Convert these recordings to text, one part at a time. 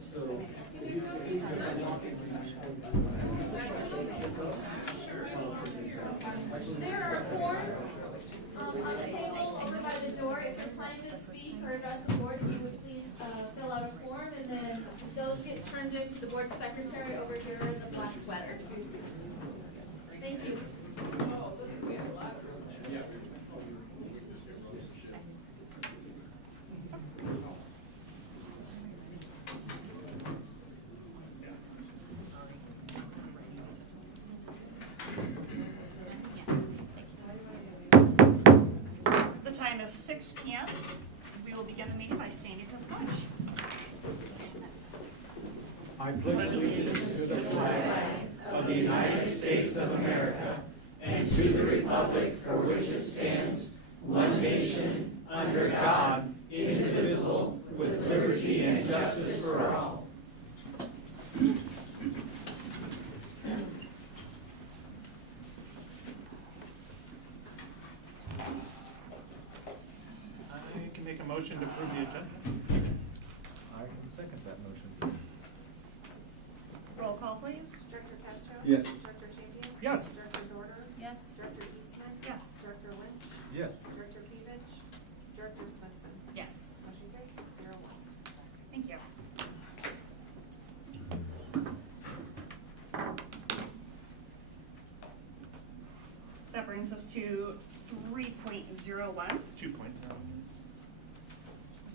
So if you could There are forms on the table over by the door. If you're planning to speak or address the board, if you would please fill out a form, and then those get turned into the board secretary over here in the black sweater. Thank you. The time is 6 p.m. We will begin the meeting by standing for the pledge. I pledge allegiance to the flag of the United States of America and to the republic for which it stands, one nation, under God, indivisible, with liberty and justice for all. I can make a motion to approve the agenda. I can second that motion. Roll call, please. Director Castro? Yes. Director Champion? Yes. Director Dorner? Yes. Director Eastman? Yes. Director Lynch? Yes. Director Pevich? Director Smithson? Yes. Motion carries 601. Thank you. That brings us to 3.01. 2.0.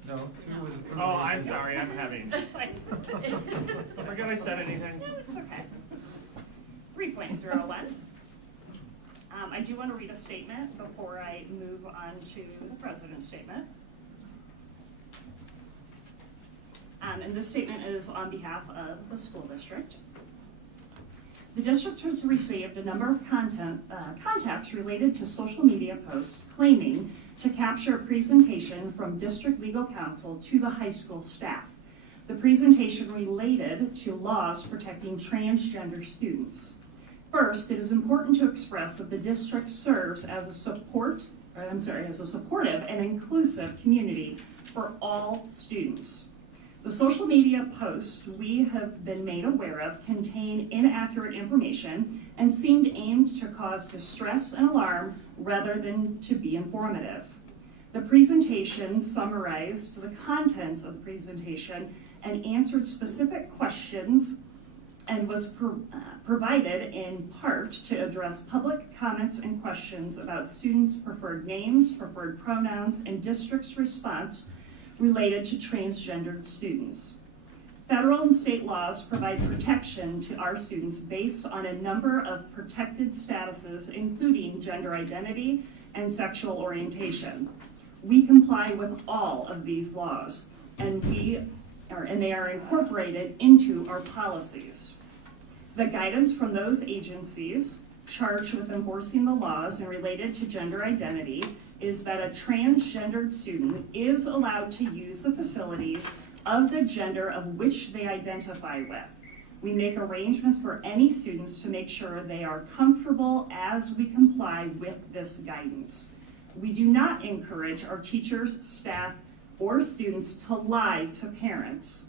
No, 2 was approved. Oh, I'm sorry, I'm having. I forgot I said anything. No, it's okay. 3.01. I do want to read a statement before I move on to the president's statement. And this statement is on behalf of the school district. The district has received a number of contacts related to social media posts claiming to capture a presentation from district legal counsel to the high school staff. The presentation related to laws protecting transgender students. First, it is important to express that the district serves as a supportive and inclusive community for all students. The social media posts we have been made aware of contain inaccurate information and seemed aimed to cause distress and alarm rather than to be informative. The presentation summarized the contents of the presentation and answered specific questions and was provided in part to address public comments and questions about students' preferred names, preferred pronouns, and district's response related to transgendered students. Federal and state laws provide protection to our students based on a number of protected statuses, including gender identity and sexual orientation. We comply with all of these laws, and they are incorporated into our policies. The guidance from those agencies charged with enforcing the laws and related to gender identity is that a transgendered student is allowed to use the facilities of the gender of which they identify with. We make arrangements for any students to make sure they are comfortable as we comply with this guidance. We do not encourage our teachers, staff, or students to lie to parents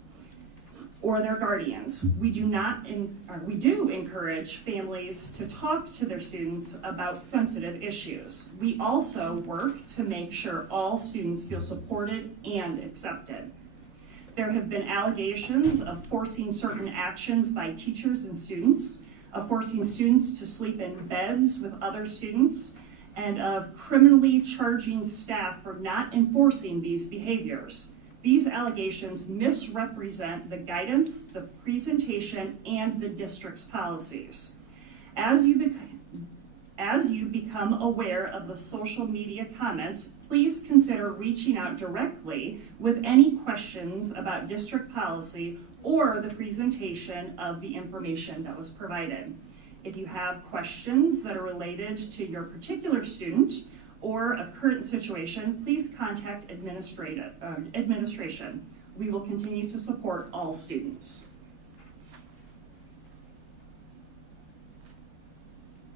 or their guardians. We do encourage families to talk to their students about sensitive issues. We also work to make sure all students feel supported and accepted. There have been allegations of forcing certain actions by teachers and students, of forcing students to sleep in beds with other students, and of criminally charging staff for not enforcing these behaviors. These allegations misrepresent the guidance, the presentation, and the district's policies. As you become aware of the social media comments, please consider reaching out directly with any questions about district policy or the presentation of the information that was provided. If you have questions that are related to your particular student or a current situation, please contact administration. We will continue to support all students.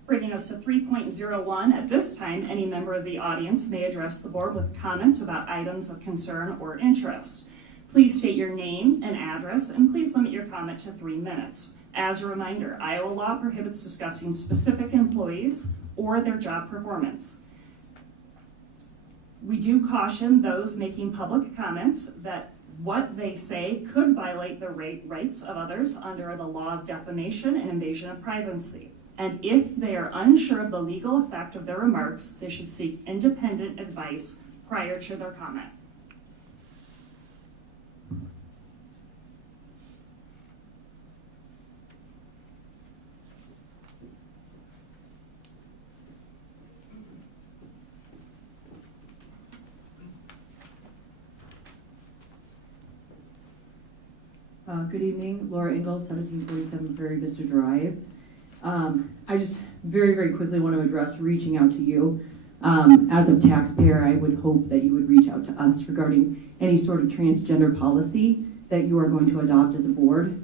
Bringing us to 3.01, at this time, any member of the audience may address the board with comments about items of concern or interest. Please state your name and address, and please limit your comment to 3 minutes. As a reminder, Iowa law prohibits discussing specific employees or their job performance. We do caution those making public comments that what they say could violate the rights of others under the law of defamation and invasion of privacy. And if they are unsure of the legal effect of their remarks, they should seek independent advice prior to their comment. Good evening, Laura Ingalls, 1747 Prairie Vista Drive. I just very, very quickly want to address reaching out to you. As a taxpayer, I would hope that you would reach out to us regarding any sort of transgender policy that you are going to adopt as a board,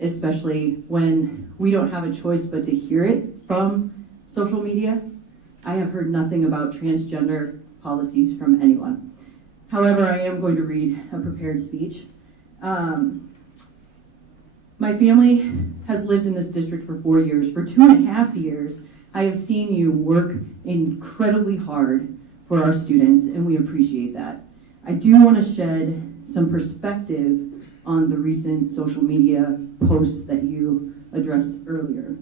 especially when we don't have a choice but to hear it from social media. I have heard nothing about transgender policies from anyone. However, I am going to read a prepared speech. My family has lived in this district for 4 years. For 2.5 years, I have seen you work incredibly hard for our students, and we appreciate that. I do want to shed some perspective on the recent social media posts that you addressed earlier.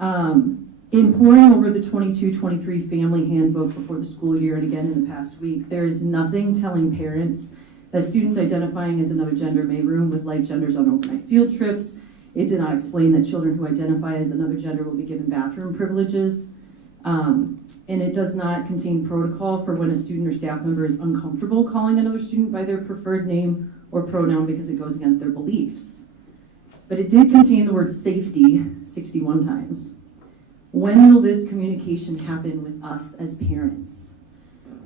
In poring over the 22-23 family handbook before the school year and again in the past week, there is nothing telling parents that students identifying as another gender may room with like genders on overnight field trips. It did not explain that children who identify as another gender will be given bathroom privileges. And it does not contain protocol for when a student or staff member is uncomfortable calling another student by their preferred name or pronoun because it goes against their beliefs. But it did contain the word safety 61 times. When will this communication happen with us as parents?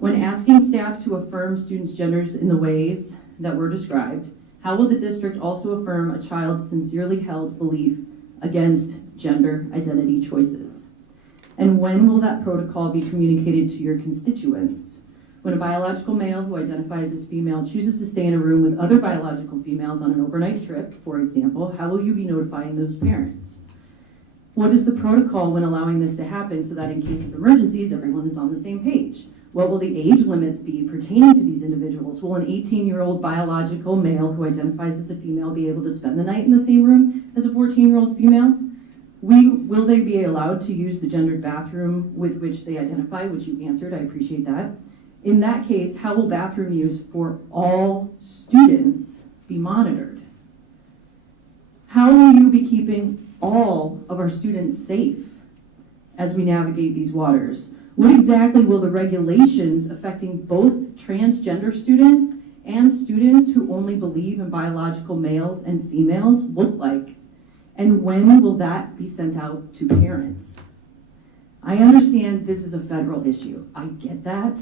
When asking staff to affirm students' genders in the ways that were described, how will the district also affirm a child's sincerely held belief against gender identity choices? And when will that protocol be communicated to your constituents? When a biological male who identifies as female chooses to stay in a room with other biological females on an overnight trip, for example, how will you be notifying those parents? What is the protocol when allowing this to happen so that in case of emergencies, everyone is on the same page? What will the age limits be pertaining to these individuals? Will an 18-year-old biological male who identifies as a female be able to spend the night in the same room as a 14-year-old female? Will they be allowed to use the gendered bathroom with which they identify, which you answered, I appreciate that. In that case, how will bathroom use for all students be monitored? How will you be keeping all of our students safe as we navigate these waters? What exactly will the regulations affecting both transgender students and students who only believe in biological males and females look like? And when will that be sent out to parents? I understand this is a federal issue. I get that.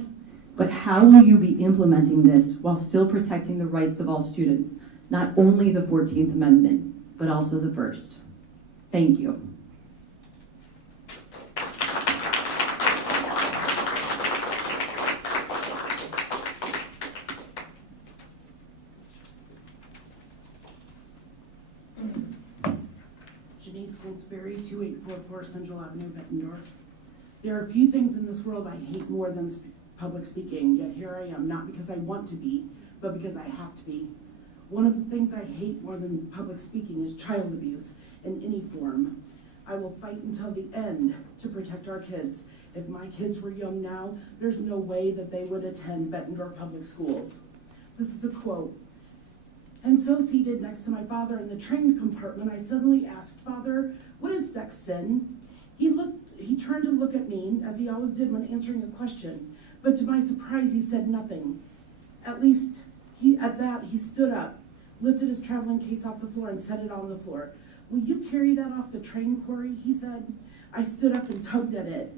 But how will you be implementing this while still protecting the rights of all students? Not only the 14th Amendment, but also the First. Thank you. Denise Goldsberry, 2844 Central Avenue, Bettendorf. There are a few things in this world I hate more than public speaking, yet here I am, not because I want to be, but because I have to be. One of the things I hate more than public speaking is child abuse in any form. I will fight until the end to protect our kids. If my kids were young now, there's no way that they would attend Bettendorf Public Schools. This is a quote. And so seated next to my father in the train compartment, I suddenly asked, "Father, what is sex sin?" He turned to look at me, as he always did when answering a question, but to my surprise, he said nothing. At that, he stood up, lifted his traveling case off the floor and set it on the floor. "Will you carry that off the train, Corey?" he said. I stood up and tugged at it.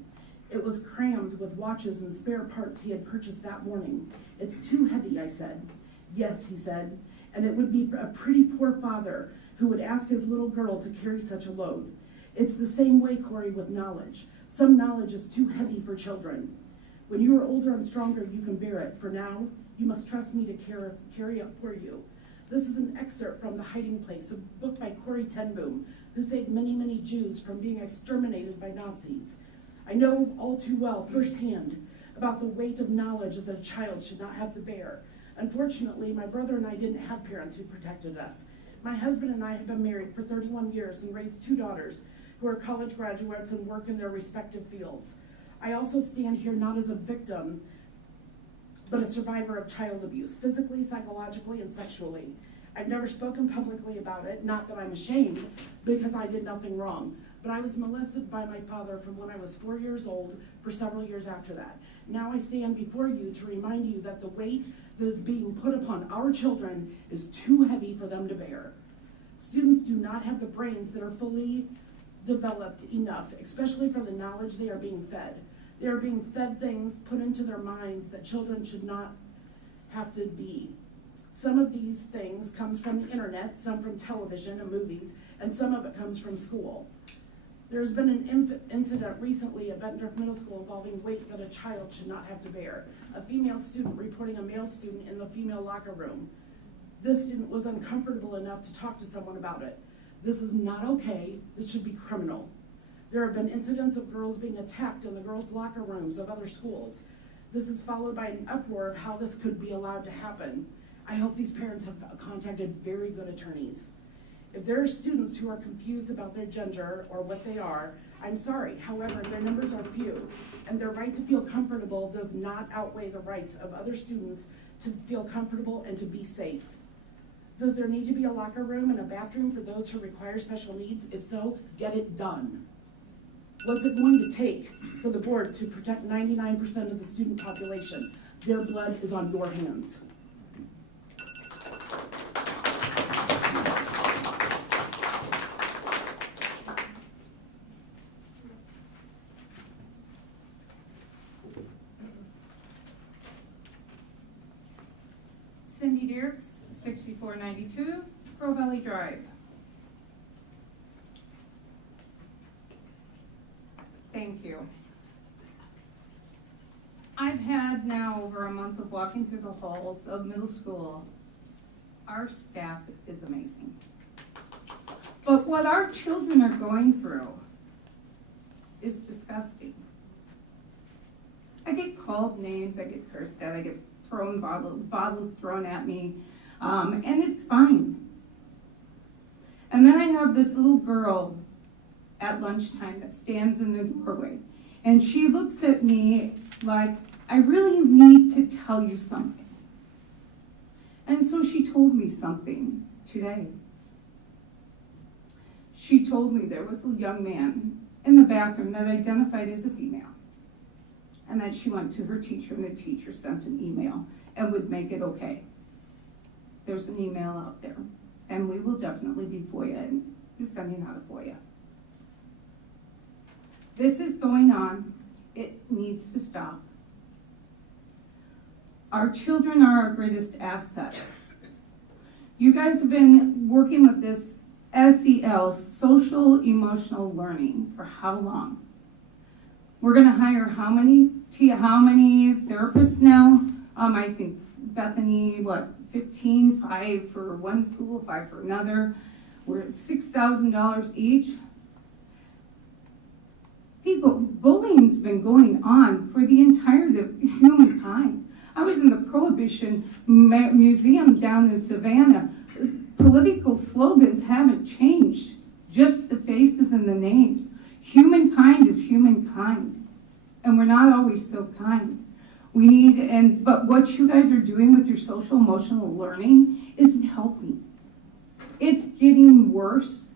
It was crammed with watches and spare parts he had purchased that morning. "It's too heavy," I said. "Yes," he said. And it would be a pretty poor father who would ask his little girl to carry such a load. It's the same way, Corey, with knowledge. Some knowledge is too heavy for children. When you are older and stronger, you can bear it. For now, You must trust me to carry up for you. This is an excerpt from The Hiding Place, a book by Corrie ten Boom, who saved many, many Jews from being exterminated by Nazis. I know all too well, firsthand, about the weight of knowledge that a child should not have to bear. Unfortunately, my brother and I didn't have parents who protected us. My husband and I have been married for 31 years and raised 2 daughters who are college graduates and work in their respective fields. I also stand here not as a victim, but a survivor of child abuse, physically, psychologically, and sexually. I've never spoken publicly about it, not that I'm ashamed, because I did nothing wrong. But I was molested by my father from when I was 4 years old for several years after that. Now I stand before you to remind you that the weight that is being put upon our children is too heavy for them to bear. Students do not have the brains that are fully developed enough, especially for the knowledge they are being fed. They are being fed things put into their minds that children should not have to be. Some of these things comes from the internet, some from television and movies, and some of it comes from school. There's been an incident recently at Bettendorf Middle School involving weight that a child should not have to bear. A female student reporting a male student in the female locker room. This student was uncomfortable enough to talk to someone about it. This is not okay. This should be criminal. There have been incidents of girls being attacked in the girls' locker rooms of other schools. This is followed by an uproar of how this could be allowed to happen. I hope these parents have contacted very good attorneys. If there are students who are confused about their gender or what they are, I'm sorry. However, their numbers are few, and their right to feel comfortable does not outweigh the rights of other students to feel comfortable and to be safe. Does there need to be a locker room and a bathroom for those who require special needs? If so, get it done. What's it going to take for the board to protect 99% of the student population? Their blood is on your hands. Cindy Dirks, 6492 Squirrel Valley Drive. Thank you. I've had now over a month of walking through the halls of middle school. Our staff is amazing. But what our children are going through is disgusting. I get called names, I get cursed at, I get thrown bottles thrown at me, and it's fine. And then I have this little girl at lunchtime that stands in the doorway, and she looks at me like, I really need to tell you something. And so she told me something today. She told me there was a young man in the bathroom that identified as a female, and that she went to her teacher, and the teacher sent an email and would make it okay. There's an email out there, and we will definitely be sending out a FOIA. This is going on. It needs to stop. Our children are our greatest asset. You guys have been working with this SEL, social emotional learning, for how long? We're going to hire how many therapists now? I think Bethany, 15, 5 for one school, 5 for another. We're at $6,000 each. Bullying's been going on for the entirety of humankind. I was in the Prohibition Museum down in Savannah. Political slogans haven't changed, just the faces and the names. Humankind is humankind, and we're not always so kind. But what you guys are doing with your social emotional learning isn't helping. It's getting worse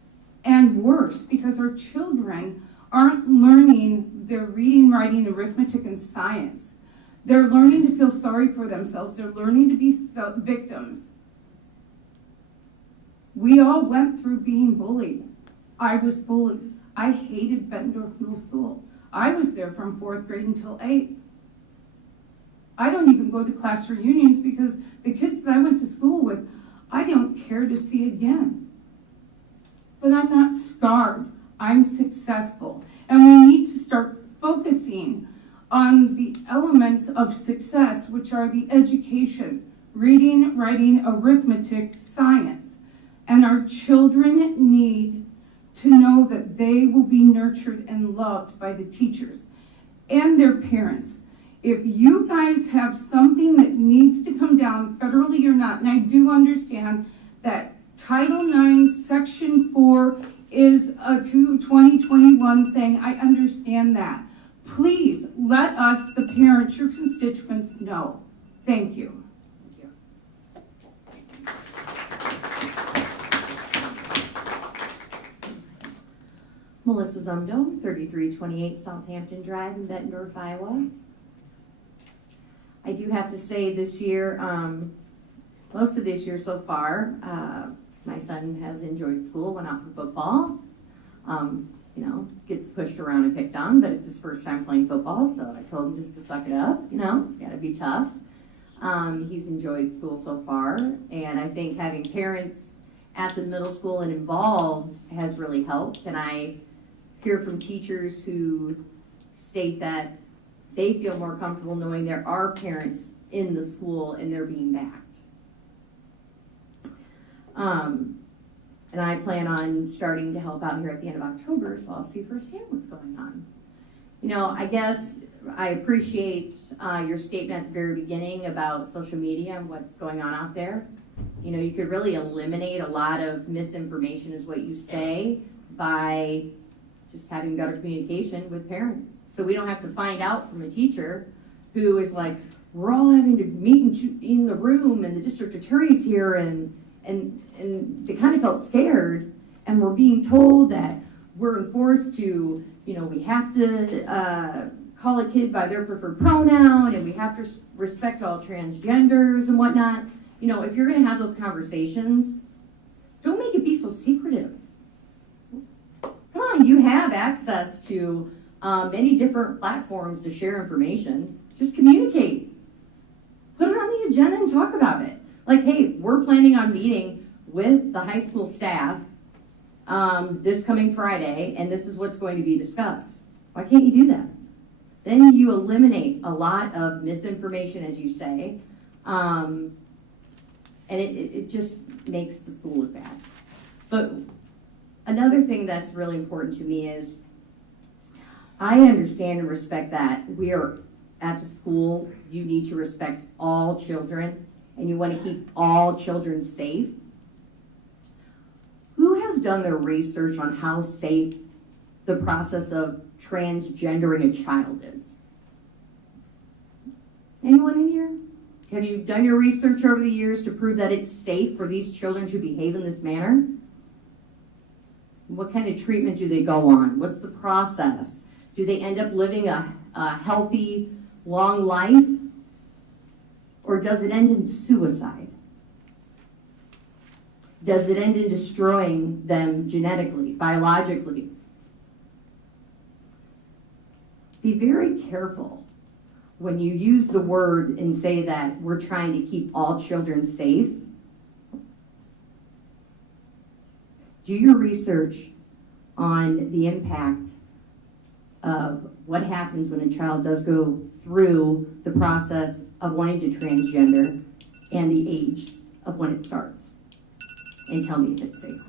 and worse because our children aren't learning their reading, writing, arithmetic, and science. They're learning to feel sorry for themselves. They're learning to be victims. We all went through being bullied. I was bullied. I hated Bettendorf Middle School. I was there from 4th grade until 8th. I don't even go to class reunions because the kids that I went to school with, I don't care to see again. But I'm not scarred. I'm successful. And we need to start focusing on the elements of success, which are the education, reading, writing, arithmetic, science. And our children need to know that they will be nurtured and loved by the teachers and their parents. If you guys have something that needs to come down federally or not, and I do understand that Title IX, Section 4 is a 2021 thing, I understand that. Please let us, the parents, your constituents, know. Thank you. Melissa Zumdo, 3328 Southampton Drive in Bettendorf, Iowa. I do have to say this year, most of this year so far, my son has enjoyed school, went out for football. You know, gets pushed around and picked on, but it's his first time playing football, so I told him just to suck it up, you know, gotta be tough. He's enjoyed school so far, and I think having parents at the middle school and involved has really helped, and I hear from teachers who state that they feel more comfortable knowing there are parents in the school and they're being backed. And I plan on starting to help out here at the end of October, so I'll see firsthand what's going on. You know, I guess I appreciate your statement at the very beginning about social media and what's going on out there. You know, you could really eliminate a lot of misinformation is what you say by just having better communication with parents. So we don't have to find out from a teacher who is like, we're all having to meet in the room and the district attorney's here and they kind of felt scared and we're being told that we're enforced to, you know, we have to call a kid by their preferred pronoun and we have to respect all transgenders and whatnot. You know, if you're going to have those conversations, don't make it be so secretive. Come on, you have access to many different platforms to share information. Just communicate. Put it on the agenda and talk about it. Like, hey, we're planning on meeting with the high school staff this coming Friday, and this is what's going to be discussed. Why can't you do that? Then you eliminate a lot of misinformation, as you say, and it just makes the school look bad. But another thing that's really important to me is I understand and respect that we are at the school, you need to respect all children, and you want to keep all children safe. Who has done their research on how safe the process of transgendering a child is? Anyone in here? Have you done your research over the years to prove that it's safe for these children to behave in this manner? What kind of treatment do they go on? What's the process? Do they end up living a healthy, long life? Or does it end in suicide? Does it end in destroying them genetically, biologically? Be very careful when you use the word and say that we're trying to keep all children safe. Do your research on the impact of what happens when a child does go through the process of wanting to transgender and the age of when it starts. And tell me if it's safe.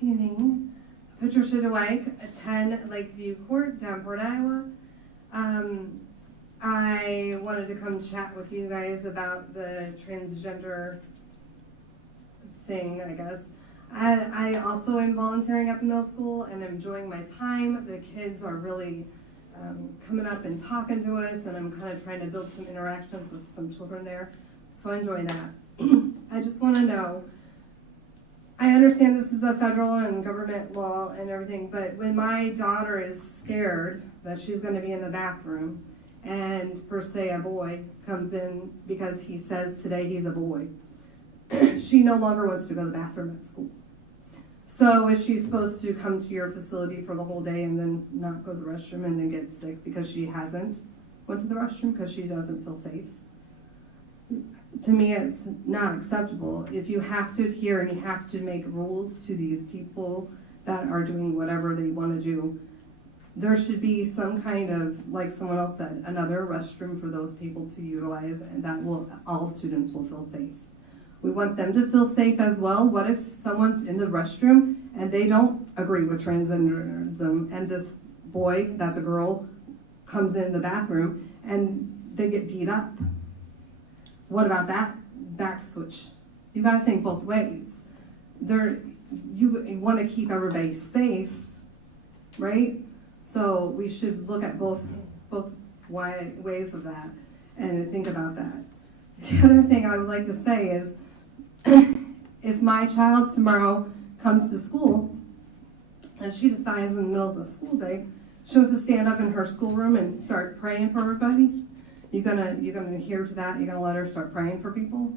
Good evening. Patricia DeWike, 10 Lakeview Court, Downport, Iowa. I wanted to come chat with you guys about the transgender thing, I guess. I also am volunteering at the middle school and I'm enjoying my time. The kids are really coming up and talking to us, and I'm kind of trying to build some interactions with some children there. So I enjoy that. I just want to know, I understand this is a federal and government law and everything, but when my daughter is scared that she's going to be in the bathroom and per se a boy comes in because he says today he's a boy, she no longer wants to go to the bathroom at school. So is she supposed to come to your facility for the whole day and then not go to the restroom and then get sick because she hasn't went to the restroom because she doesn't feel safe? To me, it's not acceptable. If you have to adhere and you have to make rules to these people that are doing whatever they want to do, there should be some kind of, like someone else said, another restroom for those people to utilize, and that will, all students will feel safe. We want them to feel safe as well. What if someone's in the restroom and they don't agree with transgenderism, and this boy, that's a girl, comes in the bathroom and they get beat up? What about that back switch? You gotta think both ways. You want to keep everybody safe, right? So we should look at both ways of that and think about that. The other thing I would like to say is, if my child tomorrow comes to school and she decides in the middle of the school day she wants to stand up in her schoolroom and start praying for everybody, you're gonna adhere to that? You're gonna let her start praying for people?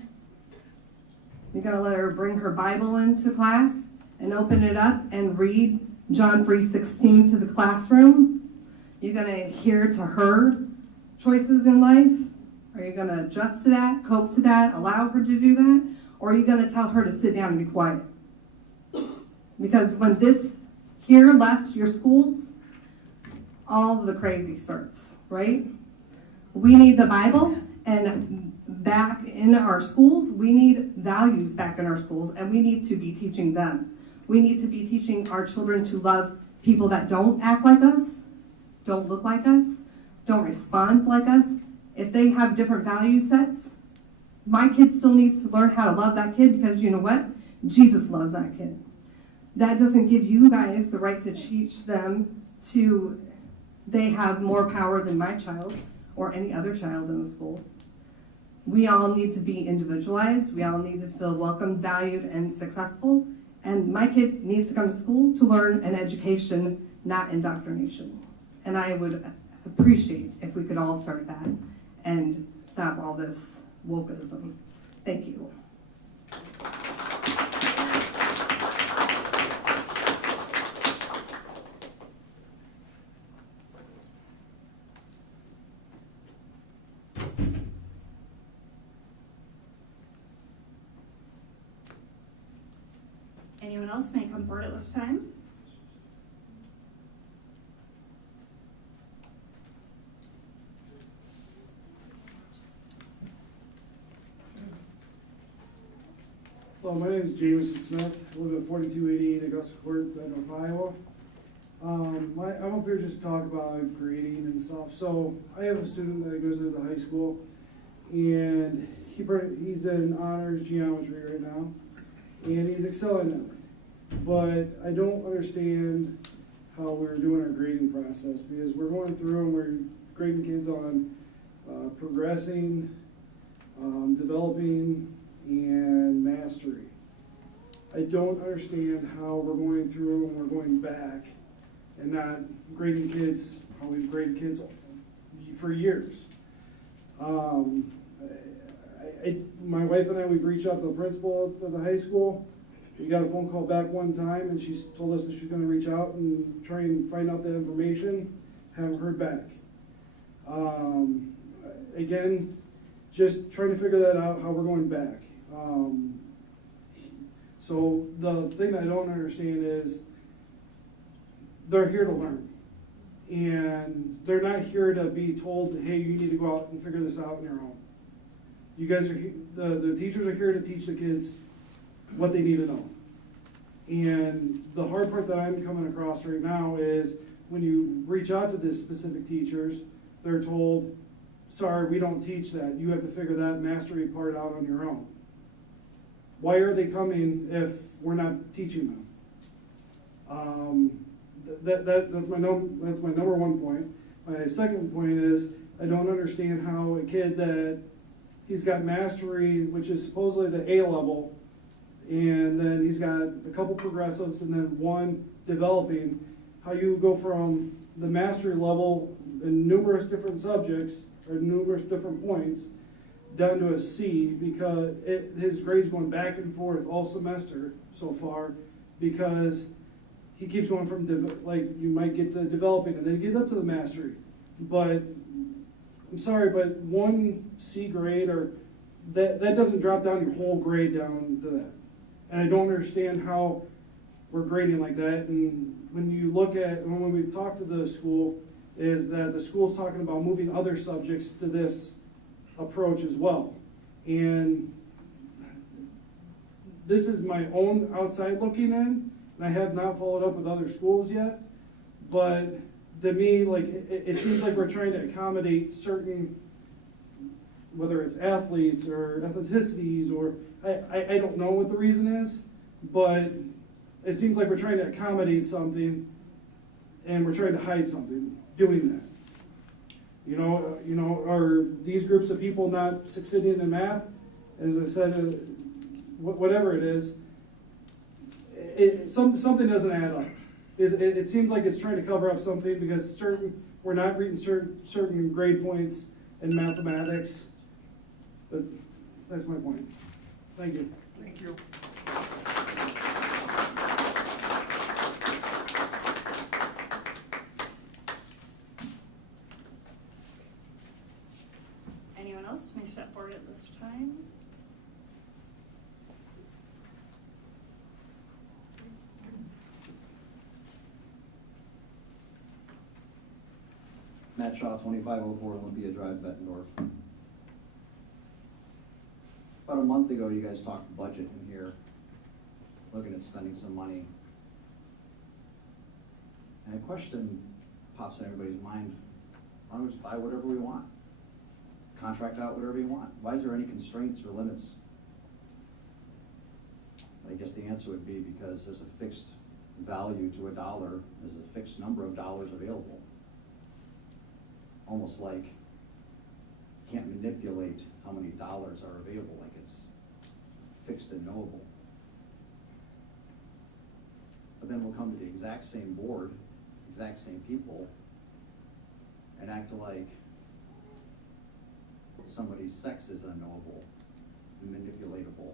You're gonna let her bring her Bible into class and open it up and read John 3:16 to the classroom? You're gonna adhere to her choices in life? Are you gonna adjust to that, cope to that, allow her to do that? Or are you gonna tell her to sit down and be quiet? Because when this here left your schools, all the crazy starts, right? We need the Bible, and back in our schools, we need values back in our schools, and we need to be teaching them. We need to be teaching our children to love people that don't act like us, don't look like us, don't respond like us. If they have different value sets, my kid still needs to learn how to love that kid, because you know what? Jesus loves that kid. That doesn't give you guys the right to teach them they have more power than my child or any other child in the school. We all need to be individualized. We all need to feel welcome, valued, and successful. And my kid needs to come to school to learn an education, not indoctrination. And I would appreciate if we could all start that and stop all this wokeism. Thank you. Anyone else may come forward at this time? Hello, my name is Jameson Smith. I live at 4288 Augusta Court, Bett, Iowa. I'm up here just to talk about grading and stuff. So I have a student that goes into high school, and he's in honors geometry right now, and he's excelling at it. But I don't understand how we're doing our grading process, because we're going through and we're grading kids on progressing, developing, and mastery. I don't understand how we're going through and we're going back and not grading kids how we've graded kids for years. My wife and I, we've reached out to the principal of the high school. We got a phone call back one time, and she's told us that she's going to reach out and try and find out that information. Haven't heard back. Again, just trying to figure that out, how we're going back. So the thing that I don't understand is they're here to learn. And they're not here to be told, hey, you need to go out and figure this out on your own. You guys are, the teachers are here to teach the kids what they need to know. And the hard part that I'm coming across right now is when you reach out to the specific teachers, they're told, sorry, we don't teach that. You have to figure that mastery part out on your own. Why are they coming if we're not teaching them? That's my number one point. My second point is I don't understand how a kid that he's got mastery, which is supposedly the A level, and then he's got a couple progressives and then one developing, how you go from the mastery level in numerous different subjects or numerous different points down to a C, because his grades going back and forth all semester so far because he keeps going from, like, you might get the developing and then get up to the mastery. But, I'm sorry, but one C grade, or that doesn't drop down your whole grade down to that. And I don't understand how we're grading like that. And when you look at, when we've talked to the school, is that the school's talking about moving other subjects to this approach as well. And this is my own outside looking in, and I have not followed up with other schools yet. But to me, like, it seems like we're trying to accommodate certain, whether it's athletes or ethnicities, or I don't know what the reason is, but it seems like we're trying to accommodate something and we're trying to hide something doing that. You know, are these groups of people not succeeding in math? As I said, whatever it is, something doesn't add up. It seems like it's trying to cover up something because we're not reaching certain grade points in mathematics. But that's my point. Thank you. Thank you. Anyone else may step forward at this time. Matt Shaw, 2504 Olympia Drive, Bettendorf. About a month ago, you guys talked budget in here, looking at spending some money. And a question pops in everybody's mind: why don't we just buy whatever we want? Contract out whatever you want? Why is there any constraints or limits? I guess the answer would be because there's a fixed value to a dollar, there's a fixed number of dollars available. Almost like you can't manipulate how many dollars are available, like it's fixed and knowable. But then we'll come to the exact same board, exact same people, and act like somebody's sex is unknowable, and manipulatable,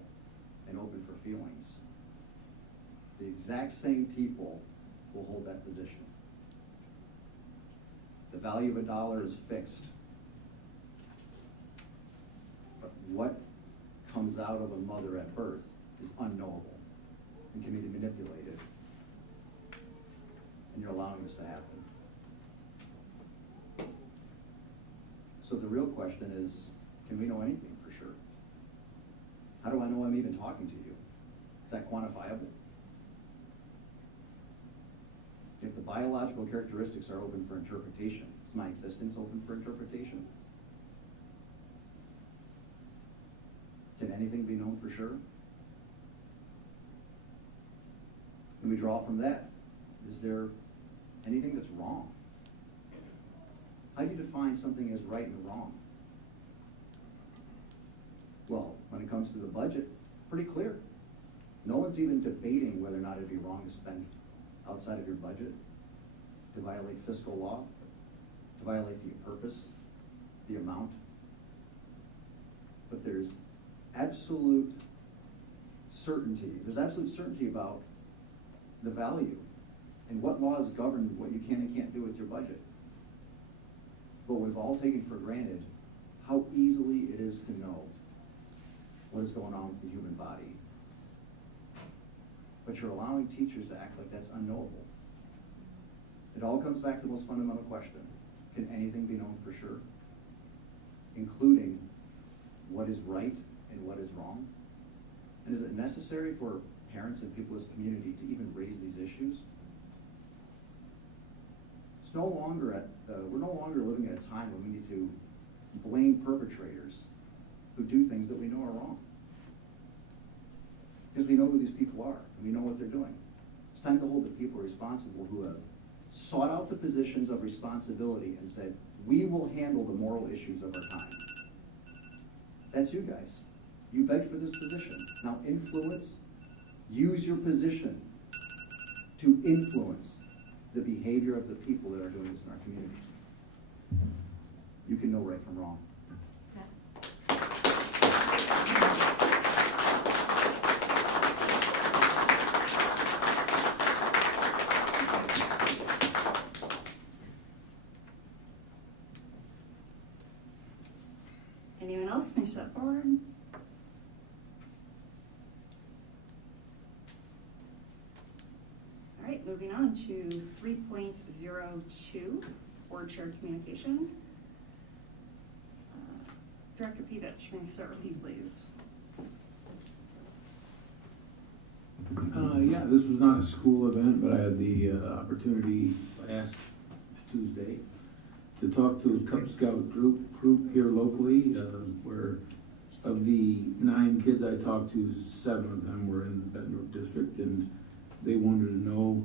and open for feelings. The exact same people will hold that position. The value of a dollar is fixed. But what comes out of a mother at birth is unknowable and can be manipulated. And you're allowing this to happen. So the real question is, can we know anything for sure? How do I know I'm even talking to you? Is that quantifiable? If the biological characteristics are open for interpretation, is my existence open for interpretation? Can anything be known for sure? Can we draw from that? Is there anything that's wrong? How do you define something as right and wrong? Well, when it comes to the budget, pretty clear. No one's even debating whether or not it'd be wrong to spend outside of your budget, to violate fiscal law, to violate the purpose, the amount. But there's absolute certainty. There's absolute certainty about the value and what laws govern what you can and can't do with your budget. But we've all taken for granted how easily it is to know what is going on with the human body. But you're allowing teachers to act like that's unknowable. It all comes back to the most fundamental question. Can anything be known for sure? Including what is right and what is wrong? And is it necessary for parents and people in this community to even raise these issues? It's no longer we're no longer living at a time when we need to blame perpetrators who do things that we know are wrong. Because we know who these people are, and we know what they're doing. It's time to hold the people responsible who have sought out the positions of responsibility and said, we will handle the moral issues of our time. That's you guys. You begged for this position. Now influence, use your position to influence the behavior of the people that are doing this in our community. You can know right from wrong. on to 3.02, board shared communication. Director Pevich, may I start with you, please? Yeah, this was not a school event, but I had the opportunity last Tuesday to talk to a Cub Scout group here locally, where of the 9 kids I talked to, 7 of them were in the Bettendorf district, and they wanted to know,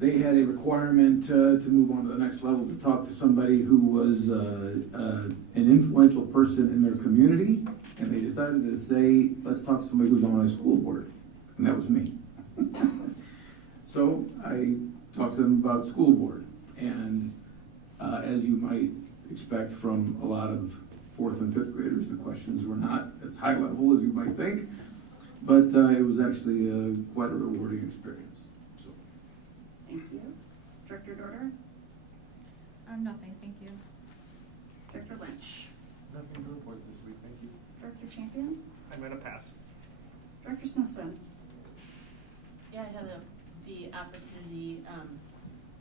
they had a requirement to move on to the next level, to talk to somebody who was an influential person in their community, and they decided to say, let's talk to somebody who's on my school board, and that was me. So I talked to them about school board, and as you might expect from a lot of 4th and 5th graders, the questions were not as high level as you might think, but it was actually quite a rewarding experience. So. Thank you. Director Dorder? Nothing, thank you. Director Lynch? Nothing to report this week, thank you. Director Champion? I'm gonna pass. Director Smithson? Yeah, I had the opportunity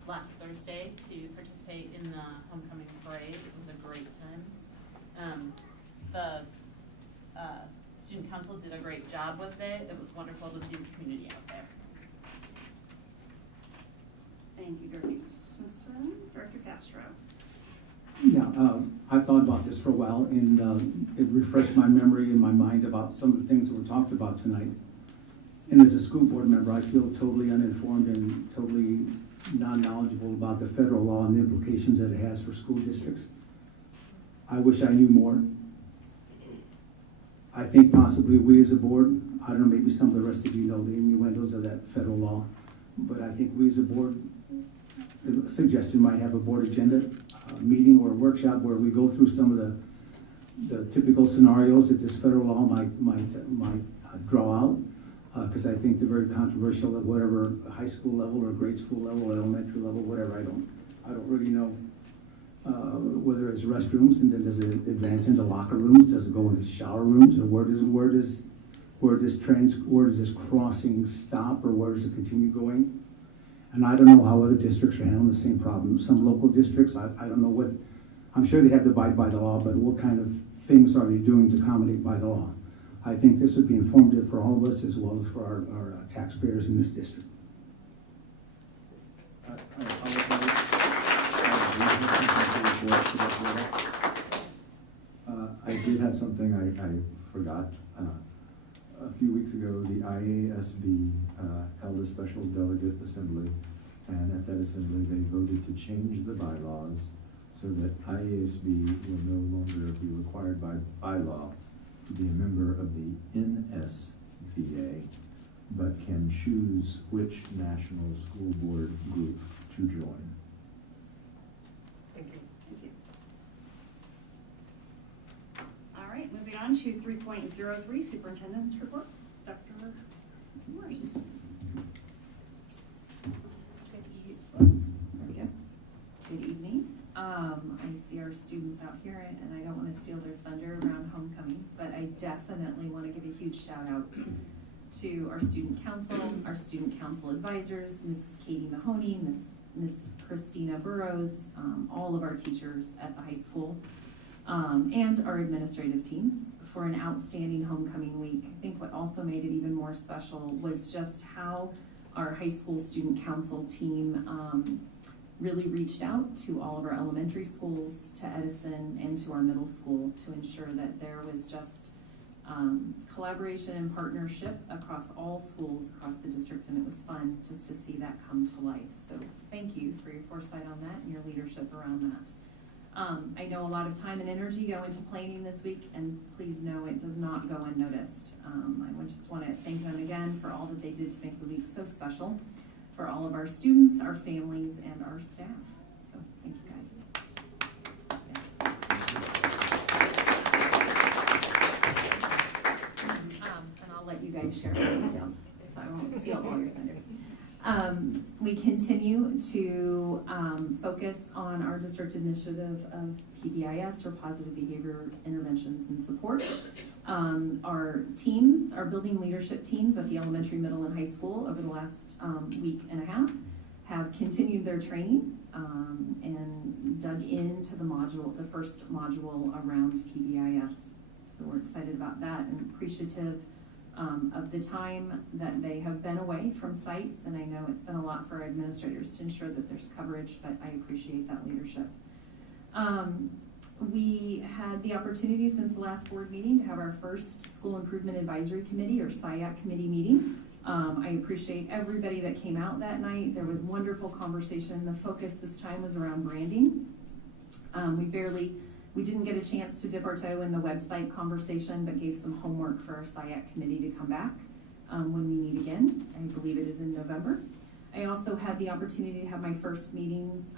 last Thursday to participate in the homecoming parade. It was a great time. The student council did a great job with it. It was wonderful to see the community out there. Thank you, Director Smithson. Director Castro? Yeah, I thought about this for a while, and it refreshed my memory and my mind about some of the things that were talked about tonight. And as a school board member, I feel totally uninformed and totally non-knowledgeable about the federal law and the implications that it has for school districts. I wish I knew more. I think possibly we as a board, I don't know, maybe some of the rest of you know the innuendos of that federal law, but I think we as a board, a suggestion might have a board agenda meeting or a workshop where we go through some of the typical scenarios that this federal law might draw out, because I think they're very controversial at whatever high school level or grade school level, elementary level, whatever. I don't really know whether it's restrooms, and then does it advance into locker rooms? Does it go into shower rooms, or where does this crossing stop, or where does it continue going? And I don't know how other districts are handling the same problem. Some local districts, I don't know what, I'm sure they have to abide by the law, but what kind of things are they doing to accommodate by the law? I think this would be informative for all of us as well as for our taxpayers in this district. I did have something I forgot. A few weeks ago, the IASB held a special delegate assembly, and at that assembly, they voted to change the bylaws so that IASB will no longer be required by bylaw to be a member of the NSBA, but can choose which national school board group to join. Thank you. Thank you. All right, moving on to 3.03, Superintendent's Report. Dr. Morris. Good evening. I see our students out here, and I don't want to steal their thunder around homecoming, but I definitely want to give a huge shout out to our student council advisors, Mrs. Katie Mahoney, Ms. Christina Burrows, all of our teachers at the high school, and our administrative team for an outstanding homecoming week. I think what also made it even more special was just how our high school student council team really reached out to all of our elementary schools, to Edison, and to our middle school to ensure that there was just collaboration and partnership across all schools across the district, and it was fun just to see that come to life. So thank you for your foresight on that and your leadership around that. I know a lot of time and energy go into planning this week, and please know it does not go unnoticed. I just want to thank them again for all that they did to make the week so special for all of our students, our families, and our staff. So thank you guys. And I'll let you guys share the details, so I won't steal all your thunder. We continue to focus on our district initiative of PBIS, or Positive Behavior Interventions and Supports. Our teams, our building leadership teams at the elementary, middle, and high school over the last week and a half have continued their training and dug into the first module around PBIS. So we're excited about that and appreciative of the time that they have been away from sites, and I know it's been a lot for administrators to ensure that there's coverage, but I appreciate that leadership. We had the opportunity since the last board meeting to have our first School Improvement Advisory Committee, or SIAC committee meeting. I appreciate everybody that came out that night. There was wonderful conversation. The focus this time was around branding. We didn't get a chance to dip our toe in the website conversation, but gave some homework for our SIAC committee to come back when we meet again. I believe it is in November. I also had the opportunity to have my first meetings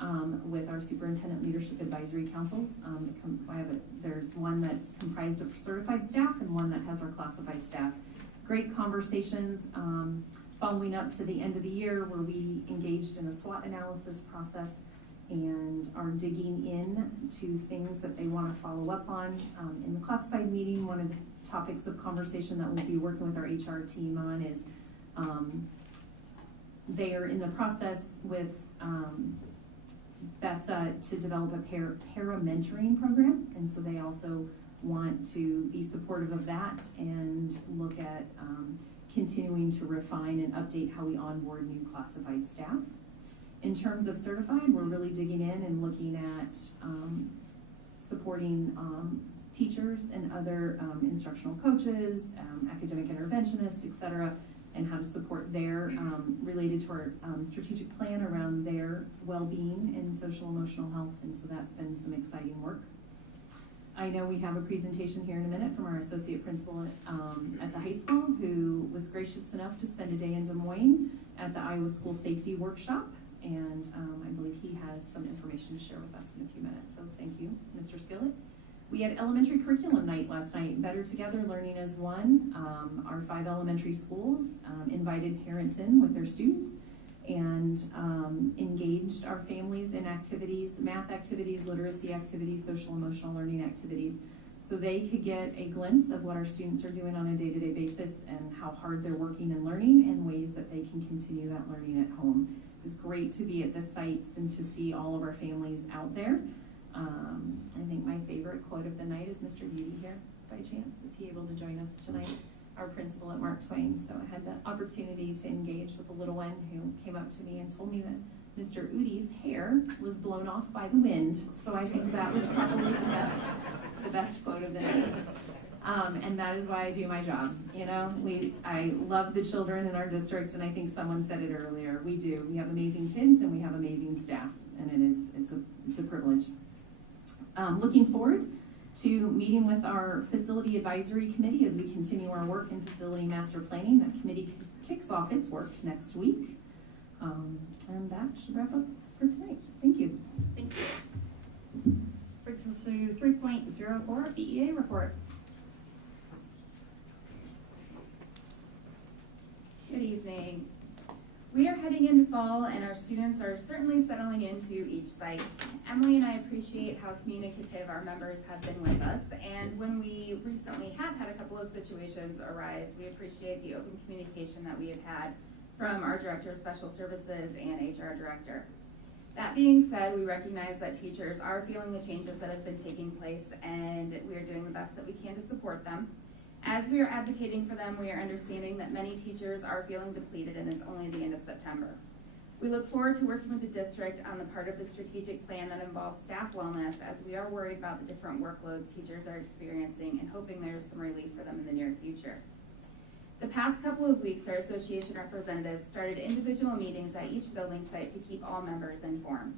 with our Superintendent Leadership Advisory Councils. There's one that's comprised of certified staff and one that has our classified staff. Great conversations following up to the end of the year, where we engaged in a SWOT analysis process and are digging in to things that they want to follow up on. In the classified meeting, one of the topics of conversation that we'll be working with our HR team on is they are in the process with BESA to develop a para-mentoring program, and so they also want to be supportive of that and look at continuing to refine and update how we onboard new classified staff. In terms of certified, we're really digging in and looking at supporting teachers and other instructional coaches, academic interventionists, etc., and how to support their, related to our strategic plan around their well-being and social emotional health, and so that's been some exciting work. I know we have a presentation here in a minute from our associate principal at the high school, who was gracious enough to spend a day in Des Moines at the Iowa School Safety Workshop, and I believe he has some information to share with us in a few minutes, so thank you, Mr. Skillett. We had elementary curriculum night last night, Better Together, Learning as One. Our 5 elementary schools invited parents in with their students and engaged our families in activities, math activities, literacy activities, social emotional learning activities, so they could get a glimpse of what our students are doing on a day-to-day basis and how hard they're working and learning, and ways that they can continue that learning at home. It was great to be at the sites and to see all of our families out there. I think my favorite quote of the night is Mr. Beauty here, by chance. Is he able to join us tonight? Our principal at Mark Twain. So I had the opportunity to engage with a little one who came up to me and told me that Mr. Udi's hair was blown off by the wind. So I think that was probably the best quote of the night. And that is why I do my job. You know, I love the children in our district, and I think someone said it earlier. We do. We have amazing kids and we have amazing staff, and it's a privilege. Looking forward to meeting with our facility advisory committee as we continue our work in facility master planning. That committee kicks off its work next week. And that should wrap up for tonight. Thank you. Thank you. Brings us to 3.04, BEA report. Good evening. We are heading into fall, and our students are certainly settling into each site. Emily and I appreciate how communicative our members have been with us, and when we recently have had a couple of situations arise, we appreciate the open communication that we have had from our Director of Special Services and HR Director. That being said, we recognize that teachers are feeling the changes that have been taking place, and we are doing the best that we can to support them. As we are advocating for them, we are understanding that many teachers are feeling depleted, and it's only the end of September. We look forward to working with the district on the part of the strategic plan that involves staff wellness, as we are worried about the different workloads teachers are experiencing and hoping there is some relief for them in the near future. The past couple of weeks, our association representatives started individual meetings at each building site to keep all members informed.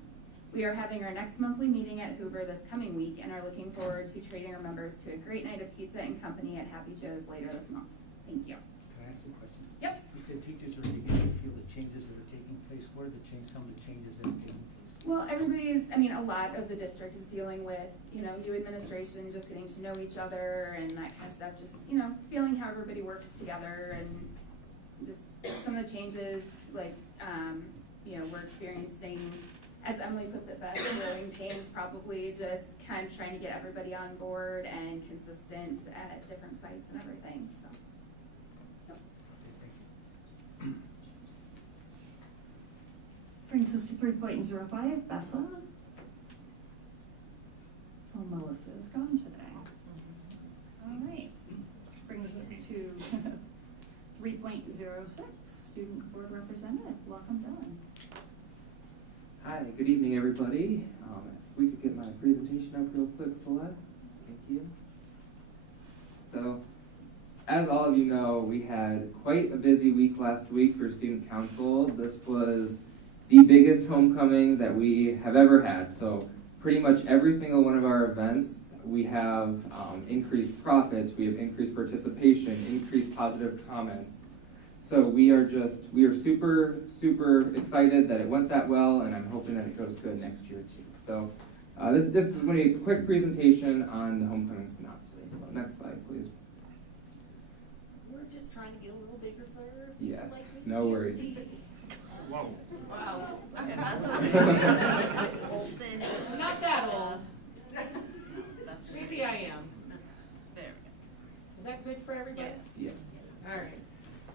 We are having our next monthly meeting at Hoover this coming week and are looking forward to treating our members to a great night of pizza and company at Happy Joe's later this month. Thank you. Can I ask a question? Yep. You said teachers are beginning to feel the changes that are taking place. What are some of the changes that are taking place? Well, a lot of the district is dealing with, new administration, just getting to know each other and that kind of stuff, just, feeling how everybody works together and just some of the changes, like, we're experiencing, as Emily puts it best, growing pains, probably just kind of trying to get everybody on board and consistent at different sites and everything, so. Brings us to 3.05, Bessa. Oh, Melissa is gone today. All right, which brings us to 3.06, Student Board Representative, welcome Dylan. Hi, good evening, everybody. If we could get my presentation up real quick, Celeste. Thank you. So, as all of you know, we had quite a busy week last week for Student Council. This was the biggest homecoming that we have ever had. So, pretty much every single one of our events, we have increased profits, we have increased participation, increased positive comments. So we are super, super excited that it went that well, and I'm hoping that it goes good next year too. So this is going to be a quick presentation on the homecoming synopsis. So next slide, please. We're just trying to get a little bigger for Yes, no worries. Whoa. Wow. Olsen. Not that old. Maybe I am. There we go. Is that good for everybody? Yes. All right.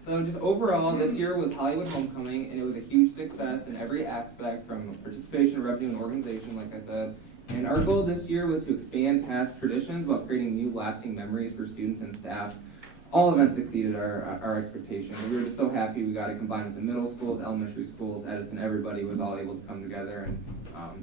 So just overall, this year was Hollywood Homecoming, and it was a huge success in every aspect, from participation, revenue, and organization, like I said. And our goal this year was to expand past traditions while creating new lasting memories for students and staff. All events exceeded our expectations. We were just so happy we got to combine with the middle schools, elementary schools, Edison, everybody was all able to come together and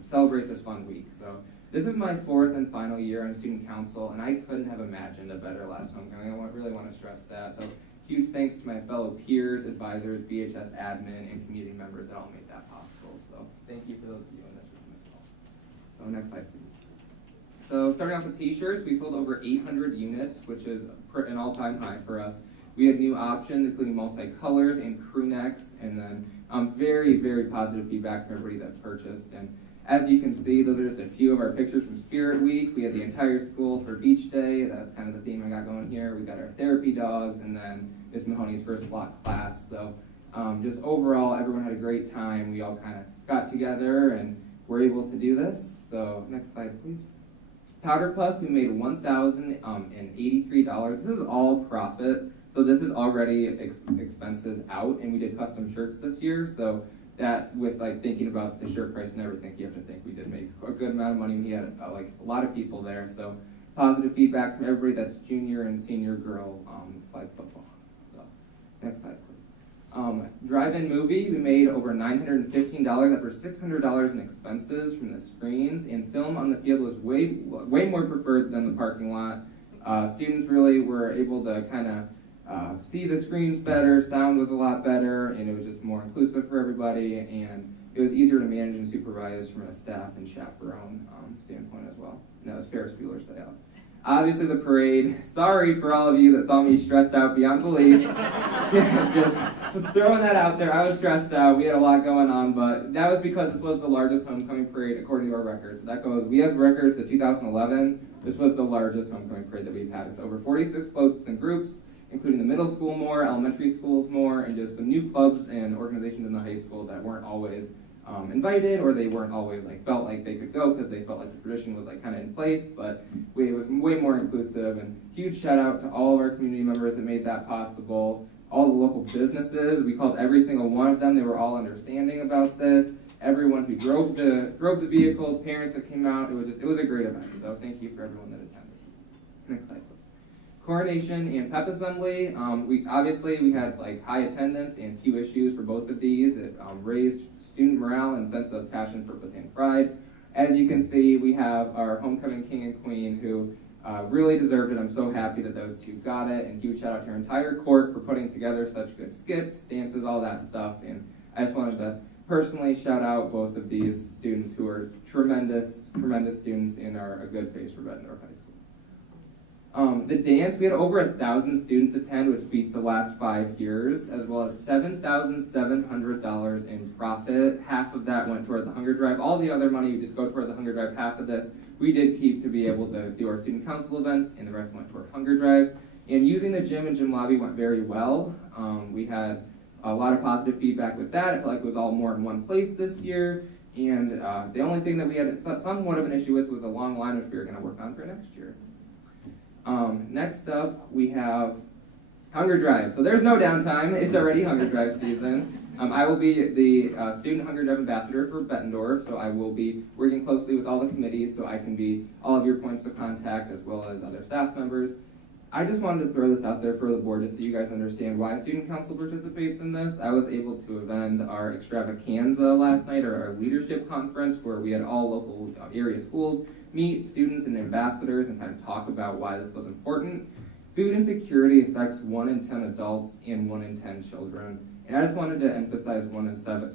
celebrate this fun week. So this is my 4th and final year on Student Council, and I couldn't have imagined a better last homecoming. I really want to stress that. So huge thanks to my fellow peers, advisors, BHS admin, and community members that all made that possible. So thank you for those of you in this room as well. So next slide, please. So starting off with t-shirts, we sold over 800 units, which is an all-time high for us. We had new options, including multi-colors and crew necks, and then very, very positive feedback from everybody that purchased. And as you can see, those are just a few of our pictures from Spirit Week. We had the entire school for Beach Day. That's kind of the theme I got going here. We got our therapy dogs, and then Miss Mahoney's first block class. So just overall, everyone had a great time. We all kind of got together and were able to do this. So next slide, please. Powder Puff, we made $1,083. This is all profit. So this is already expenses out, and we did custom shirts this year. So that, with thinking about the shirt price and everything, you have to think we did make a good amount of money. We had a lot of people there. So positive feedback from everybody that's junior and senior girl flag football. So next slide, please. Drive-in movie, we made over $915 after $600 in expenses from the screens, and film on the field was way more preferred than the parking lot. Students really were able to kind of see the screens better, sound was a lot better, and it was just more inclusive for everybody, and it was easier to manage and supervise from a staff and chaperone standpoint as well. And that was Ferris Bueller's Day Off. Obviously the parade, sorry for all of you that saw me stressed out beyond belief. Just throwing that out there, I was stressed out, we had a lot going on, but that was because this was the largest homecoming parade according to our records. So that goes, we have records to 2011, this was the largest homecoming parade that we've had with over 46 floats and groups, including the middle school more, elementary schools more, and just some new clubs and organizations in the high school that weren't always invited, or they weren't always felt like they could go because they felt like the tradition was kind of in place, but it was way more inclusive. And huge shout out to all of our community members that made that possible, all the local businesses. We called every single one of them. They were all understanding about this. Everyone who drove the vehicles, parents that came out, it was a great event. So thank you for everyone that attended. Next slide, please. Coronation and pep assembly. We had high attendance and few issues for both of these. It raised student morale and sense of passion, purpose, and pride. As you can see, we have our homecoming king and queen who really deserved it. I'm so happy that those two got it, and huge shout out to our entire court for putting together such good skits, dances, all that stuff. And I just wanted to personally shout out both of these students who are tremendous, tremendous students and are a good face for Bettendorf High School. The dance, we had over 1,000 students attend, which beat the last 5 years, as well as $7,700 in profit. Half of that went toward the hunger drive. All the other money did go toward the hunger drive. Half of this we did keep to be able to do our student council events, and the rest went toward hunger drive. And using the gym and gym lobby went very well. We had a lot of positive feedback with that. I felt like it was all more in one place this year. And the only thing that we had somewhat of an issue with was a long line, which we were going to work on for next year. Next up, we have Hunger Drive. So there's no downtime. It's already Hunger Drive season. I will be the Student Hunger Drive Ambassador for Bettendorf, so I will be working closely with all the committees so I can be all of your points of contact as well as other staff members. I just wanted to throw this out there for the board just so you guys understand why Student Council participates in this. I was able to attend our extravaganza last night, or our leadership conference, where we had all local area schools meet students and ambassadors and kind of talk about why this was important. Food insecurity affects 1 in 10 adults and 1 in 10 children. And I just wanted to emphasize 1 in 7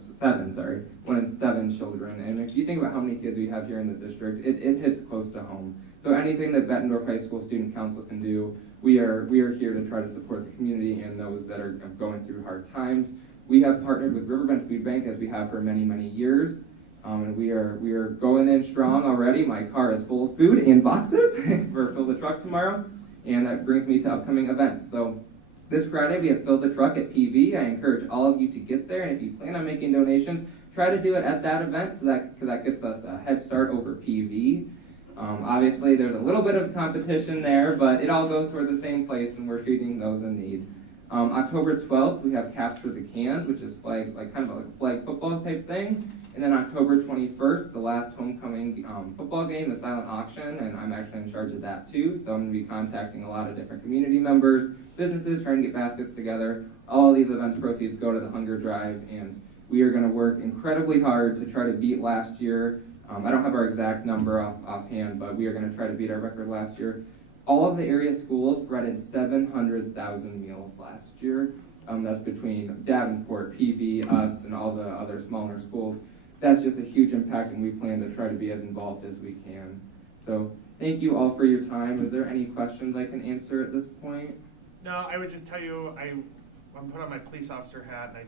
children. And if you think about how many kids we have here in the district, it hits close to home. So anything that Bettendorf High School Student Council can do, we are here to try to support the community and those that are going through hard times. We have partnered with Riverbend Food Bank, as we have for many, many years. And we are going in strong already. My car is full of food and boxes for Fill the Truck tomorrow. And that brings me to upcoming events. So this Friday, we have Fill the Truck at PV. I encourage all of you to get there. And if you plan on making donations, try to do it at that event, so that gets us a head start over PV. Obviously, there's a little bit of competition there, but it all goes toward the same place, and we're feeding those in need. October 12th, we have Capture the Cans, which is kind of a flag football type thing. And then October 21st, the last homecoming football game, the silent auction, and I'm actually in charge of that too. So I'm going to be contacting a lot of different community members, businesses, trying to get baskets together. All of these events proceeds go to the Hunger Drive, and we are going to work incredibly hard to try to beat last year. I don't have our exact number offhand, but we are going to try to beat our record last year. All of the area schools provided 700,000 meals last year. That's between Davenport, PV, us, and all the other smaller schools. That's just a huge impact, and we plan to try to be as involved as we can. So thank you all for your time. Is there any questions I can answer at this point? No, I would just tell you, I'm put on my police officer hat, and I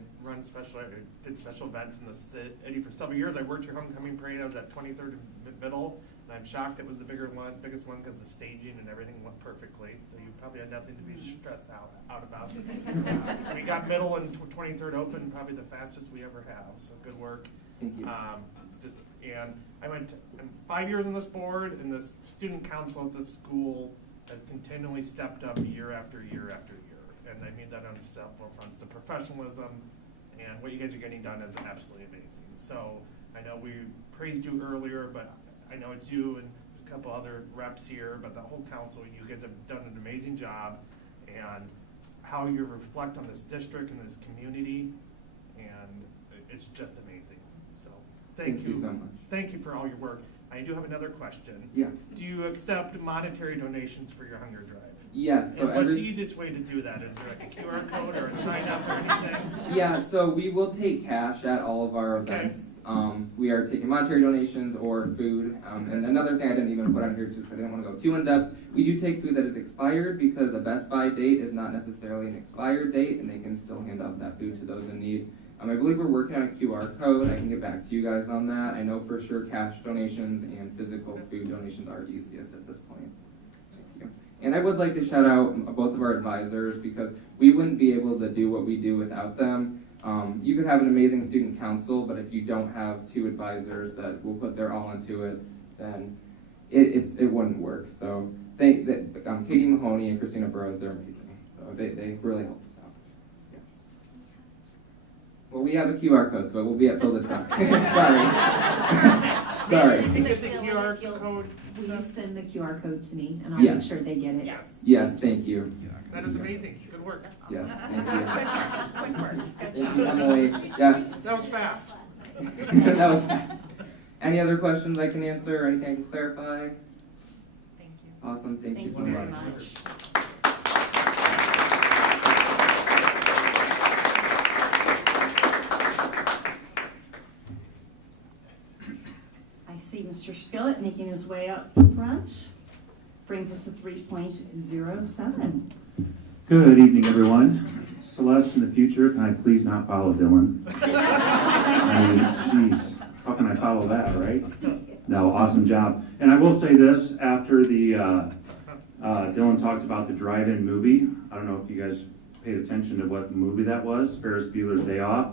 did special events in the city for several years. I worked your homecoming parade. I was at 23rd and Middle, and I'm shocked it was the biggest one because the staging and everything went perfectly. So you probably had nothing to be stressed out about. We got Middle and 23rd open, probably the fastest we ever have. So good work. Thank you. And I'm 5 years on this board, and the student council at this school has continually stepped up year after year after year. And I mean that on several fronts. The professionalism and what you guys are getting done is absolutely amazing. So I know we praised you earlier, but I know it's you and a couple other reps here, but the whole council, you guys have done an amazing job. And how you reflect on this district and this community, and it's just amazing. So thank you so much. Thank you for all your work. I do have another question. Yeah. Do you accept monetary donations for your Hunger Drive? Yes. So and what's the easiest way to do that? Is there like a QR code or a sign up or anything? Yeah, so we will take cash at all of our events. We are taking monetary donations or food. And another thing I didn't even put on here just because I didn't want to go too in depth, we do take food that is expired because a Best Buy date is not necessarily an expired date, and they can still hand out that food to those in need. I believe we're working on a QR code. I can get back to you guys on that. I know for sure cash donations and physical food donations are easiest at this point. And I would like to shout out both of our advisors because we wouldn't be able to do what we do without them. You could have an amazing student council, but if you don't have 2 advisors that will put their all into it, then it wouldn't work. So Katie Mahoney and Christina Burrows, they're amazing. So they really helped us out. Yeah. Well, we have a QR code, so it will be at Fill the Truck. Sorry. You can get the QR code. Will you send the QR code to me, and I'll make sure they get it? Yes, thank you. That is amazing. Good work. Yes, thank you. Quick work. Thank you, Emily. Yeah. That was fast. That was fast. Any other questions I can answer or anything I can clarify? Thank you. Awesome. Thank you so very much. I see Mr. Skillett making his way up front. Brings us to 3.07. Good evening, everyone. Celeste, in the future, can I please not follow Dylan? I mean, jeez, how can I follow that, right? No, awesome job. And I will say this, after the Dylan talked about the drive-in movie. I don't know if you guys paid attention to what movie that was, Ferris Bueller's Day Off.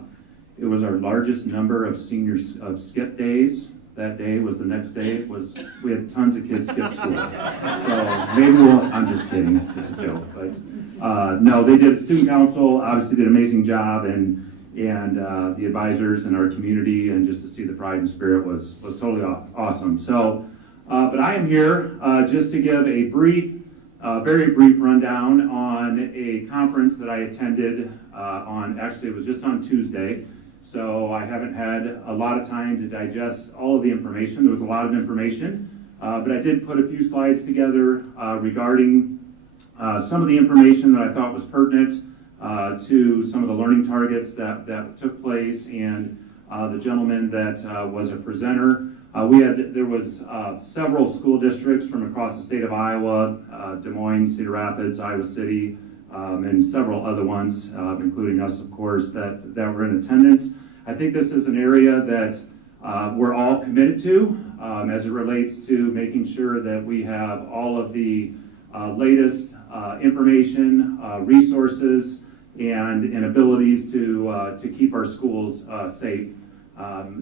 It was our largest number of skip days. That day was the next day. We had tons of kids skip school. So maybe I'm just kidding, it's a joke. But no, they did, student council obviously did an amazing job, and the advisors in our community, and just to see the pride and spirit was totally awesome. So, but I am here just to give a very brief rundown on a conference that I attended actually it was just on Tuesday. So I haven't had a lot of time to digest all of the information. There was a lot of information, but I did put a few slides together regarding some of the information that I thought was pertinent to some of the learning targets that took place, and the gentleman that was a presenter. There was several school districts from across the state of Iowa, Des Moines, Cedar Rapids, Iowa City, and several other ones, including us, of course, that were in attendance. I think this is an area that we're all committed to as it relates to making sure that we have all of the latest information, resources, and abilities to keep our schools safe.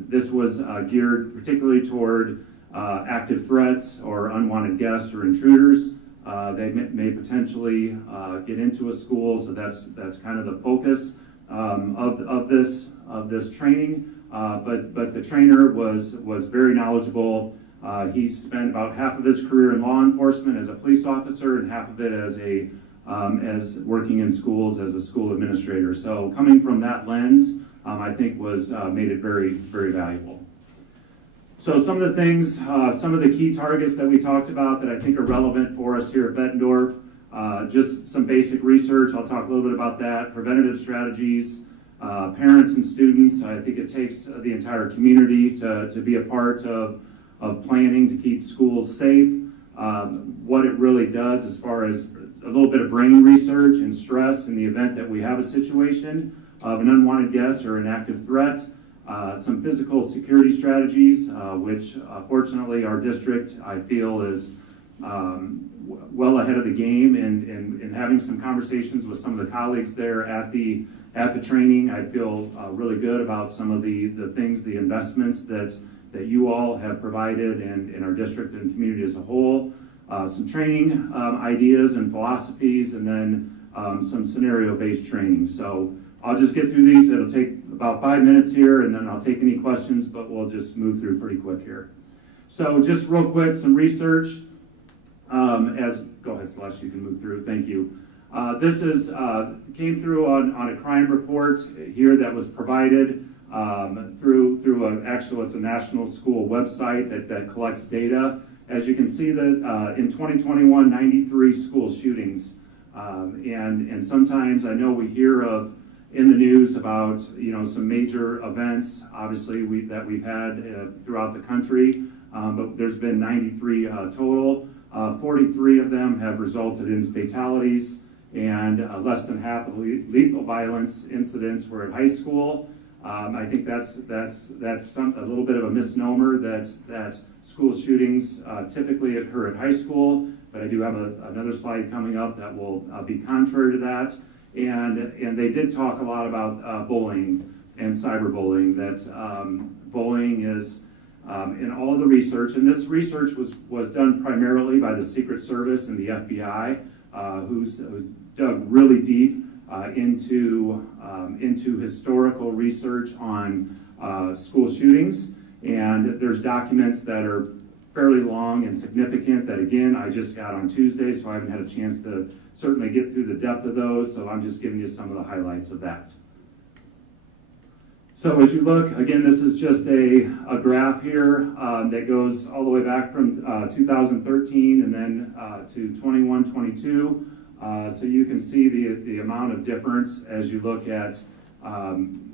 This was geared particularly toward active threats or unwanted guests or intruders. They may potentially get into a school, so that's kind of the focus of this training. But the trainer was very knowledgeable. He spent about half of his career in law enforcement as a police officer, and half of it as working in schools as a school administrator. So coming from that lens, I think made it very, very valuable. So some of the things, some of the key targets that we talked about that I think are relevant for us here at Bettendorf, just some basic research. I'll talk a little bit about that. Preventative strategies, parents and students. I think it takes the entire community to be a part of planning to keep schools safe. What it really does as far as a little bit of brain research and stress in the event that we have a situation of an unwanted guest or an active threat. Some physical security strategies, which fortunately our district, I feel, is well ahead of the game in having some conversations with some of the colleagues there at the training. I feel really good about some of the things, the investments that you all have provided in our district and community as a whole. Some training ideas and philosophies, and then some scenario-based training. So I'll just get through these. It'll take about 5 minutes here, and then I'll take any questions, but we'll just move through pretty quick here. So just real quick, some research. Go ahead, Celeste, you can move through. Thank you. This came through on a crime report here that was provided through it's a national school website that collects data. As you can see, that in 2021, 93 school shootings, and sometimes I know we hear of in the news about some major events, obviously that we've had throughout the country, but there's been 93 total. 43 of them have resulted in fatalities, and less than half of lethal violence incidents were at high school. I think that's a little bit of a misnomer that school shootings typically occur at high school, but I do have another slide coming up that will be contrary to that. And they did talk a lot about bullying and cyberbullying, that bullying is in all of the research, and this research was done primarily by the Secret Service and the FBI, who's dug really deep into historical research on school shootings. And there's documents that are fairly long and significant that, again, I just got on Tuesday, so I haven't had a chance to certainly get through the depth of those, so I'm just giving you some of the highlights of that. So as you look, again, this is just a graph here that goes all the way back from 2013 and then to 21-22. So you can see the amount of difference as you look at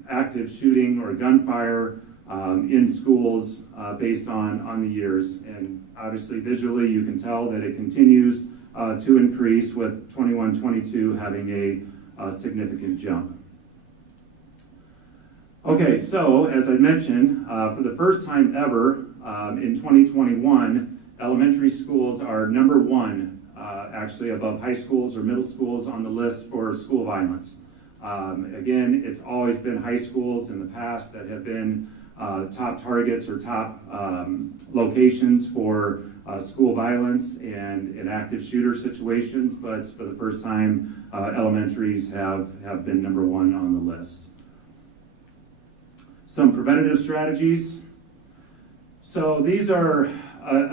active shooting or gunfire in schools based on the years. And obviously visually you can tell that it continues to increase, with 21-22 having a significant jump. Okay, so as I mentioned, for the first time ever in 2021, elementary schools are number one actually above high schools or middle schools on the list for school violence. Again, it's always been high schools in the past that have been top targets or top locations for school violence and active shooter situations, but for the first time, elementaries have been number one on the list. Some preventative strategies. So these are,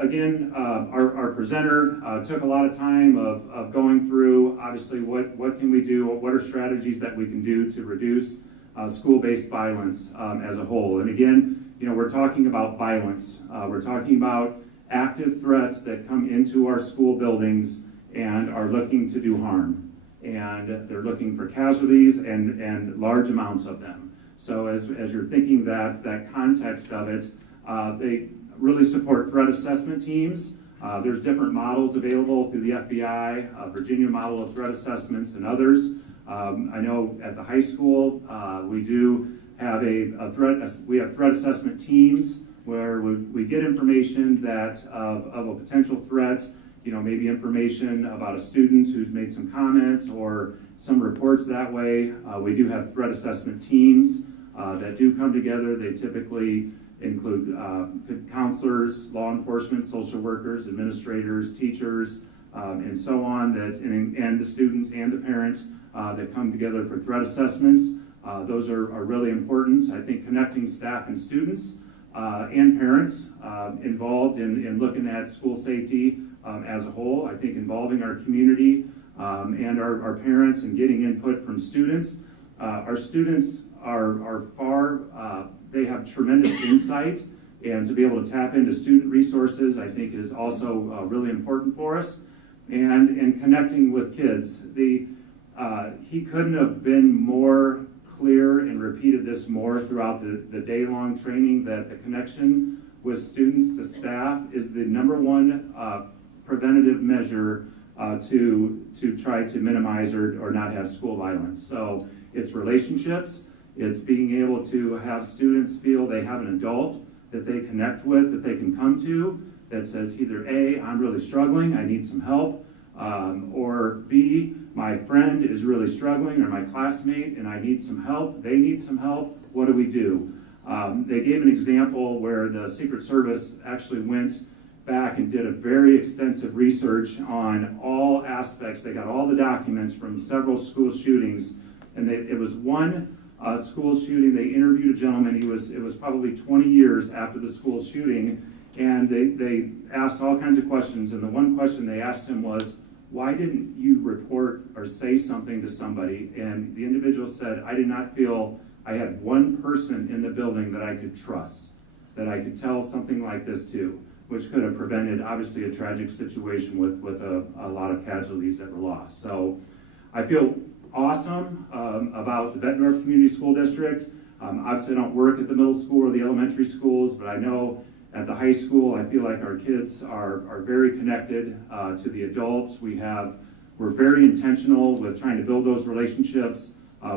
again, our presenter took a lot of time of going through, obviously, what can we do, what are strategies that we can do to reduce school-based violence as a whole. And again, we're talking about violence. We're talking about active threats that come into our school buildings and are looking to do harm. And they're looking for casualties and large amounts of them. So as you're thinking that context of it, they really support threat assessment teams. There's different models available through the FBI, Virginia model of threat assessments and others. I know at the high school, we do have we have threat assessment teams where we get information that of a potential threat, maybe information about a student who's made some comments or some reports that way. We do have threat assessment teams that do come together. They typically include counselors, law enforcement, social workers, administrators, teachers, and so on, and the students and the parents that come together for threat assessments. Those are really important. I think connecting staff and students and parents involved in looking at school safety as a whole. I think involving our community and our parents and getting input from students. Our students are they have tremendous insight, and to be able to tap into student resources, I think, is also really important for us. And connecting with kids. He couldn't have been more clear and repeated this more throughout the day-long training that the connection with students to staff is the number one preventative measure to try to minimize or not have school violence. So it's relationships, it's being able to have students feel they have an adult that they connect with, that they can come to, that says either A, I'm really struggling, I need some help, or B, my friend is really struggling, or my classmate, and I need some help, they need some help, what do we do? They gave an example where the Secret Service actually went back and did a very extensive research on all aspects. They got all the documents from several school shootings, and it was one school shooting. They interviewed a gentleman. It was probably 20 years after the school shooting, and they asked all kinds of questions, and the one question they asked him was, why didn't you report or say something to somebody? And the individual said, I did not feel I had one person in the building that I could trust, that I could tell something like this to, which could have prevented, obviously, a tragic situation with a lot of casualties that were lost. So I feel awesome about the Bett Community School District. Obviously, I don't work at the middle school or the elementary schools, but I know at the high school, I feel like our kids are very connected to the adults. We're very intentional with trying to build those relationships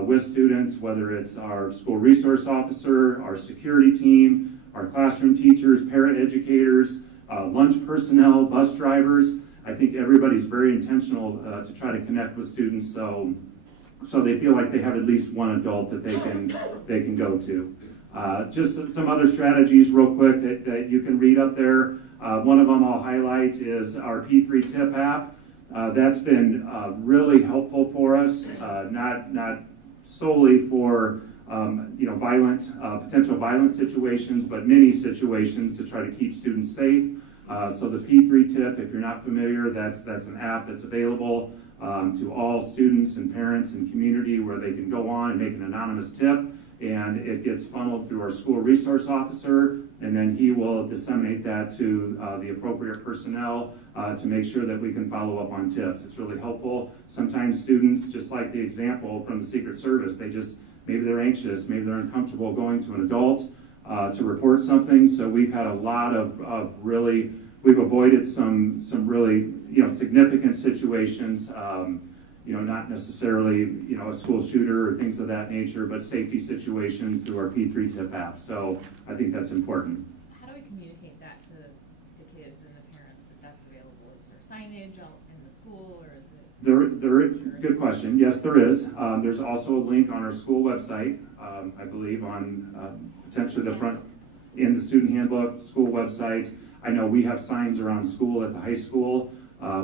with students, whether it's our school resource officer, our security team, our classroom teachers, para-educators, lunch personnel, bus drivers. I think everybody's very intentional to try to connect with students so they feel like they have at least one adult that they can go to. Just some other strategies real quick that you can read up there. One of them I'll highlight is our P3 tip app. That's been really helpful for us, not solely for potential violent situations, but many situations to try to keep students safe. So the P3 tip, if you're not familiar, that's an app that's available to all students and parents and community where they can go on and make an anonymous tip, and it gets funneled through our school resource officer, and then he will disseminate that to the appropriate personnel to make sure that we can follow up on tips. It's really helpful. Sometimes students, just like the example from the Secret Service, maybe they're anxious, maybe they're uncomfortable going to an adult to report something. So we've had a lot of really, we've avoided some really significant situations. Not necessarily a school shooter or things of that nature, but safety situations through our P3 tip app. So I think that's important. How do we communicate that to the kids and the parents that that's available? Is there signage in the school, good question. Yes, there is. There's also a link on our school website, I believe, on potentially the front in the student handbook, school website. I know we have signs around school at the high school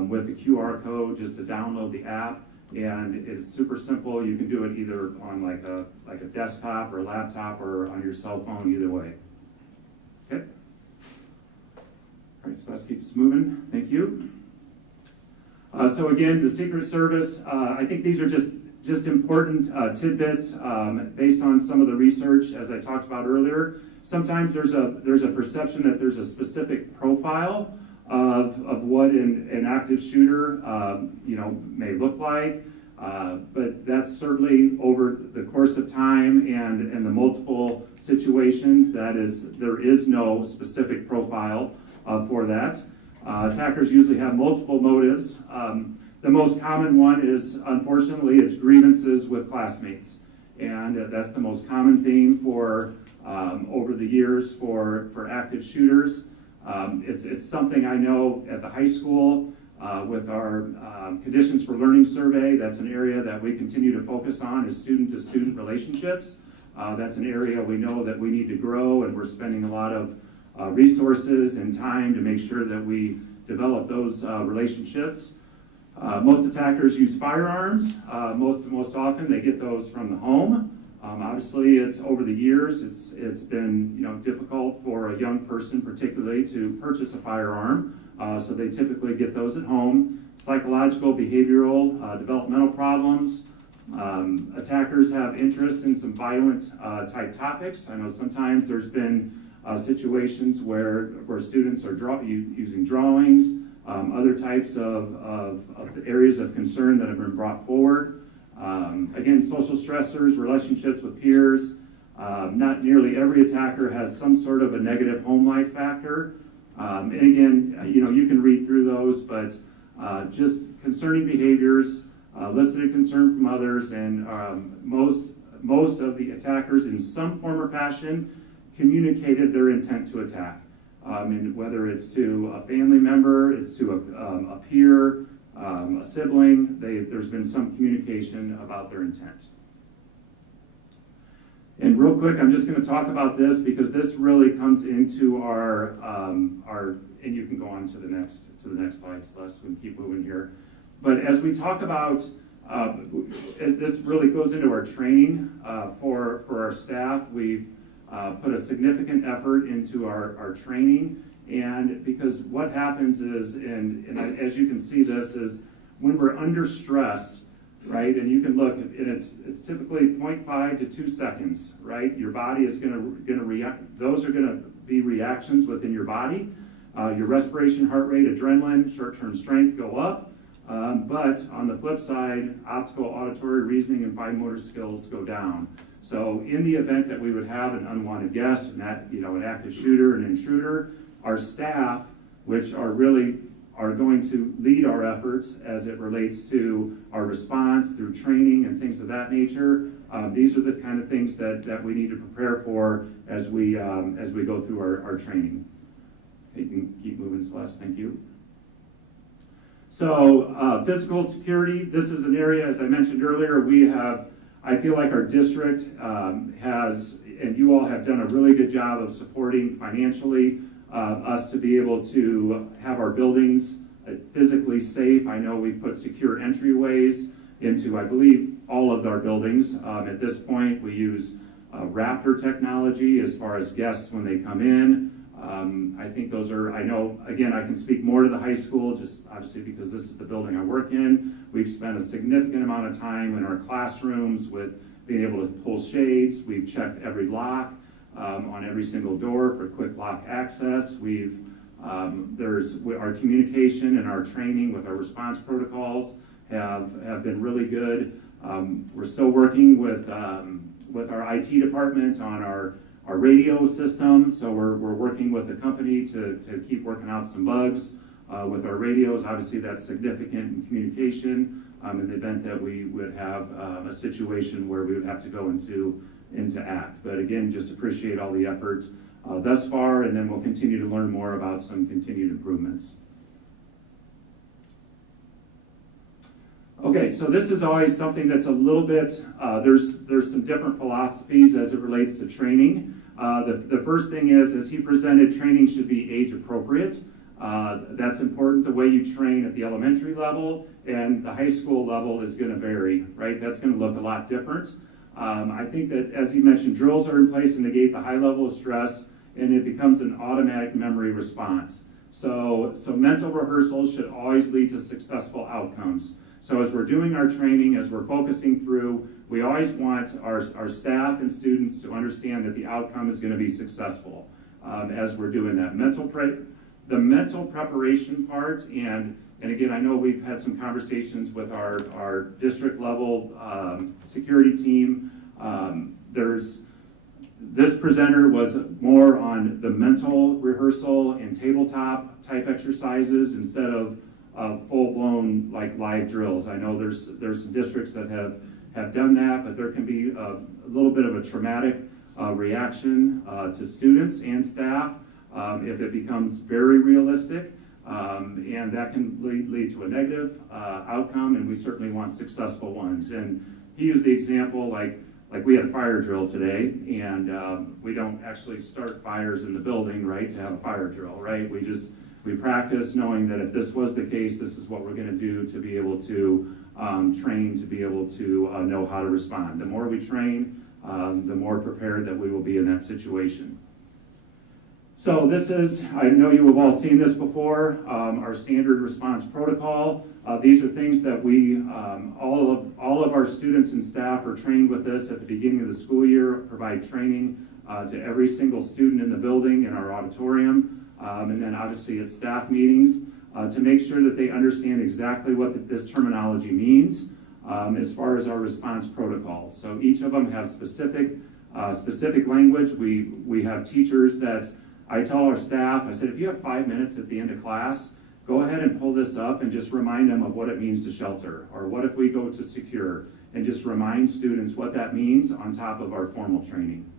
with the QR code just to download the app, and it's super simple. You can do it either on like a desktop or a laptop or on your cell phone, either way. Okay. All right, so let's keep this moving. Thank you. So again, the Secret Service, I think these are just important tidbits based on some of the research, as I talked about earlier. Sometimes there's a perception that there's a specific profile of what an active shooter may look like, but that's certainly over the course of time and the multiple situations. There is no specific profile for that. Attackers usually have multiple motives. The most common one is, unfortunately, it's grievances with classmates. And that's the most common theme for over the years for active shooters. It's something I know at the high school with our conditions for learning survey. That's an area that we continue to focus on, is student-to-student relationships. That's an area we know that we need to grow, and we're spending a lot of resources and time to make sure that we develop those relationships. Most attackers use firearms. Most often they get those from the home. Obviously, it's over the years, it's been difficult for a young person particularly to purchase a firearm. So they typically get those at home. Psychological, behavioral, developmental problems. Attackers have interest in some violent type topics. I know sometimes there's been situations where students are using drawings, other types of areas of concern that have been brought forward. Again, social stressors, relationships with peers. Not nearly every attacker has some sort of a negative home life factor. And again, you can read through those, but just concerning behaviors, elicited concern from others, and most of the attackers in some form or fashion communicated their intent to attack. And whether it's to a family member, it's to a peer, a sibling, there's been some communication about their intent. And real quick, I'm just going to talk about this because this really comes into our and you can go on to the next slide, Celeste, we can keep moving here. But as we talk about, this really goes into our training for our staff. We've put a significant effort into our training, and because what happens is, and as you can see this, is when we're under stress, right, and you can look, and it's typically 0.5 to 2 seconds, right? Your body is going to react. Those are going to be reactions within your body. Your respiration, heart rate, adrenaline, short-term strength go up. But on the flip side, optical, auditory, reasoning, and fine motor skills go down. So in the event that we would have an unwanted guest, an active shooter, an intruder, our staff, which are going to lead our efforts as it relates to our response through training and things of that nature, these are the kind of things that we need to prepare for as we go through our training. Okay, you can keep moving, Celeste, thank you. So physical security, this is an area, as I mentioned earlier, I feel like our district has, and you all have done a really good job of supporting financially us to be able to have our buildings physically safe. I know we've put secure entryways into, I believe, all of our buildings. At this point, we use Raptor technology as far as guests when they come in. I think those are, I know, again, I can speak more to the high school, just obviously because this is the building I work in. We've spent a significant amount of time in our classrooms with being able to pull shades. We've checked every lock on every single door for quick lock access. Our communication and our training with our response protocols have been really good. We're still working with our IT department on our radio system, so we're working with a company to keep working out some bugs with our radios. Obviously, that's significant in communication in the event that we would have a situation where we would have to go into act. But again, just appreciate all the effort thus far, and then we'll continue to learn more about some continued improvements. Okay, so this is always something that's a little bit, there's some different philosophies as it relates to training. The first thing is, as he presented, training should be age appropriate. That's important. The way you train at the elementary level and the high school level is going to vary, right? That's going to look a lot different. I think that, as he mentioned, drills are in place to negate the high level of stress, and it becomes an automatic memory response. So mental rehearsals should always lead to successful outcomes. So as we're doing our training, as we're focusing through, we always want our staff and students to understand that the outcome is going to be successful as we're doing that. The mental preparation part, and again, I know we've had some conversations with our district level security team. This presenter was more on the mental rehearsal and tabletop type exercises instead of full-blown like live drills. I know there's some districts that have done that, but there can be a little bit of a traumatic reaction to students and staff if it becomes very realistic, and that can lead to a negative outcome, and we certainly want successful ones. And he used the example like we had a fire drill today, and we don't actually start fires in the building, right, to have a fire drill, right? We practice knowing that if this was the case, this is what we're going to do to be able to train, to be able to know how to respond. The more we train, the more prepared that we will be in that situation. So this is, I know you have all seen this before, our standard response protocol. These are things that we, all of our students and staff are trained with this at the beginning of the school year, provide training to every single student in the building, in our auditorium, and then obviously at staff meetings to make sure that they understand exactly what this terminology means as far as our response protocols. So each of them have specific language. We have teachers that I tell our staff, I said, if you have 5 minutes at the end of class, go ahead and pull this up and just remind them of what it means to shelter, or what if we go to secure, and just remind students what that means on top of our formal training.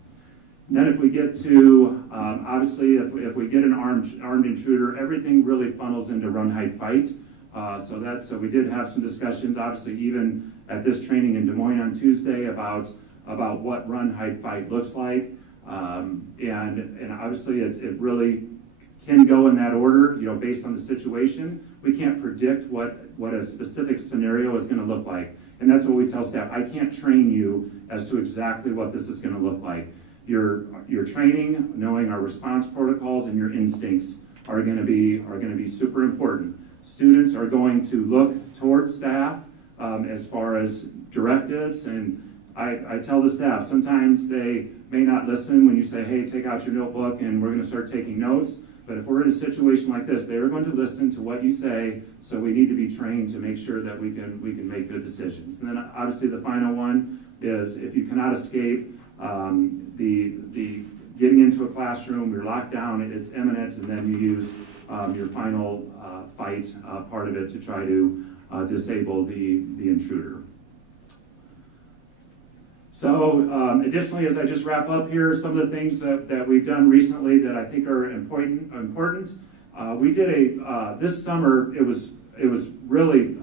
And then if we get to, obviously, if we get an armed intruder, everything really funnels into run, hide, fight. So we did have some discussions, obviously, even at this training in Des Moines on Tuesday about what run, hide, fight looks like. And obviously it really can go in that order, based on the situation. We can't predict what a specific scenario is going to look like. And that's what we tell staff. I can't train you as to exactly what this is going to look like. Your training, knowing our response protocols and your instincts are going to be super important. Students are going to look towards staff as far as directives, and I tell the staff, sometimes they may not listen when you say, hey, take out your notebook and we're going to start taking notes. But if we're in a situation like this, they are going to listen to what you say, so we need to be trained to make sure that we can make good decisions. And then obviously the final one is, if you cannot escape the getting into a classroom, you're locked down, it's imminent, and then you use your final fight part of it to try to disable the intruder. So additionally, as I just wrap up here, some of the things that we've done recently that I think are important. We did this summer, it was really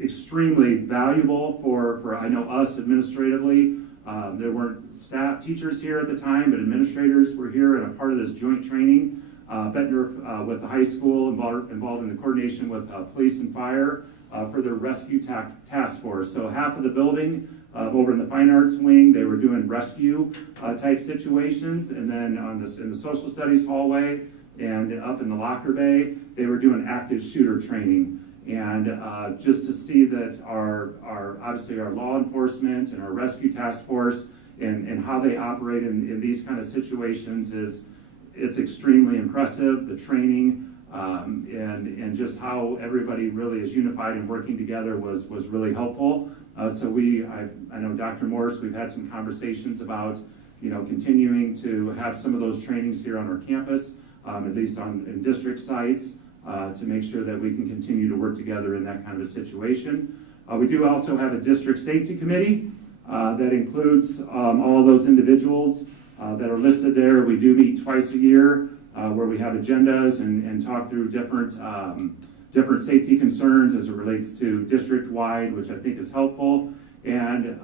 extremely valuable for I know us administratively. There weren't teachers here at the time, but administrators were here and a part of this joint training. Bett with the high school involved in the coordination with police and fire for their rescue task force. So half of the building over in the fine arts wing, they were doing rescue type situations, and then in the social studies hallway and up in the locker bay, they were doing active shooter training. And just to see that obviously our law enforcement and our rescue task force and how they operate in these kind of situations it's extremely impressive. The training and just how everybody really is unified and working together was really helpful. So I know Dr. Morse, we've had some conversations about continuing to have some of those trainings here on our campus, at least in district sites, to make sure that we can continue to work together in that kind of a situation. We do also have a district safety committee that includes all of those individuals that are listed there. We do meet twice a year where we have agendas and talk through different different safety concerns as it relates to district-wide, which I think is helpful. And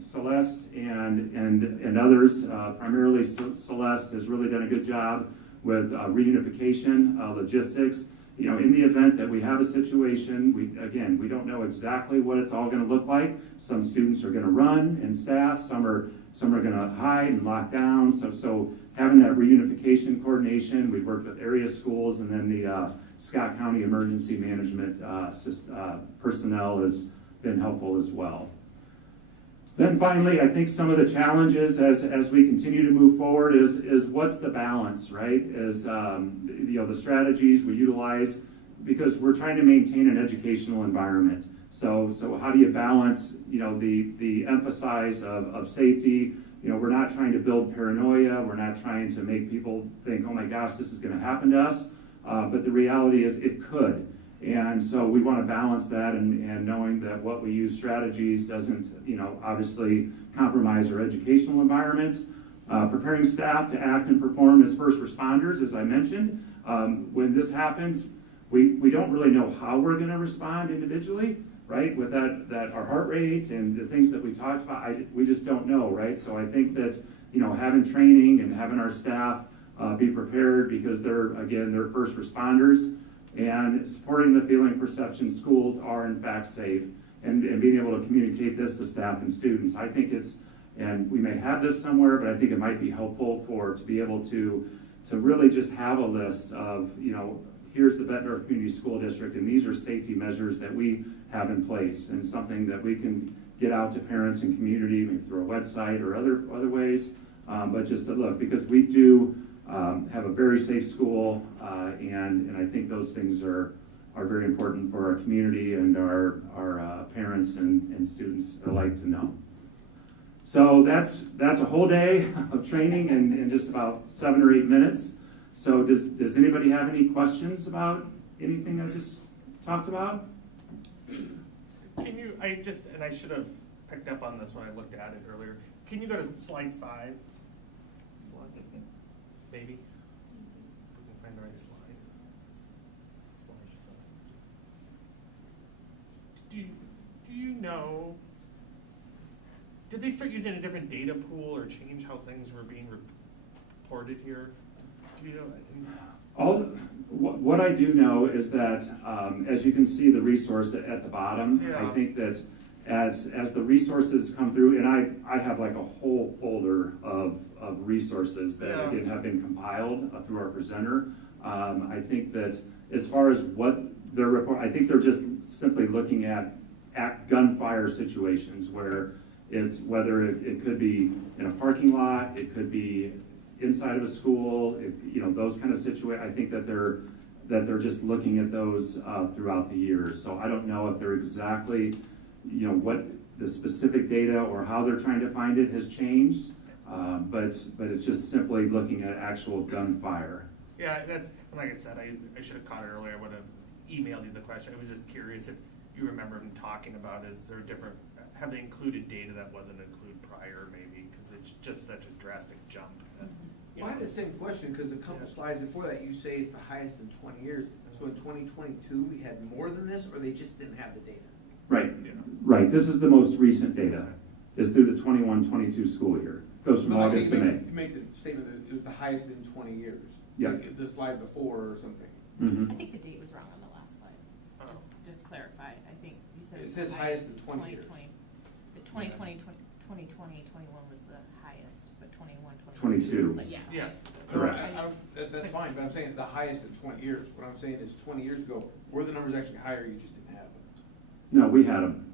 Celeste and others, primarily Celeste, has really done a good job with reunification, logistics. You know, in the event that we have a situation, we don't know exactly what it's all going to look like. Some students are going to run and staff, some are going to hide and lock down. So having that reunification coordination, we've worked with area schools, and then the Scott County Emergency Management personnel has been helpful as well. Then finally, I think some of the challenges as we continue to move forward is what's the balance, right? Is the strategies we utilize, because we're trying to maintain an educational environment. So how do you balance, the emphasis of safety? We're not trying to build paranoia. We're not trying to make people think, oh my gosh, this is going to happen to us. But the reality is it could. And so we want to balance that and knowing that what we use strategies doesn't, obviously compromise our educational environment. Preparing staff to act and perform as first responders, as I mentioned. When this happens, we don't really know how we're going to respond individually, right? With that our heart rate and the things that we talked about, we just don't know, right? So I think that, having training and having our staff be prepared, because they're first responders, and supporting the feeling perception schools are in fact safe, and being able to communicate this to staff and students. I think and we may have this somewhere, but I think it might be helpful to be able to really just have a list of, here's the Bett Community School District, and these are safety measures that we have in place, and something that we can get out to parents and community, maybe through a website or other ways, but just to look, because we do have a very safe school, and I think those things are very important for our community and our parents and students alike to know. So that's a whole day of training in just about 7 or 8 minutes. So does anybody have any questions about anything I just talked about? Can you, I should have picked up on this when I looked at it earlier. Can you go to slide 5? Maybe. We can find the right slide. Do you know, did they start using a different data pool or change how things were being reported here? Do you know? What I do know is that, as you can see the resource at the bottom, Yeah. I think that as the resources come through, and I have like a whole folder of resources that Yeah. again have been compiled through our presenter. I think that as far as what they're report, I think they're just simply looking at gunfire situations where whether it could be in a parking lot, it could be inside of a school, those kind of situations. I think that they're just looking at those throughout the years. So I don't know if they're exactly, what the specific data or how they're trying to find it has changed, but it's just simply looking at actual gunfire. Yeah, that's, like I said, I should have caught it earlier. I would have emailed you the question. I was just curious if you remember them talking about, have they included data that wasn't included prior, maybe, because it's just such a drastic jump. Well, I have the same question, because a couple slides before that, you say it's the highest in 20 years. So in 2022, we had more than this, or they just didn't have the data? Right, right. This is the most recent data. It's through the 21-22 school year. Goes from August to May. You make the statement that it was the highest in 20 years. Yeah. Like the slide before or something. Mm-hmm. I think the date was wrong on the last slide. Just to clarify, I think you said It says highest in 20 years. The 2020, 21 was the highest, but 21, 22. was the, yeah. Yes. Correct. That's fine, but I'm saying the highest in 20 years. What I'm saying is 20 years ago, were the numbers actually higher, you just didn't have them? No, we had them.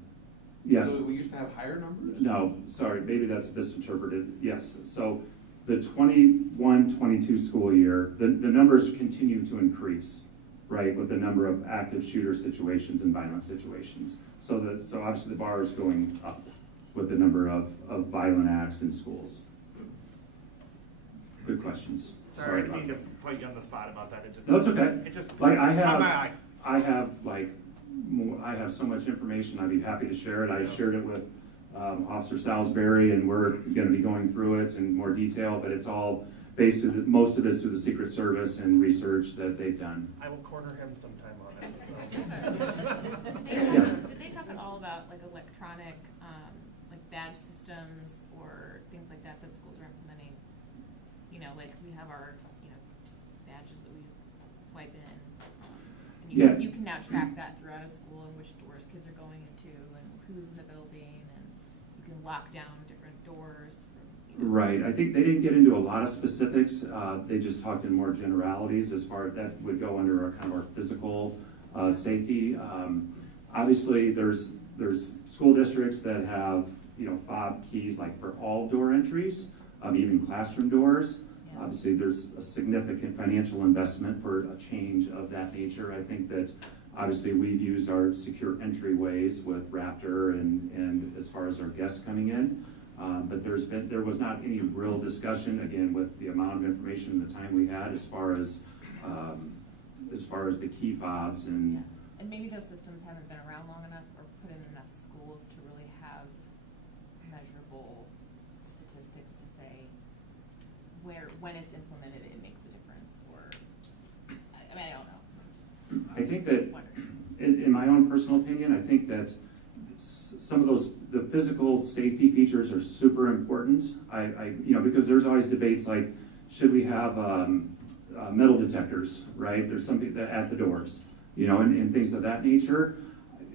Yes. So we used to have higher numbers? No, sorry, maybe that's misinterpreted. Yes. So the 21-22 school year, the numbers continue to increase, right, with the number of active shooter situations and violent situations. So obviously the bar is going up with the number of violent acts in schools. Good questions. Sorry, I about didn't mean that. to put you on the spot about that. No, it's okay. It just Like caught my eye. I have so much information. I'd be happy to share it. I shared it with Officer Salisbury, and we're going to be going through it in more detail. But it's all based, most of it's through the Secret Service and research that they've done. I will corner him sometime on Did they talk at all about like electronic, like badge systems or things like that that schools are implementing? You know, like we have our, badges that we swipe in. And you can now track that throughout a school and which doors kids are going into and who's in the building, and you can lock down different doors. Right. I think they didn't get into a lot of specifics. They just talked in more generalities as far as that would go under our kind of our physical safety. Obviously, there's school districts that have fob keys like for all door entries, even classroom doors. Yeah. Obviously, there's a significant financial investment for a change of that nature. I think that obviously we've used our secure entryways with Raptor and as far as our guests coming in. But there was not any real discussion, again, with the amount of information and the time we had as far as the key fobs and. Yeah. And maybe those systems haven't been around long enough or put in enough schools to really have measurable statistics to say when it's implemented it makes a difference, or I don't know. I think that in my own personal opinion, I think that some of the physical safety features are super important. Because there's always debates like, should we have metal detectors, right? There's something that at the doors, and things of that nature.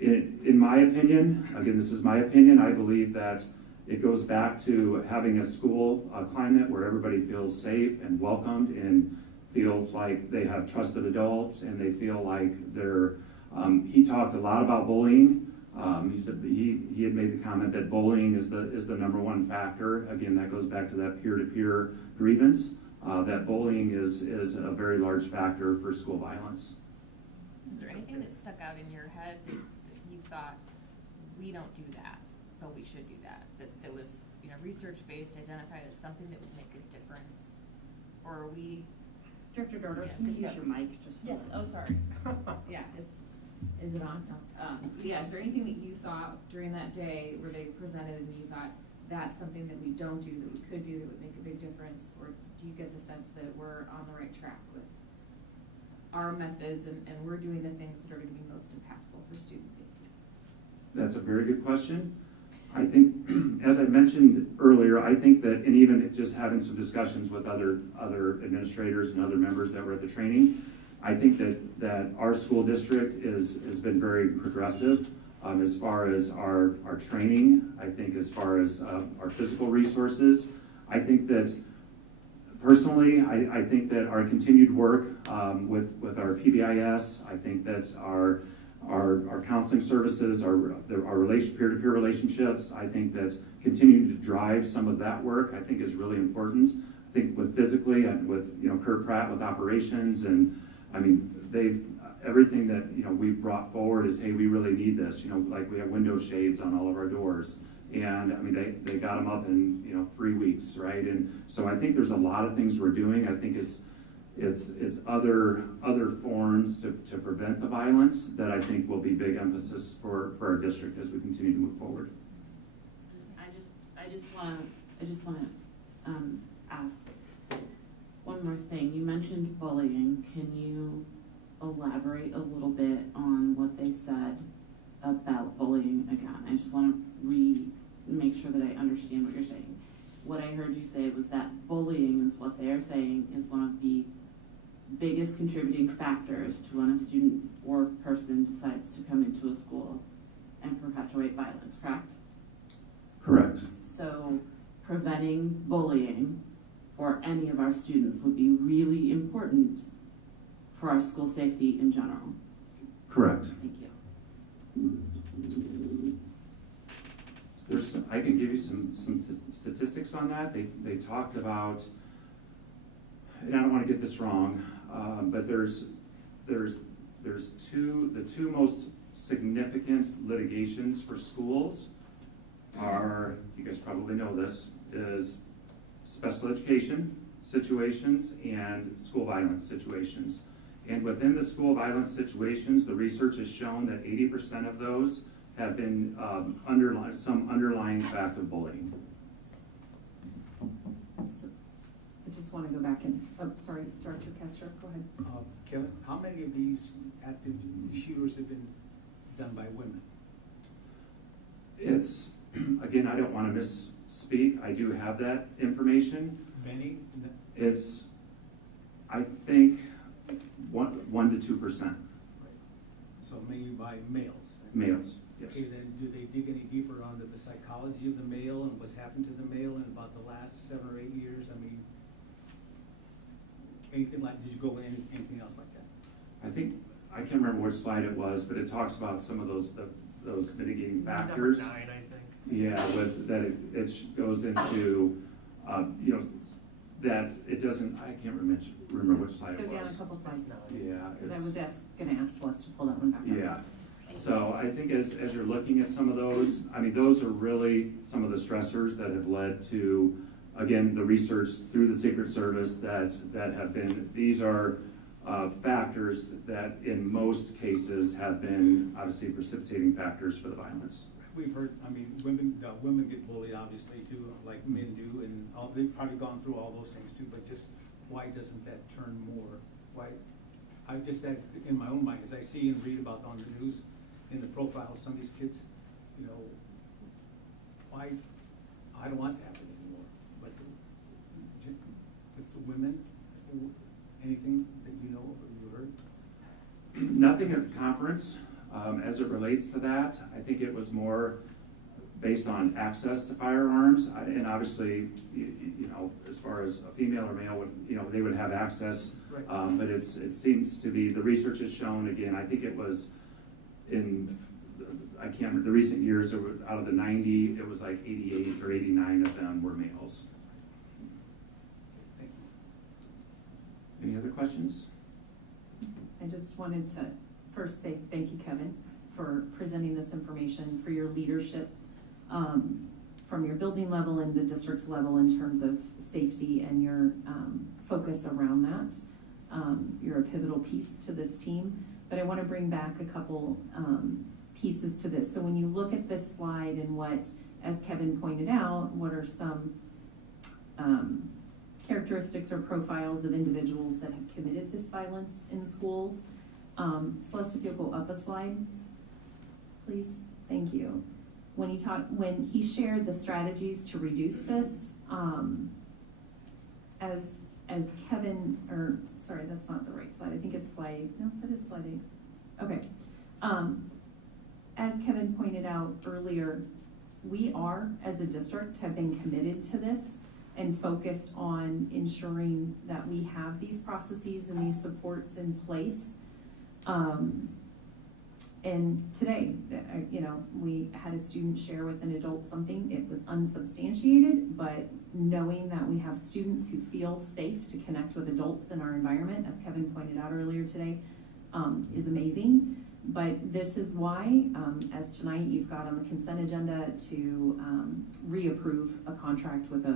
In my opinion, again, this is my opinion, I believe that it goes back to having a school climate where everybody feels safe and welcomed and feels like they have trusted adults and they feel like they're, he talked a lot about bullying. He said he had made the comment that bullying is the number one factor. Again, that goes back to that peer-to-peer grievance. That bullying is a very large factor for school violence. Is there anything that stuck out in your head that you thought, we don't do that, but we should do that? That was research-based, identified as something that would make a difference? Or are we? Director Dorder, can you use your mic? Yes, oh, sorry. Yeah, is it on? Yeah, is there anything that you thought during that day where they presented and you thought that's something that we don't do that we could do that would make a big difference? Or do you get the sense that we're on the right track with our methods and we're doing the things that are going to be most impactful for student safety? That's a very good question. I think, as I mentioned earlier, I think that, and even just having some discussions with other administrators and other members that were at the training, I think that our school district has been very progressive as far as our training. I think as far as our physical resources. I think that personally, I think that our continued work with our PBIS, I think that our counseling services, our peer-to-peer relationships, I think that continuing to drive some of that work, I think is really important. I think with physically and with Kurt Pratt with operations, and I mean everything that we've brought forward is, hey, we really need this. Like we have window shades on all of our doors, and I mean they got them up in 3 weeks, right? And so I think there's a lot of things we're doing. I think it's other forms to prevent the violence that I think will be big emphasis for our district as we continue to move forward. I just want to ask one more thing. You mentioned bullying. Can you elaborate a little bit on what they said about bullying again? I just want to make sure that I understand what you're saying. What I heard you say was that bullying is what they are saying is one of the biggest contributing factors to when a student or person decides to come into a school and perpetuate violence, correct? Correct. So preventing bullying for any of our students would be really important for our school safety in general. Correct. Thank you. I can give you some statistics on that. They talked about, and I don't want to get this wrong, but there's the two most significant litigations for schools are, you guys probably know this, is special education situations and school violence situations. And within the school violence situations, the research has shown that 80% of those have been some underlying fact of bullying. So I just want to go back and, oh, sorry, Director Castro, go ahead. Kevin, how many of these active shooters have been done by women? It's, again, I don't want to misspeak. I do have that information. Many? It's, I think, 1 to 2%. So maybe by males? Males, yes. Okay, then do they dig any deeper onto the psychology of the male and what's happened to the male in about the last 7 or 8 years? I mean, anything like, did you go with anything else like that? I think, I can't remember which slide it was, but it talks about some of those mitigating factors. Number 9, I think. Yeah, with, that it goes into, you know, that it doesn't, I can't remember which slide it was. Go down a couple slides. Yeah. Because I was gonna ask Celeste to pull that one back up. Yeah. So I think as you're looking at some of those, I mean, those are really some of the stressors that have led to, again, the research through the Secret Service that have been, these are factors that in most cases have been obviously precipitating factors for the violence. We've heard, I mean, women get bullied obviously too, like men do, and they've probably gone through all those things too, but just why doesn't that turn more? Why, I just, in my own mind, as I see and read about on the news, in the profile of some of these kids, you know, why, I don't want to happen anymore, but the women, anything that you know or you heard? Nothing at the conference as it relates to that. I think it was more based on access to firearms, and obviously, you know, as far as a female or male would, you know, they would have access. Right. But it seems to be, the research has shown, again, I think it was in, I can't remember, the recent years, out of the 90, it was like 88 or 89 of them were males. Thank you. Any other questions? I just wanted to first say thank you, Kevin, for presenting this information, for your leadership from your building level and the district level in terms of safety and your focus around that. You're a pivotal piece to this team, but I want to bring back a couple pieces to this. So when you look at this slide and what, as Kevin pointed out, what are some characteristics or profiles of individuals that have committed this violence in schools. Celeste, if you'll go up a slide, please. Thank you. When he shared the strategies to reduce this, as Kevin, or sorry, that's not the right slide. I think it's slide, no, that is slide 8. Okay. As Kevin pointed out earlier, we are, as a district, have been committed to this and focused on ensuring that we have these processes and these supports in place. And today, you know, we had a student share with an adult something. It was unsubstantiated, but knowing that we have students who feel safe to connect with adults in our environment, as Kevin pointed out earlier today, is amazing. But this is why, as tonight you've got on the consent agenda to reapprove a contract with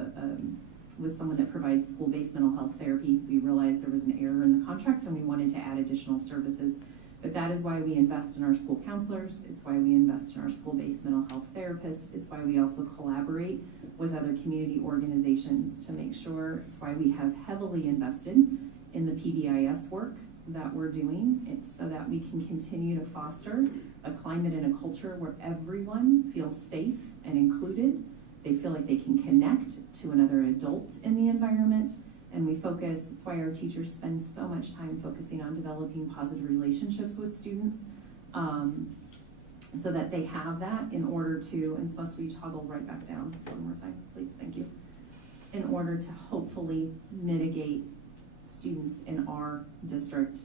with someone that provides school-based mental health therapy. We realized there was an error in the contract and we wanted to add additional services. But that is why we invest in our school counselors. It's why we invest in our school-based mental health therapists. It's why we also collaborate with other community organizations to make sure. It's why we have heavily invested in the PBIS work that we're doing. It's so that we can continue to foster a climate and a culture where everyone feels safe and included. They feel like they can connect to another adult in the environment. And we focus, it's why our teachers spend so much time focusing on developing positive relationships with students, so that they have that in order to, and Celeste, will you toggle right back down one more time, please, thank you. In order to hopefully mitigate students in our district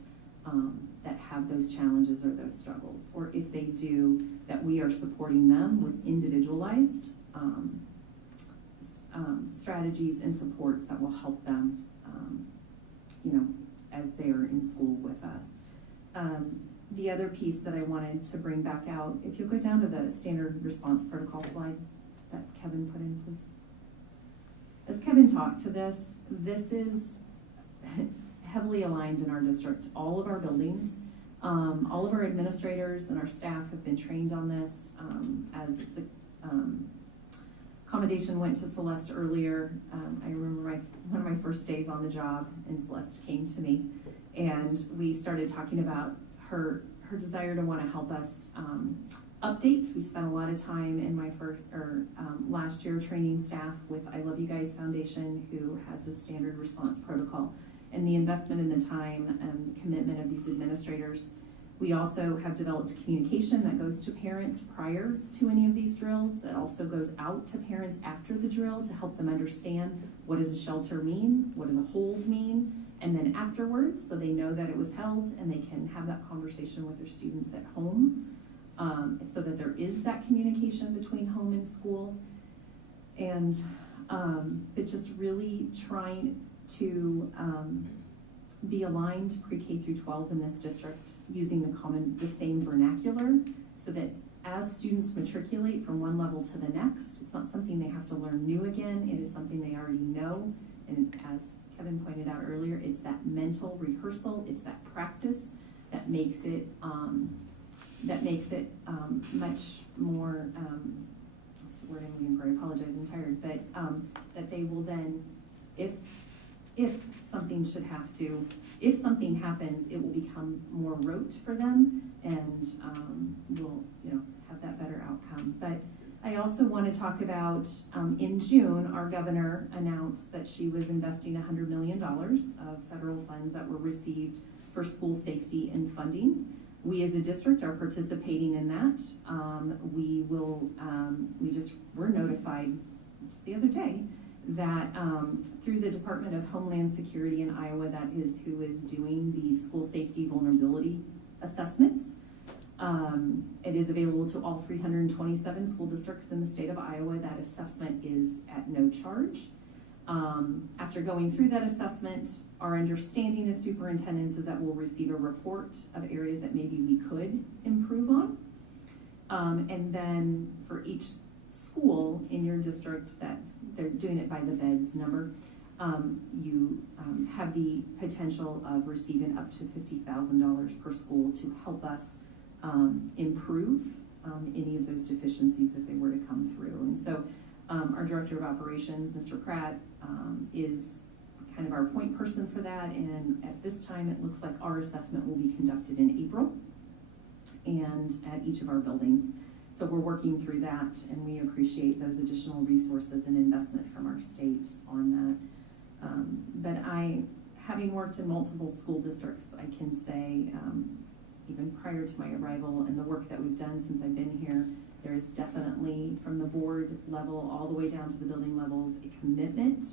that have those challenges or those struggles, or if they do, that we are supporting them with individualized strategies and supports that will help them, you know, as they are in school with us. The other piece that I wanted to bring back out, if you'll go down to the standard response protocol slide that Kevin put in, please. As Kevin talked to this, this is heavily aligned in our district. All of our buildings, all of our administrators and our staff have been trained on this as the commendation went to Celeste earlier. I remember one of my first days on the job, and Celeste came to me, and we started talking about her desire to want to help us update. We spent a lot of time in my last year training staff with I Love You Guys Foundation, who has a standard response protocol, and the investment in the time and commitment of these administrators. We also have developed communication that goes to parents prior to any of these drills, that also goes out to parents after the drill to help them understand what does a shelter mean, what does a hold mean, and then afterwards, so they know that it was held and they can have that conversation with their students at home, so that there is that communication between home and school. And it's just really trying to be aligned pre-K through 12 in this district, using the same vernacular, so that as students matriculate from one level to the next, it's not something they have to learn new again, it is something they already know. And as Kevin pointed out earlier, it's that mental rehearsal, it's that practice that makes it much more, what's the word I'm looking for, I apologize, I'm tired, but that they will then, if something happens, it will become more rote for them, and will, have that better outcome. But I also want to talk about, in June, our governor announced that she was investing $100 million of federal funds that were received for school safety and funding. We as a district are participating in that. We're notified just the other day that through the Department of Homeland Security in Iowa, that is who is doing the school safety vulnerability assessments. It is available to all 327 school districts in the state of Iowa. That assessment is at no charge. After going through that assessment, our understanding as superintendents is that we'll receive a report of areas that maybe we could improve on. And then for each school in your district, that they're doing it by the beds number, you have the potential of receiving up to $50,000 per school to help us improve any of those deficiencies if they were to come through. And so our Director of Operations, Mr. Pratt, is kind of our point person for that, and at this time it looks like our assessment will be conducted in April and at each of our buildings. So we're working through that, and we appreciate those additional resources and investment from our state on that. But having worked in multiple school districts, I can say, even prior to my arrival and the work that we've done since I've been here, there is definitely, from the board level all the way down to the building levels, a commitment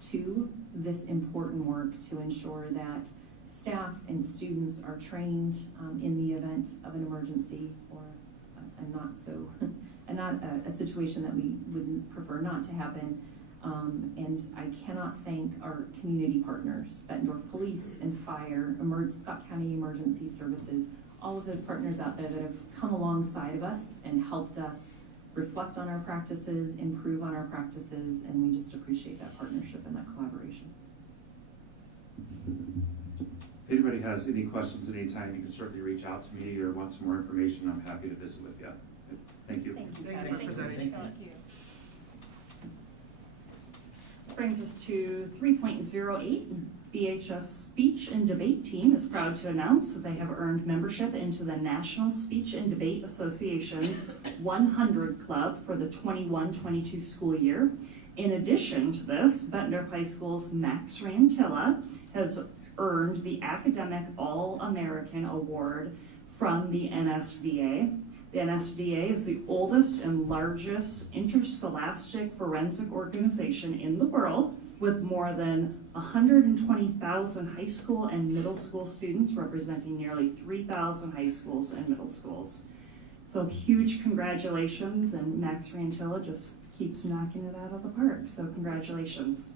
to this important work to ensure that staff and students are trained in the event of an emergency or a situation that we would prefer not to happen. And I cannot thank our community partners, Bettendorf Police and Fire, Scott County Emergency Services, all of those partners out there that have come alongside of us and helped us reflect on our practices, improve on our practices, and we just appreciate that partnership and that collaboration. If anybody has any questions at any time, you can certainly reach out to me or want some more information. I'm happy to visit with you. Thank you. Thank you. Thanks for presenting. Thank you. Brings us to 3.08. BHS Speech and Debate Team is proud to announce that they have earned membership into the National Speech and Debate Association's 100 Club for the 21-22 school year. In addition to this, Bettendorf High School's Max Rantilla has earned the Academic All-American Award from the NSDA. The NSDA is the oldest and largest interscholastic forensic organization in the world, with more than 120,000 high school and middle school students, representing nearly 3,000 high schools and middle schools. So huge congratulations, and Max Rantilla just keeps knocking it out of the park, so congratulations.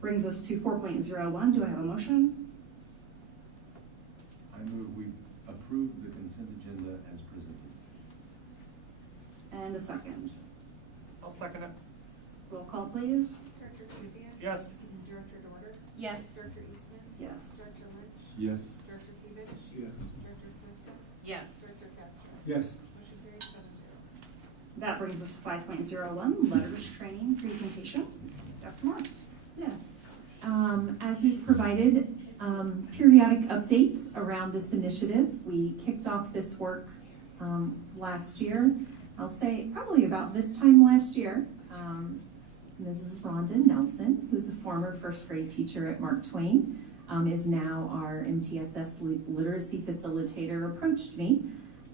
Brings us to 4.01, do I have a motion? I move we approve the consent agenda as presented. And a second. I'll second it. Roll call, please. Director Kubiak? Yes. Director Dorder? Yes. Director Eastman? Yes. Director Lynch? Yes. Director Pevich? Yes. Director Smith? Yes. Director Castro? Yes. Motion carries. That brings us to 5.01, letters training presentation. Dr. Morris. Yes. As we've provided periodic updates around this initiative, we kicked off this work last year. I'll say probably about this time last year. Mrs. Rhonda Nelson, who's a former first grade teacher at Mark Twain, is now our MTSS literacy facilitator, approached me.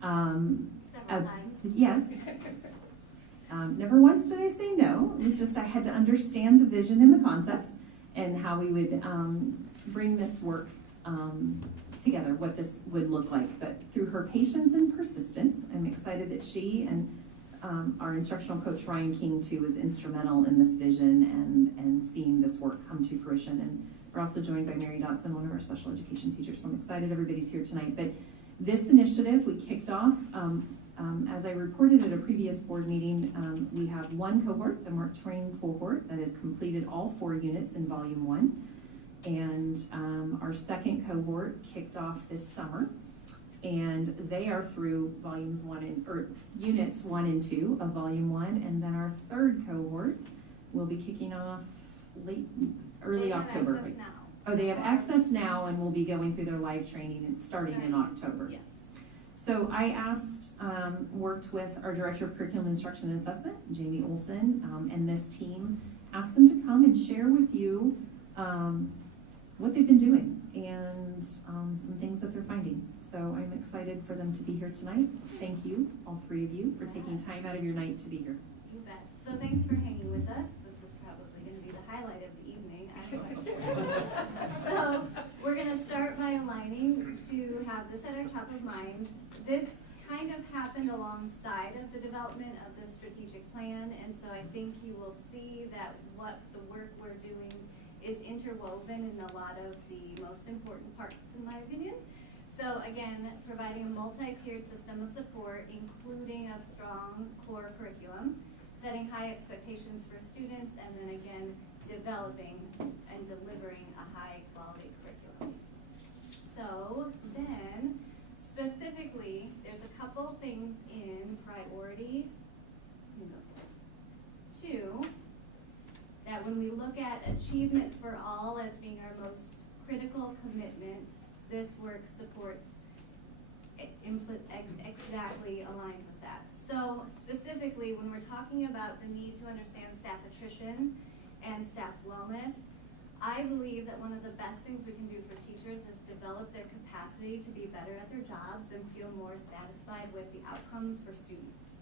Several times. Yes. Never once did I say no. It was just I had to understand the vision and the concept and how we would bring this work together, what this would look like. But through her patience and persistence, I'm excited that she and our instructional coach Ryan King too was instrumental in this vision and seeing this work come to fruition. And we're also joined by Mary Dotson, one of our special education teachers. So I'm excited everybody's here tonight. But this initiative we kicked off, as I reported at a previous board meeting, we have one cohort, the Mark Twain cohort, that has completed all 4 units in volume 1. And our second cohort kicked off this summer. And they are through units 1 and 2 of volume 1. And then our third cohort will be kicking off early October. Access now. Oh, they have access now and will be going through their live training and starting in October. Yes. So I worked with our Director of Curriculum Instruction and Assessment, Jamie Olson, and this team, asked them to come and share with you what they've been doing and some things that they're finding. So I'm excited for them to be here tonight. Thank you, all 3 of you, for taking time out of your night to be here. You bet. So thanks for hanging with us. This is probably going to be the highlight of the evening. So we're going to start by aligning to have this at our top of mind. This kind of happened alongside of the development of the strategic plan, and so I think you will see that what the work we're doing is interwoven in a lot of the most important parts, in my opinion. So again, providing a multi-tiered system of support, including a strong core curriculum, setting high expectations for students, and then again, developing and delivering a high quality curriculum. So then, specifically, there's a couple things in priority, 2, that when we look at achievement for all as being our most critical commitment, this work supports exactly aligned with that. So specifically, when we're talking about the need to understand staff attrition and staff wellness, I believe that one of the best things we can do for teachers is develop their capacity to be better at their jobs and feel more satisfied with the outcomes for students.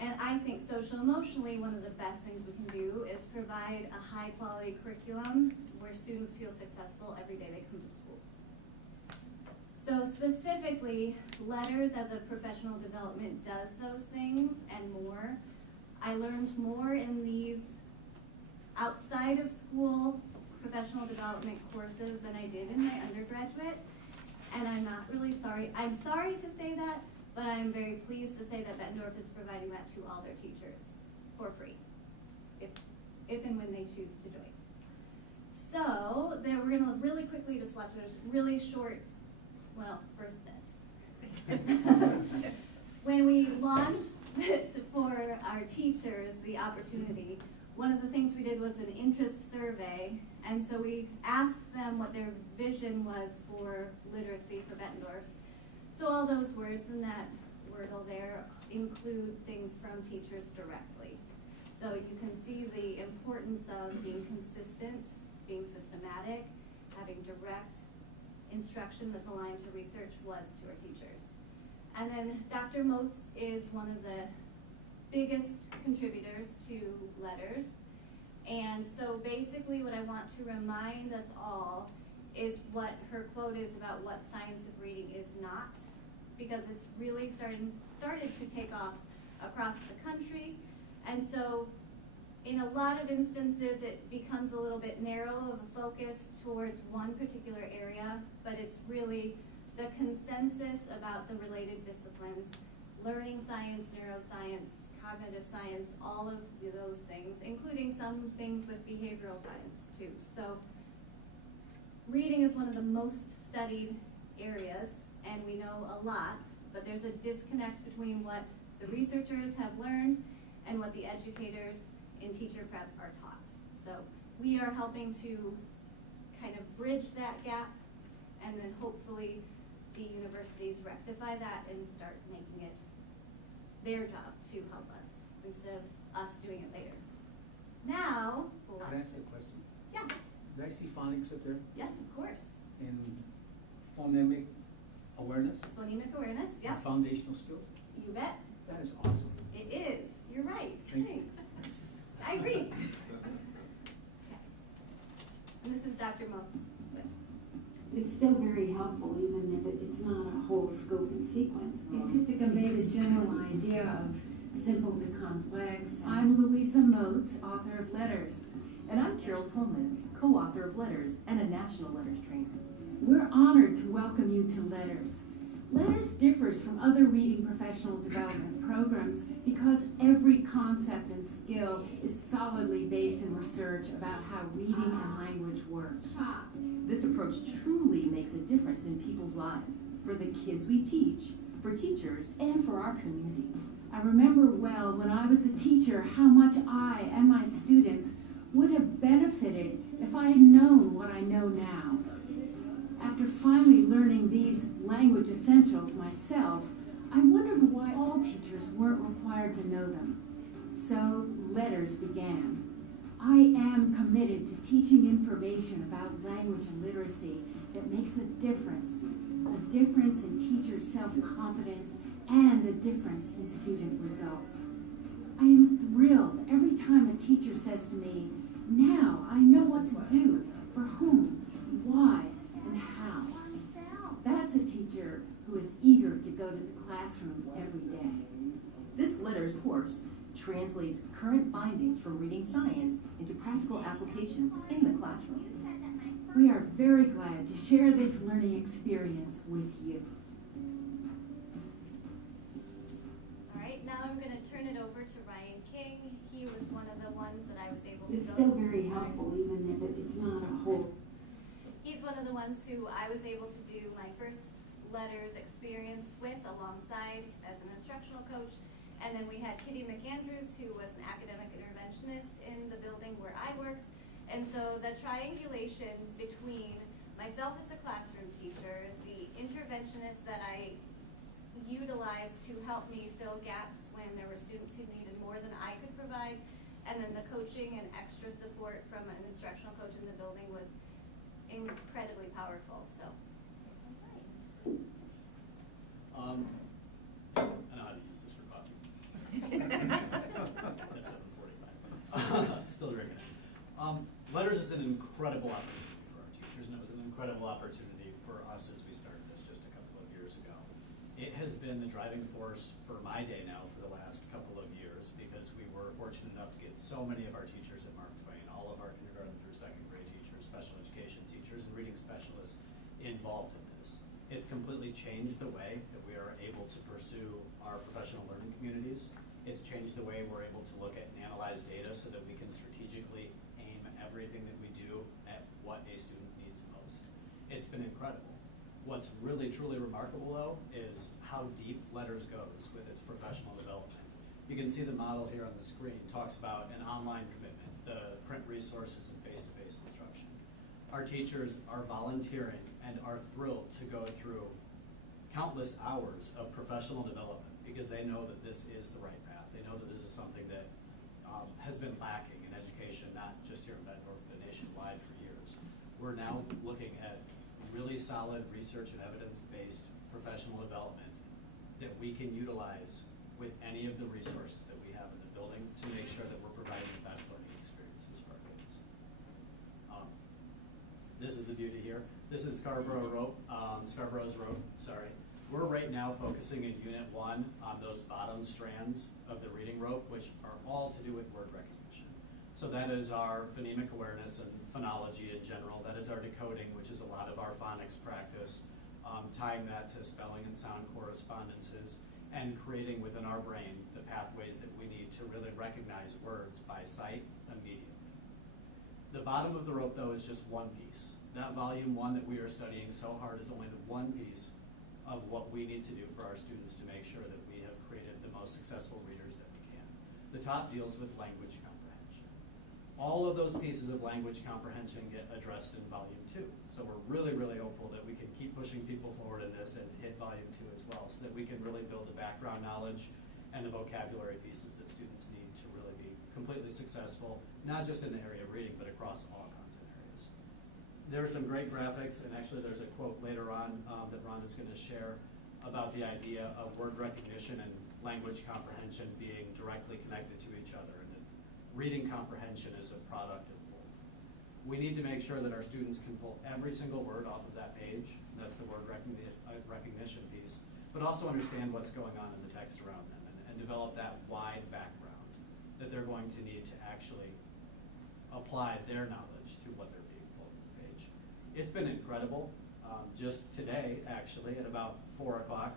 And I think social emotionally, one of the best things we can do is provide a high quality curriculum where students feel successful every day they come to school. So specifically, Letters as a professional development does those things and more. I learned more in these outside of school professional development courses than I did in my undergraduate, and I'm not really sorry. I'm sorry to say that, but I'm very pleased to say that Bettendorf is providing that to all their teachers for free, if and when they choose to do it. So then we're gonna really quickly just watch a really short, well, first this. When we launched for our teachers the opportunity, one of the things we did was an interest survey, and so we asked them what their vision was for literacy for Bettendorf. So all those words in that wordle there include things from teachers directly. So you can see the importance of being consistent, being systematic, having direct instruction that's aligned to research was to our teachers. And then Dr. Motes is one of the biggest contributors to Letters. And so basically what I want to remind us all is what her quote is about what science of reading is not, because it's really started to take off across the country. And so in a lot of instances, it becomes a little bit narrow of a focus towards one particular area, but it's really the consensus about the related disciplines, learning science, neuroscience, cognitive science, all of those things, including some things with behavioral science too. So reading is one of the most studied areas, and we know a lot, but there's a disconnect between what the researchers have learned and what the educators in teacher prep are taught. So we are helping to kind of bridge that gap, and then hopefully the universities rectify that and start making it their job to help us instead of us doing it later. Now, Can I ask you a question? yeah, Did I see phonics up there? yes, of course. And phonemic awareness? Phonemic awareness, yeah, And foundational skills? you bet. That is awesome. It is, you're right, Thank you. thanks. I agree. Okay. And this is Dr. Mose. It's still very helpful, even if it's not a whole scope and sequence. It's just to convey the general idea of simple to complex. I'm Louisa Motes, author of Letters. And I'm Carol Tolman, co-author of Letters and a National Letters trainer. We're honored to welcome you to Letters. Letters differs from other reading professional development programs because every concept and skill is solidly based in research about how reading and language work. This approach truly makes a difference in people's lives, for the kids we teach, for teachers, and for our communities. I remember well when I was a teacher how much I and my students would have benefited if I had known what I know now. After finally learning these language essentials myself, I wondered why all teachers weren't required to know them. So Letters began. I am committed to teaching information about language and literacy that makes a difference in teachers' self-confidence and a difference in student results. I am thrilled every time a teacher says to me, "Now I know what to do, for whom, why, and how." That's a teacher who is eager to go to the classroom every day. This Letters course translates current findings from reading science into practical applications in the classroom. We are very glad to share this learning experience with you. All right, now I'm gonna turn it over to Ryan King. He was one of the ones that I was able to It's go still through. very helpful, even if it's not a whole. He's one of the ones who I was able to do my first Letters experience with alongside as an instructional coach. And then we had Kitty McAndrews, who was an academic interventionist in the building where I worked. And so the triangulation between myself as a classroom teacher, the interventionists that I utilized to help me fill gaps when there were students who needed more than I could provide, and then the coaching and extra support from an instructional coach in the building was incredibly powerful, so. I know how to use this for coffee. At 7:45. Still drinking it. Letters is an incredible opportunity for our teachers, and it was an incredible opportunity for us as we started this just a couple of years ago. It has been the driving force for my day now for the last couple of years because we were fortunate enough to get so many of our teachers at Mark Twain, all of our kindergarten through second grade teachers, special education teachers, and reading specialists involved in this. It's completely changed the way that we are able to pursue our professional learning communities. It's changed the way we're able to look at and analyze data so that we can strategically aim everything that we do at what a student needs most. It's been incredible. What's really, truly remarkable, though, is how deep Letters goes with its professional development. You can see the model here on the screen. It talks about an online commitment, the print resources, and face-to-face instruction. Our teachers are volunteering and are thrilled to go through countless hours of professional development because they know that this is the right path. They know that this is something that has been lacking in education, not just here in Bettendorf, but nationwide for years. We're now looking at really solid research and evidence-based professional development that we can utilize with any of the resources that we have in the building to make sure that we're providing the best learning experiences for our kids. This is the beauty here. This is Scarborough's rope, sorry. We're right now focusing in Unit 1 on those bottom strands of the reading rope, which are all to do with word recognition. So that is our phonemic awareness and phonology in general. That is our decoding, which is a lot of our phonics practice, tying that to spelling and sound correspondences, and creating within our brain the pathways that we need to really recognize words by sight immediately. The bottom of the rope, though, is just one piece. That volume 1 that we are studying so hard is only the one piece of what we need to do for our students to make sure that we have created the most most successful readers that we can. The top deals with language comprehension. All of those pieces of language comprehension get addressed in volume 2. So we're really, really hopeful that we can keep pushing people forward in this and hit volume 2 as well, so that we can really build the background knowledge and the vocabulary pieces that students need to really be completely successful, not just in the area of reading, but across all content areas. There are some great graphics, and actually there's a quote later on that Ron is going to share about the idea of word recognition and language comprehension being directly connected to each other, and that reading comprehension is a product of both. We need to make sure that our students can pull every single word off of that page, and that's the word recognition piece, but also understand what's going on in the text around them, and develop that wide background that they're going to need to actually apply their knowledge to what they're being pulled from the page. It's been incredible. Just today, actually, at about 4 o'clock,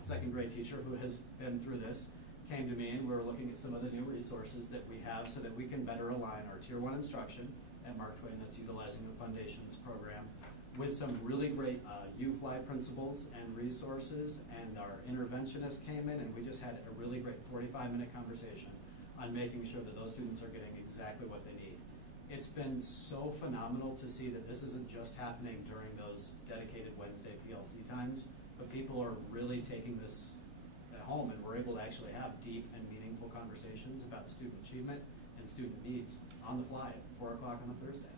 second grade teacher who has been through this came to me, and we were looking at some of the new resources that we have so that we can better align our Tier 1 instruction at Mark Twain that's utilizing the Foundations program with some really great U-Fly principles and resources, and our interventionist came in, and we just had a really great 45-minute conversation on making sure that those students are getting exactly what they need. It's been so phenomenal to see that this isn't just happening during those dedicated Wednesday PLC times, but people are really taking this at home, and we're able to actually have deep and meaningful conversations about student achievement and student needs on the fly at 4 o'clock on a Thursday.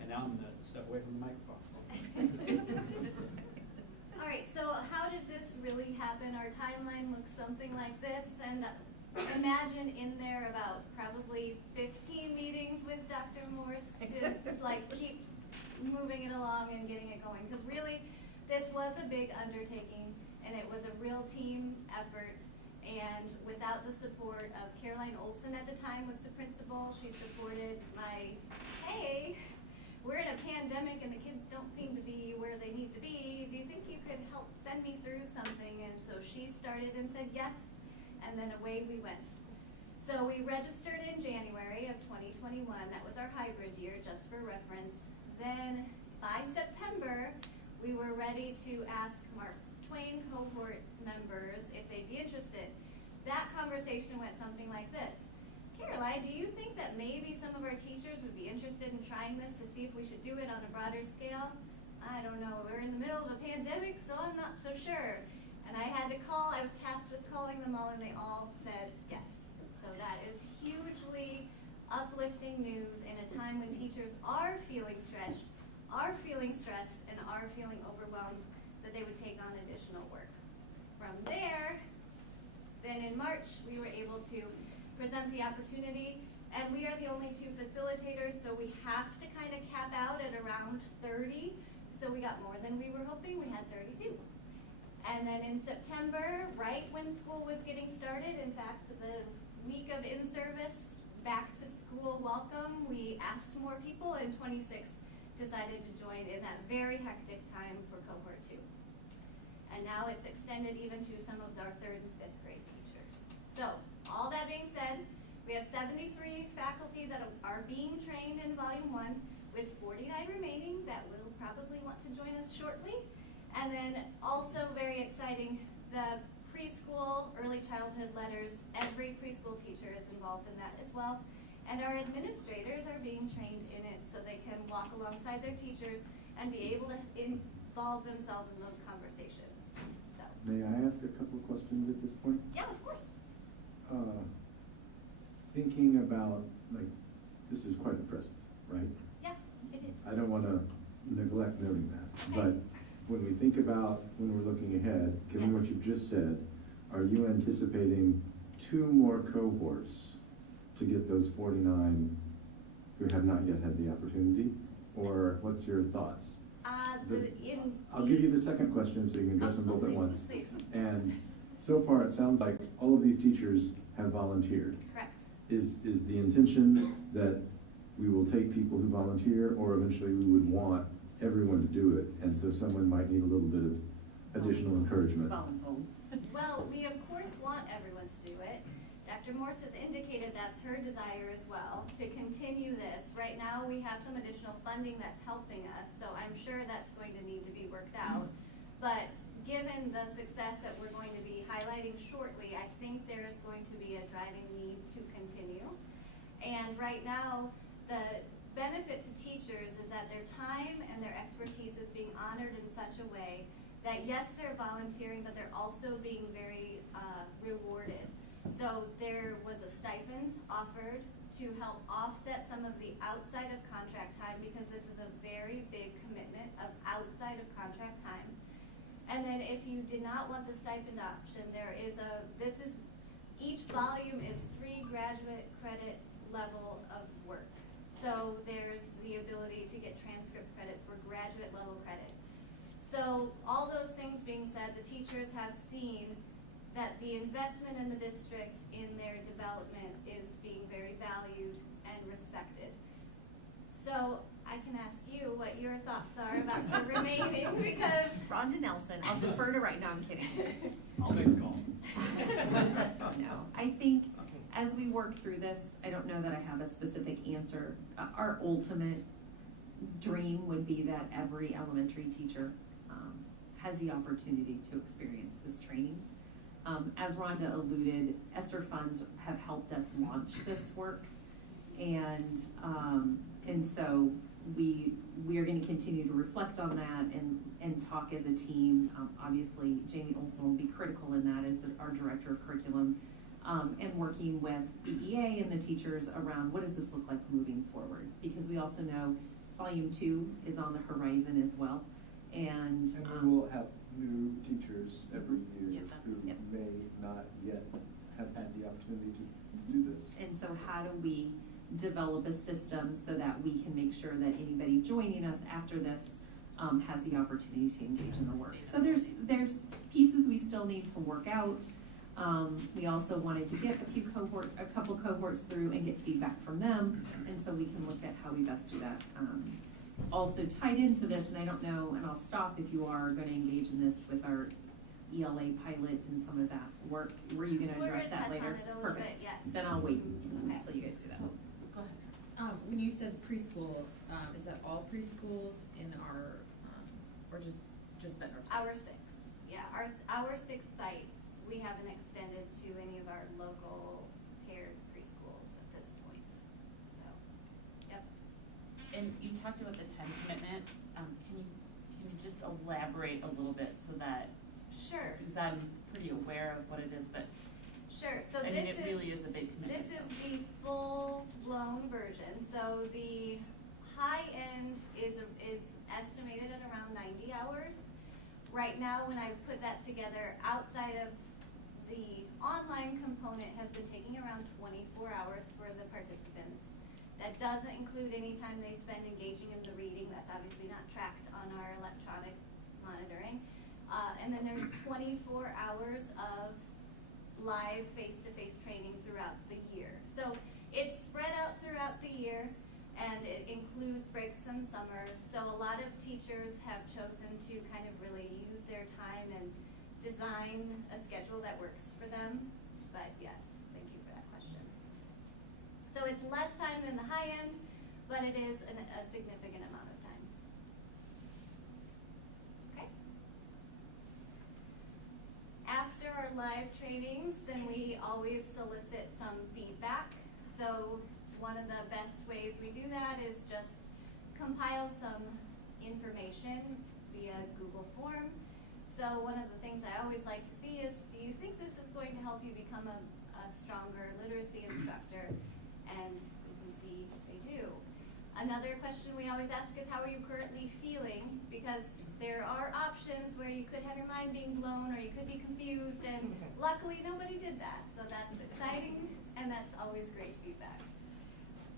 And now I'm going to step away from the microphone. All right, so how did this really happen? Our timeline looks something like this, and imagine in there about probably 15 meetings with Dr. Morse to like keep moving it along and getting it going. Because really, this was a big undertaking, and it was a real team effort. And without the support of Caroline Olson at the time was the principal, she supported my, hey, we're in a pandemic and the kids don't seem to be where they need to be. Do you think you could help send me through something? And so she started and said yes, and then away we went. So we registered in January of 2021. That was our hybrid year, just for reference. Then by September, we were ready to ask Mark Twain cohort members if they'd be interested. That conversation went something like this. Caroline, do you think that maybe some of our teachers would be interested in trying this to see if we should do it on a broader scale? I don't know. We're in the middle of a pandemic, so I'm not so sure. And I had to call. I was tasked with calling them all, and they all said yes. So that is hugely uplifting news in a time when teachers are feeling stretched, are feeling stressed, and are feeling overwhelmed, that they would take on additional work. From there, then in March, we were able to present the opportunity, and we are the only 2 facilitators, so we have to kind of cap out at around 30. So we got more than we were hoping. We had 32. And then in September, right when school was getting started, in fact, the week of in-service, back to school welcome, we asked more people, and 26 decided to join in that very hectic time for cohort 2. And now it's extended even to some of our 3rd and 5th grade teachers. So all that being said, we have 73 faculty that are being trained in Volume 1, with 49 remaining that will probably want to join us shortly. And then also very exciting, the preschool, early childhood letters, every preschool teacher is involved in that as well. And our administrators are being trained in it so they can walk alongside their teachers and be able to involve themselves in those conversations. So. May I ask a couple of questions at this point? Yeah, of course. Thinking about, like, this is quite impressive, right? Yeah, it is. I don't want to neglect noting that, but when we think about when we're looking ahead, given what you've just said, are you anticipating 2 more cohorts to get those 49 who have not yet had the opportunity? Or what's your thoughts? I'll give you the second question so you can address them both at once. Please. And so far, it sounds like all of these teachers have volunteered. Correct. Is the intention that we will take people who volunteer, or eventually we would want everyone to do it, and so someone might need a little bit of additional encouragement? Well, we of course want everyone to do it. Dr. Morse has indicated that's her desire as well, to continue this. Right now, we have some additional funding that's helping us, so I'm sure that's going to need to be worked out. But given the success that we're going to be highlighting shortly, I think And right now, the benefit to teachers is that their time and their expertise is being honored in such a way that yes, they're volunteering, but they're also being very rewarded. So there was a stipend offered to help offset some of the outside of contract time, because this is a very big commitment of outside of contract time. And then if you did not want the stipend option, each volume is 3 graduate credit level of work. So there's the ability to get transcript credit for graduate level credit. So all those things being said, the teachers have seen that the investment in the district in their development is being very valued and respected. So I can ask you what your thoughts are about the remaining, because Rhonda Nelson, I'll defer to right now, I'm kidding. I'll make a call. No, I think as we work through this, I don't know that I have a specific answer. Our ultimate dream would be that every elementary teacher has the opportunity to experience this training. As Rhonda alluded, ESSER funds have helped us launch this work, and so we are going to continue to reflect on that and talk as a team. Obviously, Jamie Olson will be critical in that as our director of curriculum, and working with BEA and the teachers around what does this look like moving forward, because we also know Volume 2 is on the horizon as well. And we will have new teachers every year who Yep. may not yet have had the opportunity to do this. And so how do we develop a system so that we can make sure that anybody joining us after this has the opportunity to engage in the work? So there's pieces we still need to work out. We also wanted to get a couple cohorts through and get feedback from them, and so we can look at how we best do that. Also tied into this, and I don't know, and I'll stop if you are going to engage in this with our ELA pilot and some of that work. Were you going to address that later? We're gonna touch on it a little Perfect. bit, yes. Then I'll wait Okay. until you guys do that. Go ahead. When you said preschool, is that all preschools in our, or just Bett? Our 6, yeah, our 6 sites, we haven't extended to any of our local paired preschools at this point, so, yep. And you talked about the time commitment. Can you just elaborate a little bit so that? Sure. Because I'm pretty aware of what it is, but. Sure, so I mean, it really is a big commitment. This is the full-blown version. So the high end is estimated at around 90 hours. Right now, when I put that together, outside of the online component has been taking around 24 hours for the participants. That doesn't include any time they spend engaging in the reading. That's obviously not tracked on our electronic monitoring. And then there's 24 hours of live face-to-face training throughout the year. So it's spread out throughout the year, and it includes breaks in summer. So a lot of teachers have chosen to kind of really use their time and design a schedule that works for them. But yes, thank you for that question. So it's less time than the high end, but it is a significant amount of time. Okay. After our live trainings, then we always solicit some feedback. So one of the best ways we do that is just compile some information via Google form. So one of the things I always like to see is, do you think this is going to help you become a stronger literacy instructor? And you can see they do. Another question we always ask is, how are you currently feeling? Because there are options where you could have your mind being blown or you could be confused, and luckily nobody did that. So that's exciting, and that's always great feedback.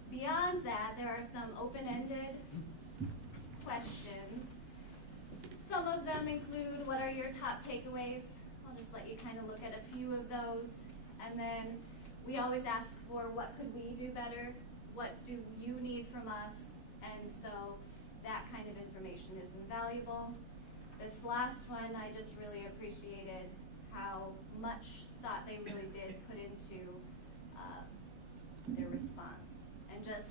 Beyond that, there are some open-ended questions. Some of them include, what are your top takeaways? I'll just let you kind of look at a few of those. And then we always ask for, what could we do better? What do you need from us? And so that kind of information is invaluable. This last one, I just really appreciated how much thought they really did put into their response. And just,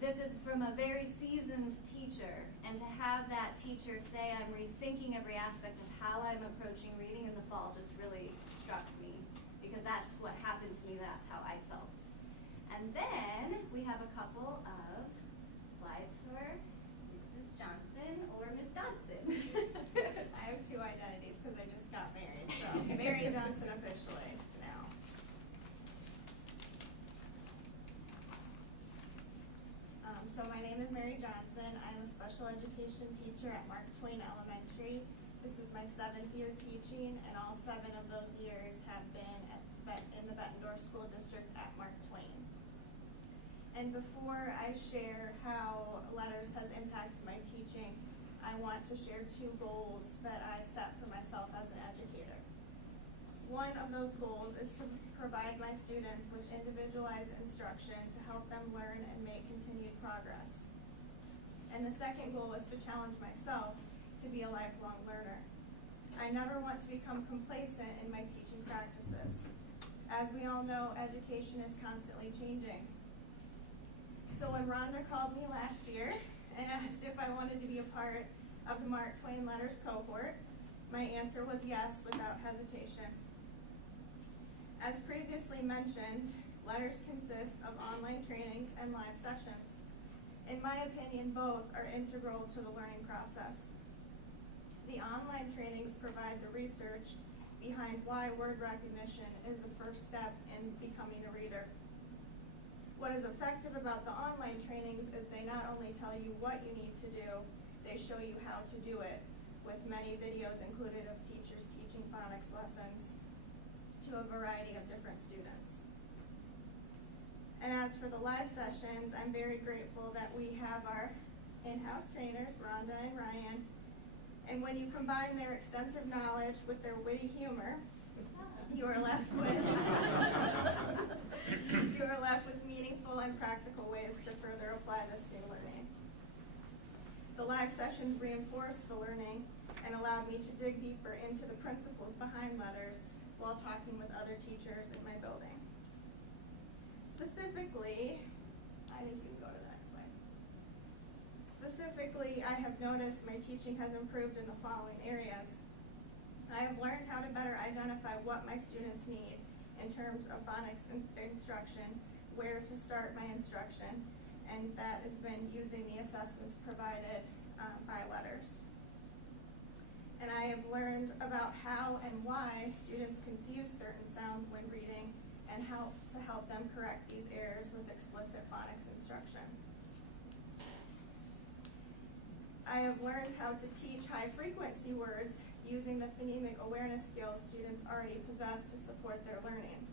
this is from a very seasoned teacher, and to have that teacher say, I'm rethinking every aspect of how I'm approaching reading in the fall just really struck me, because that's what happened to me, that's how I felt. And then we have a couple of slides for Mrs. Johnson or Miss Dodson. I have two identities because I just got married, so Mary Johnson officially now. So my name is Mary Johnson. I'm a special education teacher at Mark Twain Elementary. This is my 7th year teaching, and all 7 of those years have been in the Bettendorf School District at Mark Twain. And before I share how letters has impacted my teaching, I want to share 2 goals that I set for myself as an educator. One of those goals is to provide my students with individualized instruction to help them learn and make continued progress. And the second goal is to challenge myself to be a lifelong learner. I never want to become complacent in my teaching practices. As we all know, education is constantly changing. So when Rhonda called me last year and asked if I wanted to be a part of the Mark Twain Letters cohort, my answer was yes without hesitation. As previously mentioned, letters consist of online trainings and live sessions. In my opinion, both are integral to the learning process. The online trainings provide the research behind why word recognition is the first step in becoming a reader. What is effective about the online trainings is they not only tell you what you need to do, they show you how to do it, with many videos included of teachers teaching phonics lessons to a variety of different students. And as for the live sessions, I'm very grateful that we have our in-house trainers, Rhonda and Ryan, and when you combine their extensive knowledge with their witty humor, you are left with meaningful and practical ways to further apply this new learning. The live sessions reinforced the learning and allowed me to dig deeper into the principles behind letters while talking with other teachers in my building. Specifically, I think you can go to the next slide. Specifically, I have noticed my teaching has improved in the following areas. I have learned how to better identify what my students need in terms of phonics instruction, where to start my instruction, and that has been using the assessments provided by letters. And I have learned about how and why students confuse certain sounds when reading and how to help them correct these errors with explicit phonics instruction. I have learned how to teach high-frequency words using the phonemic awareness skills students already possess to support their learning.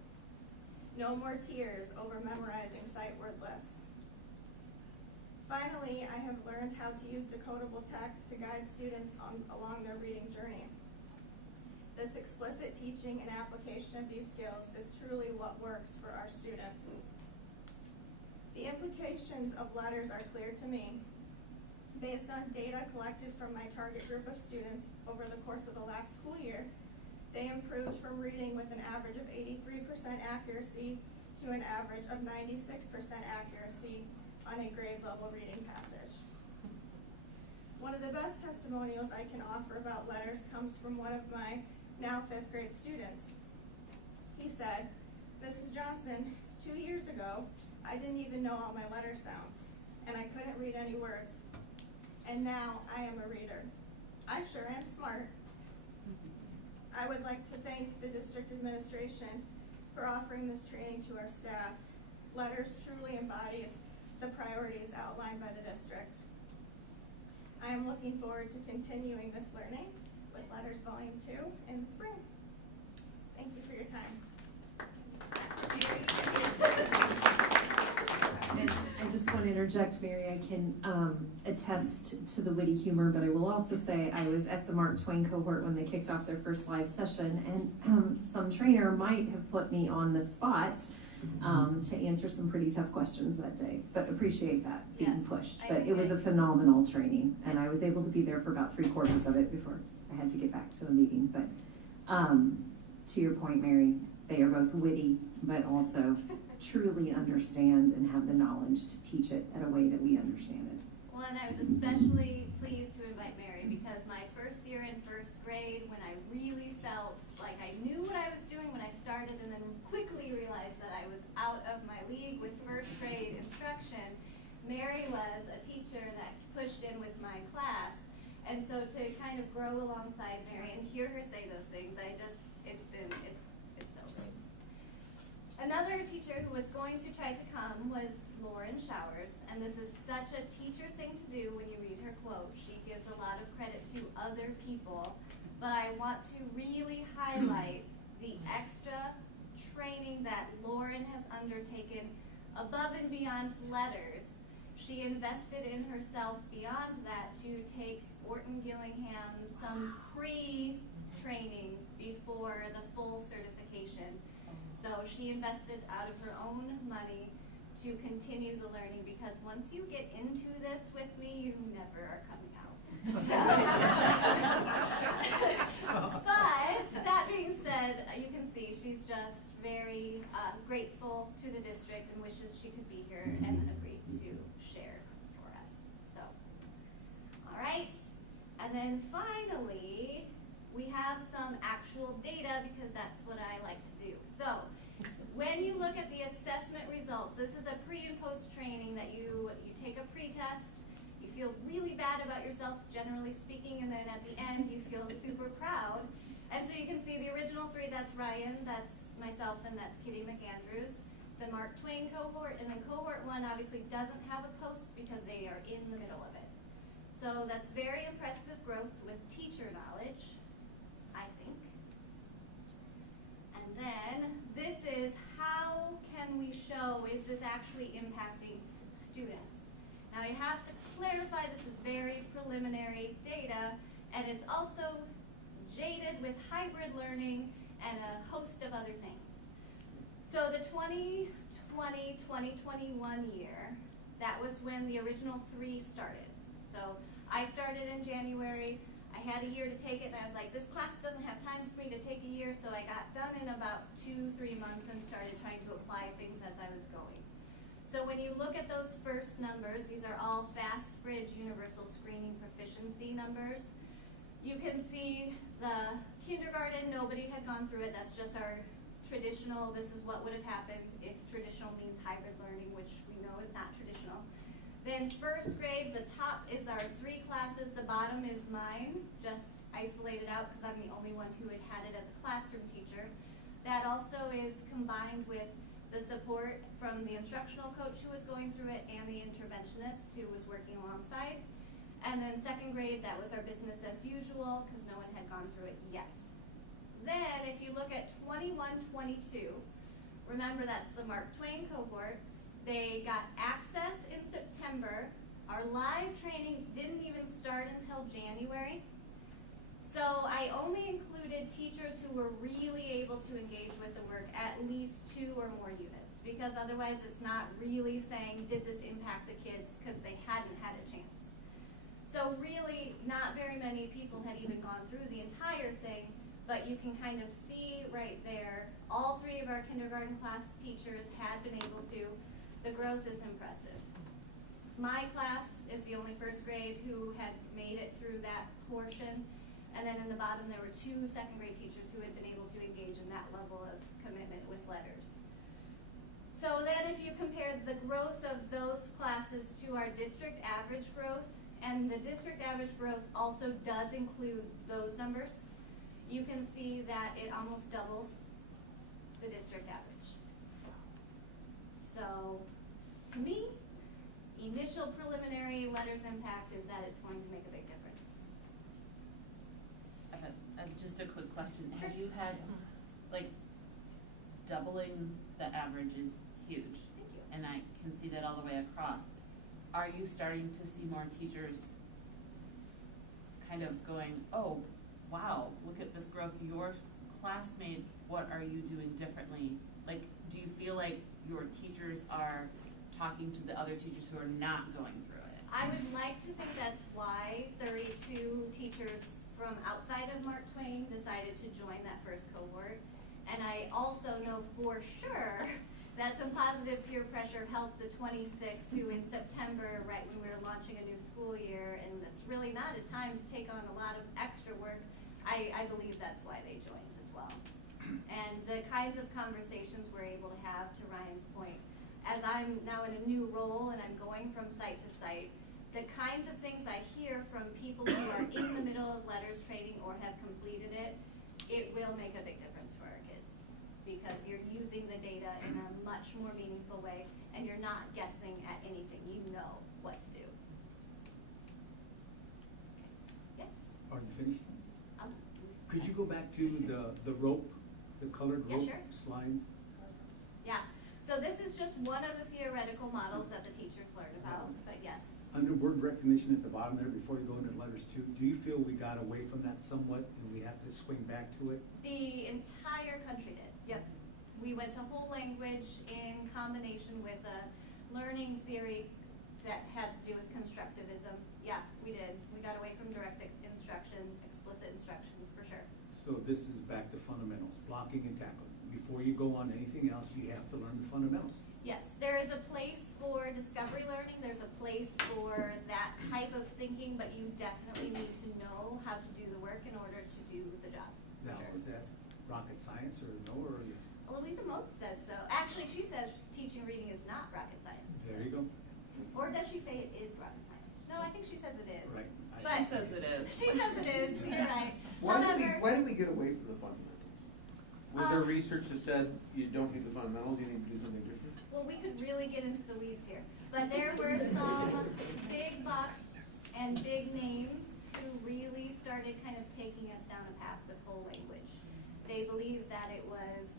No more tears over memorizing sight word lists. Finally, I have learned how to use decodable text to guide students along their reading journey. This explicit teaching and application of these skills is truly what works for our students. The implications of letters are clear to me. Based on data collected from my target group of students over the course of the last school year, they improved from reading with an average of 83% accuracy to an average of 96% accuracy on a grade level reading passage. One of the best testimonials I can offer about letters comes from one of my now 5th grade students. He said, "Mrs. Johnson, 2 years ago, I didn't even know all my letter sounds, and I couldn't read any words. And now I am a reader. I sure am smart." I would like to thank the district administration for offering this training to our staff. Letters truly embodies the priorities outlined by the district. I am looking forward to continuing this learning with Letters Volume 2 in the spring. Thank you for your time. And I just want to interject, Mary, I can attest to the witty humor, but I will also say I was at the Mark Twain cohort when they kicked off their first live session, and some trainer might have put me on the spot to answer some pretty tough questions that day, but appreciate that being pushed. But it was a phenomenal training, and I was able to be there for about 3/4 of it before I had to get back to a meeting. But to your point, Mary, they are both witty, but also truly understand and have the knowledge to teach it in a way that we understand it. Well, and I was especially pleased to invite Mary because my first year in 1st grade, when I really felt like I knew what I was doing when I started and then quickly realized that I was out of my league with 1st grade instruction, Mary was a teacher that pushed in with my class. And so to kind of grow alongside Mary and hear her say those things, it's so great. Another teacher who was going to try to come was Lauren Showers, and this is such a teacher thing to do when you read her quote. She gives a lot of credit to other people, but I want to really highlight the extra training that Lauren has undertaken above and beyond letters. She invested in herself beyond that to take Orton Gillingham some pre-training before the full certification. So she invested out of her own money to continue the learning, because once you get into this with me, you never are coming out. But that being said, you can see she's just very grateful to the district and wishes she could be here and agreed to share for us. So, all right. And then finally, we have some actual data, because that's what I like to do. So, when you look at the assessment results, this is a pre and post training that you take a pre-test, you feel really bad about yourself, generally speaking, and then at the end you feel super proud. And so you can see the original three, that's Ryan, that's myself, and that's Kitty McAndrews, the Mark Twain cohort, and then cohort 1 obviously doesn't have a post because they are in the middle of it. So that's very impressive growth with teacher knowledge, I think. And then this is how can we show, is this actually impacting students? Now I have to clarify, this is very preliminary data, and it's also jaded with hybrid learning and a host of other things. So the 2020-2021 year, that was when the original 3 started. So I started in January. I had a year to take it, and I was like, this class doesn't have time for me to take a year, so I got done in about 2-3 months and started trying to apply things as I was going. So when you look at those first numbers, these are all FastBridge Universal Screening Proficiency numbers. You can see the kindergarten, nobody had gone through it. That's just our traditional, this is what would have happened if traditional means hybrid learning, which we know is not traditional. Then first grade, the top is our 3 classes, the bottom is mine, just isolated out because I'm the only one who had had it as a classroom teacher. That also is combined with the support from the instructional coach who was going through it and the interventionist who was working alongside. And then second grade, that was our business as usual because no one had gone through it yet. Then if you look at 21-22, remember that's the Mark Twain cohort. They got access in September. Our live trainings didn't even start until January. So I only included teachers who were really able to engage with the work at least 2 or more units, because otherwise it's not really saying, did this impact the kids, because they hadn't had a chance. So really, not very many people had even gone through the entire thing, but you can kind of see right there, all 3 of our kindergarten class teachers had been able to. The growth is impressive. My class is the only first grade who had made it through that portion. And then in the bottom, there were 2 second grade teachers who had been able to engage in that level of commitment with letters. So then if you compare the growth of those classes to our district average growth, and the district average growth also does include those numbers, you can see that it almost doubles the district average. So, to me, initial preliminary letters impact is that it's going to make a big difference. I have just a quick question. Have you had, like, doubling the average is huge. Thank you. And I can see that all the way across. Are you starting to see more teachers kind of going, oh, wow, look at this growth. Your classmate, what are you doing differently? Like, do you feel like your teachers are talking to the other teachers who are not going through it? I would like to think that's why 32 teachers from outside of Mark Twain decided to join that first cohort. And I also know for sure that some positive peer pressure helped the 26 who in September, right when we were launching a new school year, and that's really not a time to take on a lot of extra work, I believe that's why they joined as well. And the kinds of conversations we're able to have, to Ryan's point, as I'm now in a new role and I'm going from site to site, the kinds of things I hear from people who are in the middle of letters training or have completed it, it will make a big difference for our kids because you're using the data in a much more meaningful way and you're not guessing at anything. You know what to do. Okay. Yes? Are you finished? Um, Could you go back to the rope, the colored Yeah, rope sure. slide? Yeah. So this is just one of the theoretical models that the teachers learn about, but yes. Under word recognition at the bottom there, before you go into letters two, do you feel we got away from that somewhat and we have to swing back to it? The entire country did, yep. We went to whole language in combination with a learning theory that has to do with constructivism. Yeah, we did. We got away from direct instruction, explicit instruction, for sure. So this is back to fundamentals, blocking and tackling. Before you go on to anything else, you have to learn the fundamentals. Yes, there is a place for discovery learning. There's a place for that type of thinking, but you definitely need to know how to do the work in order to do the job. Now, Sure. is that rocket science or no, or yes? Louisa Moats says so. Actually, she says teaching reading is not rocket science. There you go. Or does she say it is rocket science? No, I think she says it is. Right. But She says it is. She says it is, you're right. Why However, did we get away from the fundamentals? Was there research that said you don't need the fundamentals, you need to do something different? well, we could really get into the weeds here. But there were some big bucks and big names who really started kind of taking us down a path with whole language. They believed that it was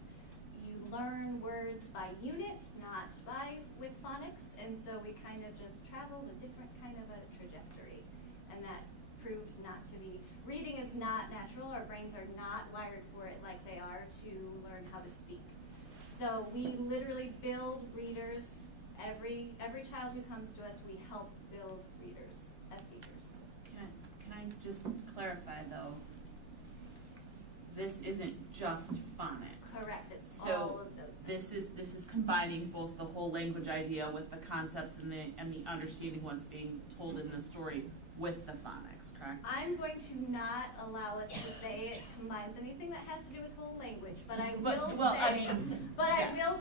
you learn words by unit, not with phonics, and so we kind of just traveled a different kind of a trajectory, and that proved not to be. Reading is not natural. Our brains are not wired for it like they are to learn how to speak. So we literally build readers. Every child who comes to us, we help build readers as teachers. Can I just clarify though? This isn't just phonics. Correct. It's So all of those things. this is combining both the whole language idea with the concepts and the understanding what's being told in the story with the phonics, correct? I'm going to not allow us to say it combines anything that has to do with whole language, but I will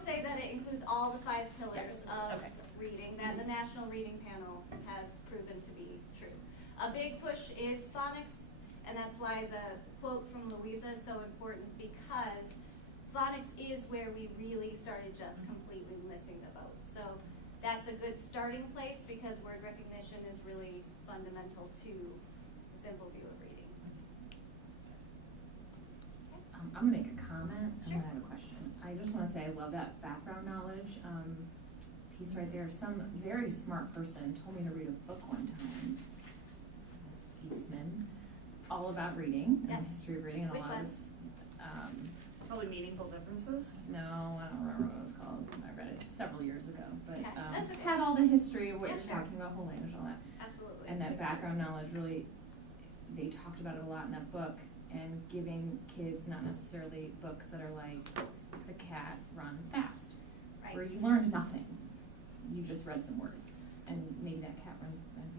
say that it includes all the 5 pillars of reading that the National Reading Panel have proven to be true. A big push is phonics, and that's why the quote from Louisa is so important, because phonics is where we really started just completely missing the boat. So that's a good starting place because word recognition is really fundamental to the simple view of reading. I'm gonna make a comment and Sure. then I have a question. I just wanna say I love that background knowledge piece right there. Some very smart person told me to read a book one time, Miss Eastman, all about reading and Yes. the history of reading and Which a lot one? of Probably Meaningful Differences? no, I don't remember what it was called. I read it several years ago, but Okay, that's okay. had all the history of what Yeah, you're sure. talking about, whole language, all that. Absolutely. And that background knowledge really, they talked about it a lot in that book, and giving kids not necessarily books that are like The Cat Runs Fast, where Right. you learned nothing. You just read some words, and maybe that cat ran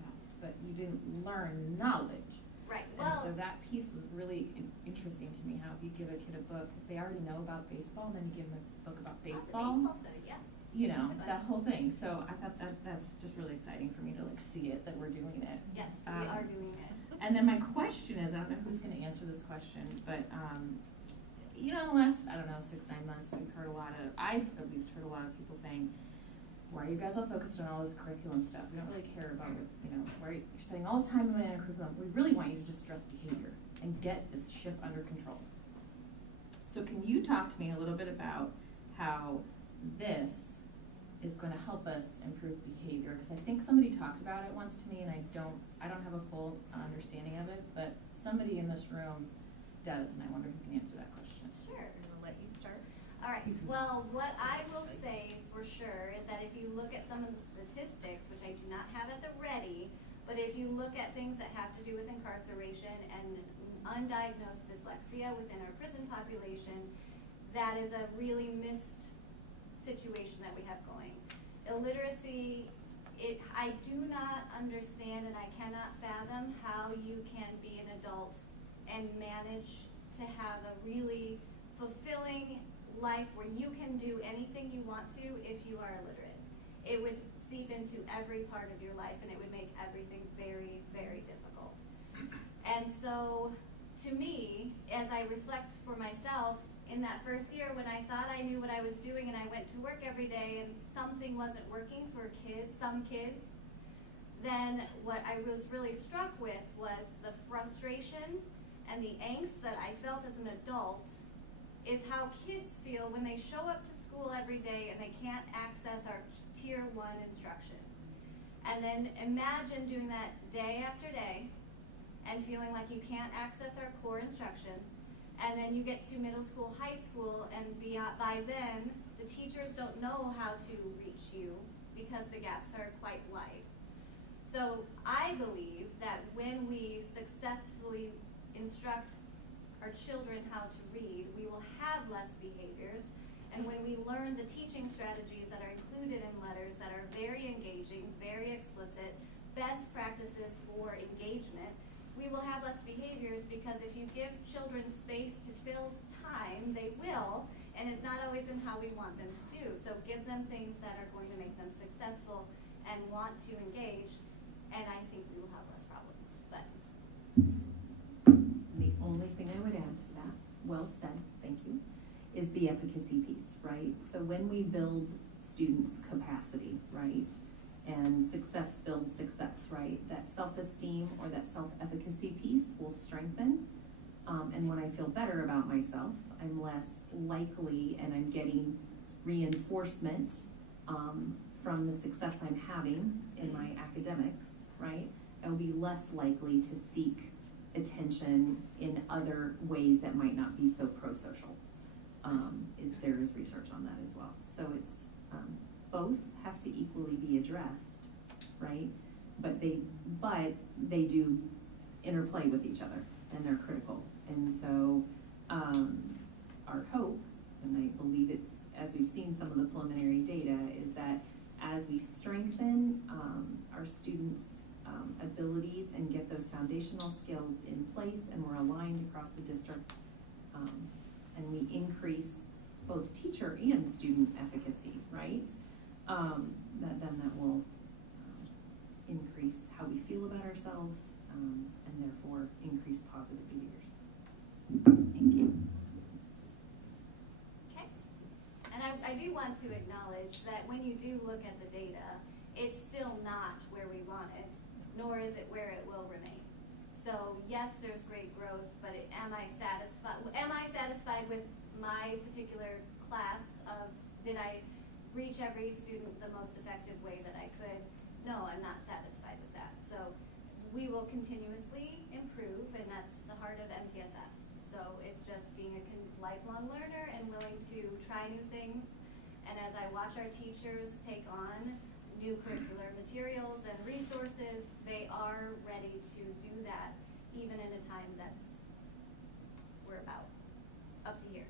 fast, but you didn't learn knowledge. Right. And Well, so that piece was really interesting to me, how if you give a kid a book, they already know about baseball, and then you give them a book about baseball. Baseball study, yeah. You know, Good one. that whole thing. So I thought that's just really exciting for me to like see it, that we're doing it. Yes, we are doing it. And then my question is, I don't know who's gonna answer this question, but, you know, in the last, I don't know, 6-9 months, we've heard I've at least heard a lot of people saying, why are you guys all focused on all this curriculum stuff? We don't really care about, you know, why you're spending all this time on curriculum. We really want you to just address behavior and get this ship under control. So can you talk to me a little bit about how this is going to help us improve behavior? Because I think somebody talked about it once to me, and I don't have a full understanding of it, but somebody in this room does, and I wonder who can answer that question. Sure, I'll let you start. All right, well, what I will say for sure is that if you look at some of the statistics, which I do not have at the ready, but if you look at things that have to do with incarceration and undiagnosed dyslexia within our prison population, that is a really missed situation that we have going. Illiteracy, I do not understand and I cannot fathom how you can be an adult and manage to have a really fulfilling life where you can do anything you want to if you are illiterate. it would seep into every part of your life and it would make everything very, very difficult. And so, to me, as I reflect for myself, in that first year when I thought I knew what I was doing and I went to work every day and something wasn't working for kids, some kids, then what I was really struck with was the frustration and the angst that I felt as an adult is how kids feel when they show up to school every day and they can't access our Tier 1 instruction. And then imagine doing that day after day and feeling like you can't access our core instruction. And then you get to middle school, high school, and by then, the teachers don't know how to reach you because the gaps are quite wide. So I believe that when we successfully instruct our children how to read, we will have less behaviors. And when we learn the teaching strategies that are included in letters that are very engaging, very explicit, best practices for engagement, we will have less behaviors, because if you give children space to fill time, they will, and it's not always in how we want them to do. So give them things that are going to make them successful and want to engage, and I think we will have less problems. But the only thing I would add to that, well said, thank you, is the efficacy piece, right? So when we build students' capacity, right, and success builds success, right? That self-esteem or that self-efficacy piece will strengthen. And when I feel better about myself, I'm less likely, and I'm getting reinforcement from the success I'm having in my academics, right? I'll be less likely to seek attention in other ways that might not be so pro-social. There is research on that as well. So it's both have to equally be addressed, right? But they do interplay with each other, and they're critical. And so our hope, and I believe it's, as we've seen some of the preliminary data, is that as we strengthen our students' abilities and get those foundational skills in place, and we're aligned across the district, and we increase both teacher and student efficacy, right? That will increase how we feel about ourselves, and therefore increase positive behaviors. Thank you. okay. And I do want to acknowledge that when you do look at the data, it's still not where we want it, nor is it where it will remain. So yes, there's great growth, but am I satisfied? Am I satisfied with my particular class of, did I reach every student the most effective way that I could? No, I'm not satisfied with that. So we will continuously improve, and that's the heart of MTSS. So it's just being a lifelong learner and willing to try new things. And as I watch our teachers take on new curricular materials and resources, they are ready to do that, even in a time that's, we're about up to here.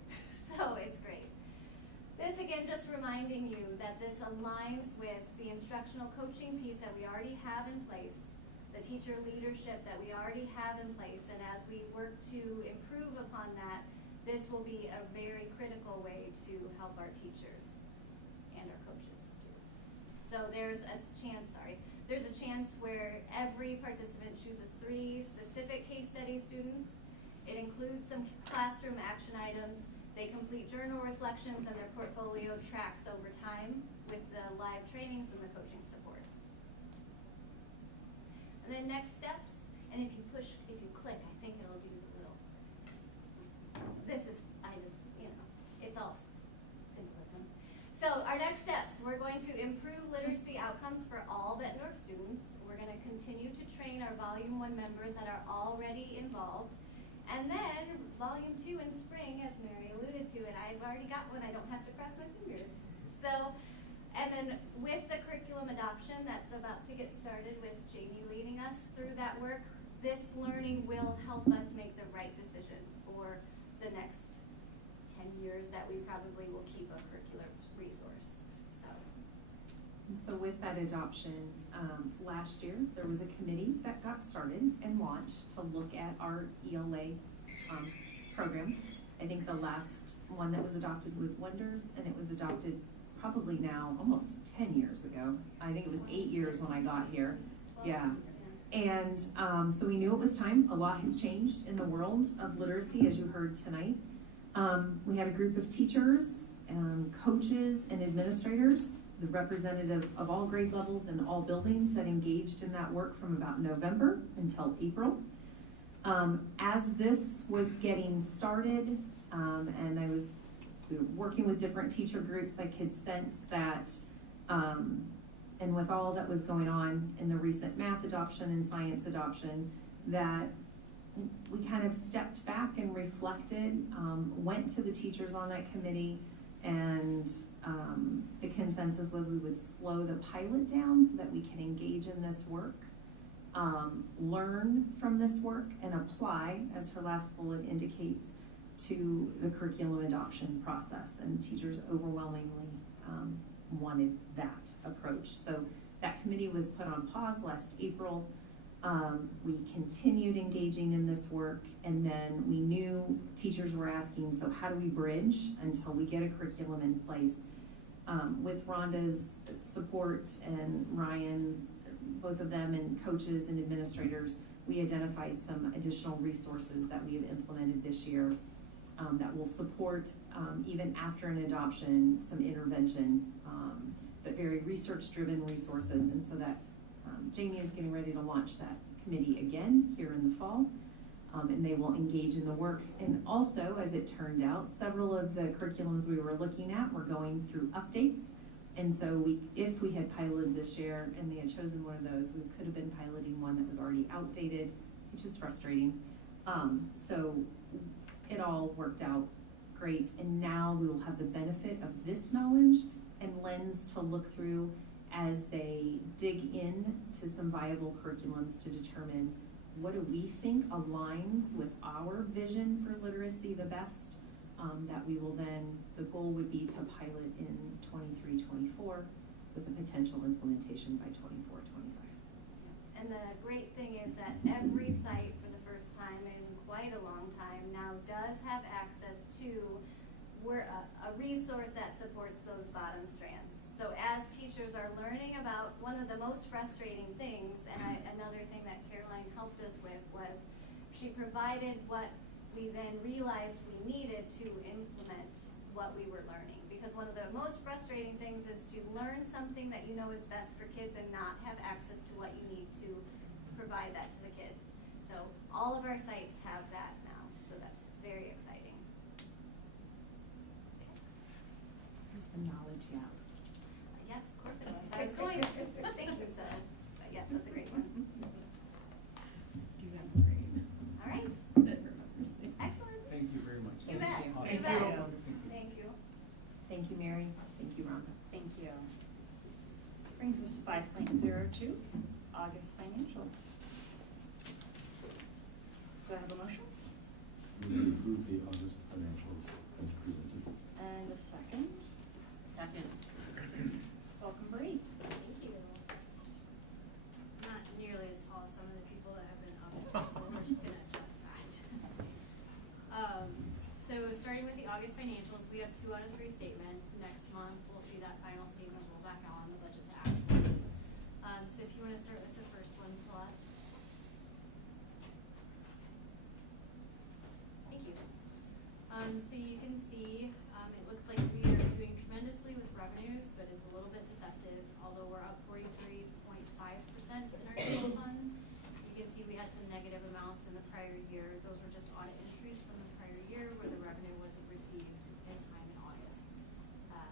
So it's great. This again just reminding you that this aligns with the instructional coaching piece that we already have in place, the teacher leadership that we already have in place, and as we work to improve upon that, this will be a very critical way to help our teachers and our coaches too. So there's a chance where every participant chooses 3 specific case study students. It includes some classroom action items. They complete journal reflections, and their portfolio tracks over time with the live trainings and the coaching support. And then next steps, and if you click, I think it'll do the little, it's all symbolism. So our next steps, we're going to improve literacy outcomes for all Bett North students. We're going to continue to train our Volume 1 members that are already involved. And then Volume 2 in spring, as Mary alluded to, and I've already got one, I don't have to cross my fingers. So, and then with the curriculum adoption that's about to get started with Jamie leading us through that work, this learning will help us make the right decision for the next 10 years that we probably will keep a curricular resource. So with that adoption, last year there was a committee that got started and launched to look at our ELA program. I think the last one that was adopted was Wonders, and it was adopted probably now almost 10 years ago. I think it was 8 years when I got here. Yeah. And so we knew it was time. A lot has changed in the world of literacy, as you heard tonight. We had a group of teachers, coaches, and administrators, the representative of all grade levels and all buildings that engaged in that work from about November until April. As this was getting started, and we were working with different teacher groups, I could sense that, and with all that was going on in the recent math adoption and science adoption, that we kind of stepped back and reflected, went to the teachers on that committee, and the consensus was we would slow the pilot down so that we can engage in this work, learn from this work, and apply, as her last bullet indicates, to the curriculum adoption process. And teachers overwhelmingly wanted that approach. So that committee was put on pause last April. We continued engaging in this work, and then we knew teachers were asking, so how do we bridge until we get a curriculum in place? With Rhonda's support and Ryan's, both of them, and coaches and administrators, we identified some additional resources that we have implemented this year that will support, even after an adoption, some intervention, but very research-driven resources. And so that Jamie is getting ready to launch that committee again here in the fall, and they will engage in the work. And also, as it turned out, several of the curriculums we were looking at were going through updates. And so if we had piloted this year and they had chosen one of those, we could have been piloting one that was already outdated, which is frustrating. So it all worked out great. And now we will have the benefit of this knowledge and lens to look through as they dig in to some viable curriculums to determine what do we think aligns with our vision for literacy the best, that we will then, the goal would be to pilot in 23-24 with a potential implementation by 24-25. And the great thing is that every site for the first time in quite a long time now does have access to a resource that supports those bottom strands. So as teachers are learning about one of the most frustrating things, and another thing that Caroline helped us with was she provided what we then realized we needed to implement what we were learning. Because one of the most frustrating things is to learn something that you know is best for kids and not have access to what you need to provide that to the kids. So all of our sites have that now, so that's very exciting. Here's the knowledge gap. Yes, of course it was. I was going, thank you, so, but yes, that's a great one. Do you have a grade? All right. Excellent. Thank you very much. You bet. Awesome. You bet. Awesome. Thank you. Thank you, Mary. Thank you, Rhonda. Thank you. Brings us to 5.02, August financials. Do I have a motion? We approve the August financials as presented. And a second. Second. Welcome, Bree. Thank you. Not nearly as tall as some of the people that have been up here, so we're just gonna adjust that. So starting with the August financials, we have 2 out of 3 statements. Next month, we'll see that final statement roll back out on the budget to act. So if you wanna start with the first one, Celeste. Thank you. So you can see, it looks like we are doing tremendously with revenues, but it's a little bit deceptive. Although we're up 43.5% in our general fund, you can see we had some negative amounts in the prior year. Those were just audit entries from the prior year where the revenue wasn't received in time in August.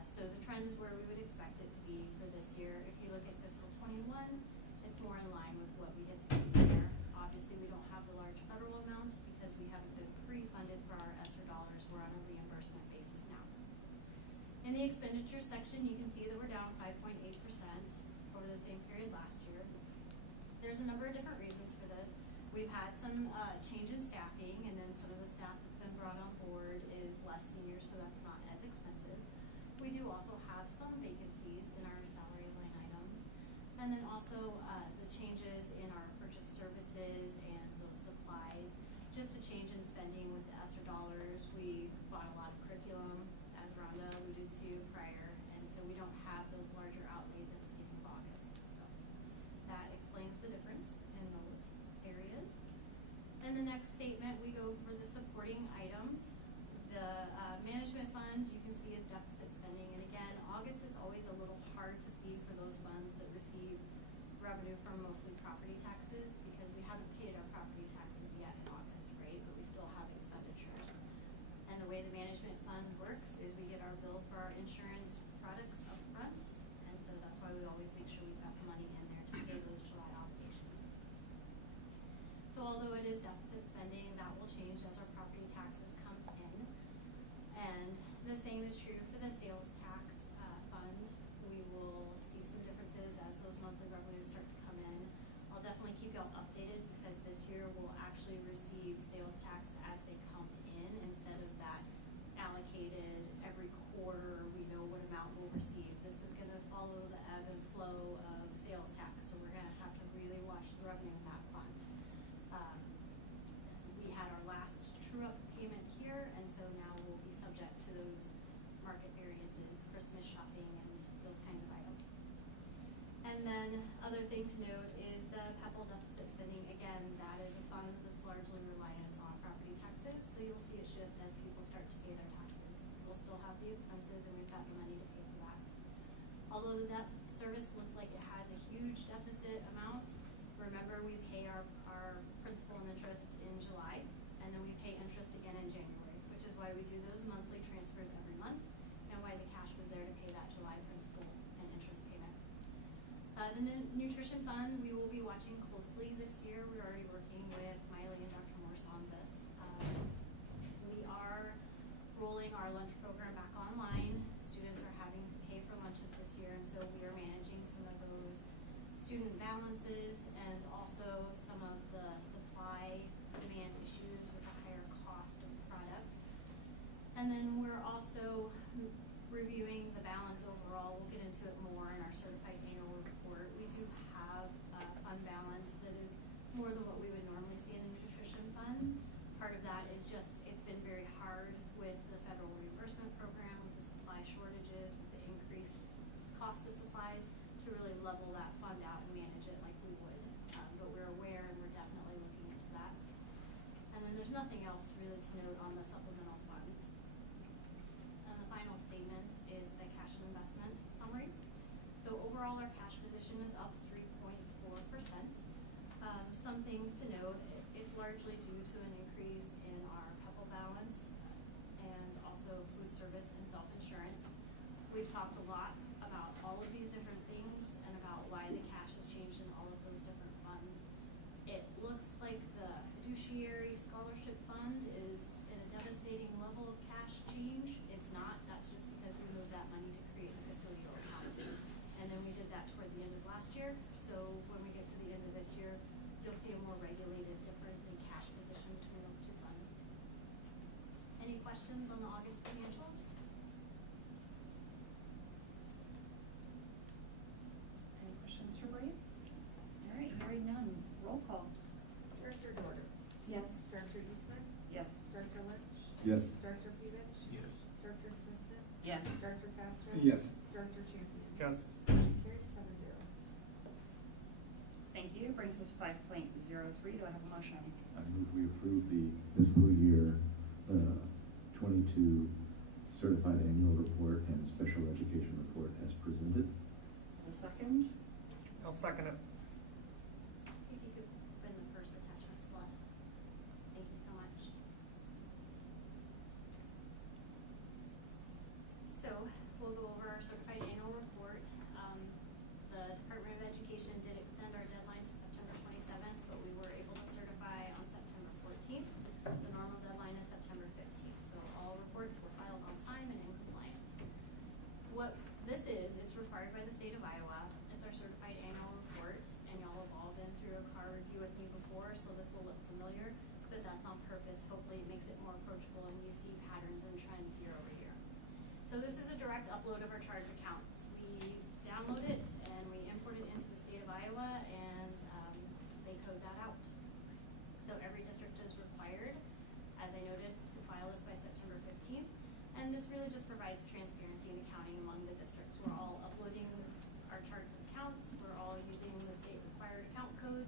So the trend is where we would expect it to be for this year. If you look at fiscal 21, it's more in line with what we had seen there. Obviously, we don't have the large federal amounts because we haven't been pre-funded for our ESSER dollars. We're on a reimbursement basis now. In the expenditure section, you can see that we're down 5.8% over the same period last year. There's a number of different reasons for this. We've had some change in staffing, and then some of the staff that's been brought on board is less senior, so that's not as expensive. We do also have some vacancies in our salary line items. And then also the changes in our purchase services and those supplies. Just a change in spending with the ESSER dollars. We bought a lot of curriculum, as Rhonda alluded to prior, and so we don't the difference in those areas. And the next statement, we go for the supporting items. The management fund, you can see, is deficit spending. And again, August is always a little hard to see for those funds that receive revenue from mostly property taxes, because we haven't paid our property taxes yet in August, right? But we still have expenditures. And the way the management fund works is we get our bill for our insurance products up front, and so that's why we always make sure we've got the money in there to pay those July obligations. So although it is deficit spending, that will change as our property taxes come in. And the same is true for the sales tax fund. We will see some differences as those monthly revenues start to come in. I'll definitely keep y'all updated, because this year we'll actually receive sales tax as they come in instead of that allocated every quarter. We know what amount we'll receive. This is going to follow the ebb and flow of sales tax, so we're going to have to really watch the revenue in that fund. We had our last true-up payment here, and so now we'll be subject to those market variances, Christmas shopping, and those kinds of items. And then other thing to note is the PEPAL deficit spending. Again, that is a fund that's largely reliant on property taxes, so you'll see a shift as people start to pay their taxes. We'll still have the expenses, and we've got the money to pay for that. Although the debt service looks like it has a huge deficit amount, remember we pay our principal and interest in July, and then we pay interest again in January, which is why we do those monthly transfers every month, and why the cash was there to pay that July principal and interest payment. The nutrition fund, we will be watching closely this year. We're already working with Miley and Dr. Morse on this. We are rolling our lunch program back online. Students are having to pay for lunches this year, and so we are managing some of those student balances and also some of the supply demand issues with the higher cost of product. And then we're also reviewing the balance overall. We'll get into it more in our certified annual report. We do have a fund balance that is more than what we would normally see in the nutrition fund. Part of that is just, it's been very hard with the federal reimbursement program, with the supply shortages, with the increased cost of supplies, to really level that fund out and manage it like we would. But we're aware, and we're definitely looking into that. And then there's nothing else really to note on the supplemental funds. And the final statement is the cash and investment summary. So overall, our cash position is up 3.4%. Some things to note, it's largely due to an increase in our PEPAL balance and also food service and self-insurance. We've talked a lot about all of these different things and about why the cash has changed in all of those different funds. It looks like the fiduciary scholarship fund is in a devastating level of cash change. It's not. That's just because we moved that money to create a custodial account. And then we did that toward the end of last year. So when we get to the end of this year, you'll see a more regulated difference in cash position between those two funds. Any questions on the August financials? Any questions for Bree? All right, hearing none. Roll call. Director Dorder? Yes. Director Eastman? Yes. Director Lynch? Yes. Director Peters? Yes. Director Smithson? Yes. Director Castro? Yes. Director Champion? Yes. Motion carried 7-0. Thank you. Brings us to 5.03. Do I have a motion? I move we approve the fiscal year 22 certified annual report and special education report as presented. The second? I'll second it. If you could put in the first attachment, Celeste. Thank you so much. So we'll go over our certified annual report. The Department of Education did extend our deadline to September 27th, but we were able to certify on September 14th. The normal deadline is September 15th, so all reports were filed on time and in compliance. What this is, it's required by the state of Iowa. It's our certified annual report, and y'all have all been through a car review with me before, so this will look familiar, but that's on purpose. Hopefully it makes it more approachable and you see patterns and trends year over year. So this is a direct upload of our charge accounts. We download it and we import it into the state of Iowa, and they code that out. So every district is required, as I noted, to file this by September 15th. And this really just provides transparency and accounting among the districts. We're all uploading our charts of accounts. We're all using the state required account codes.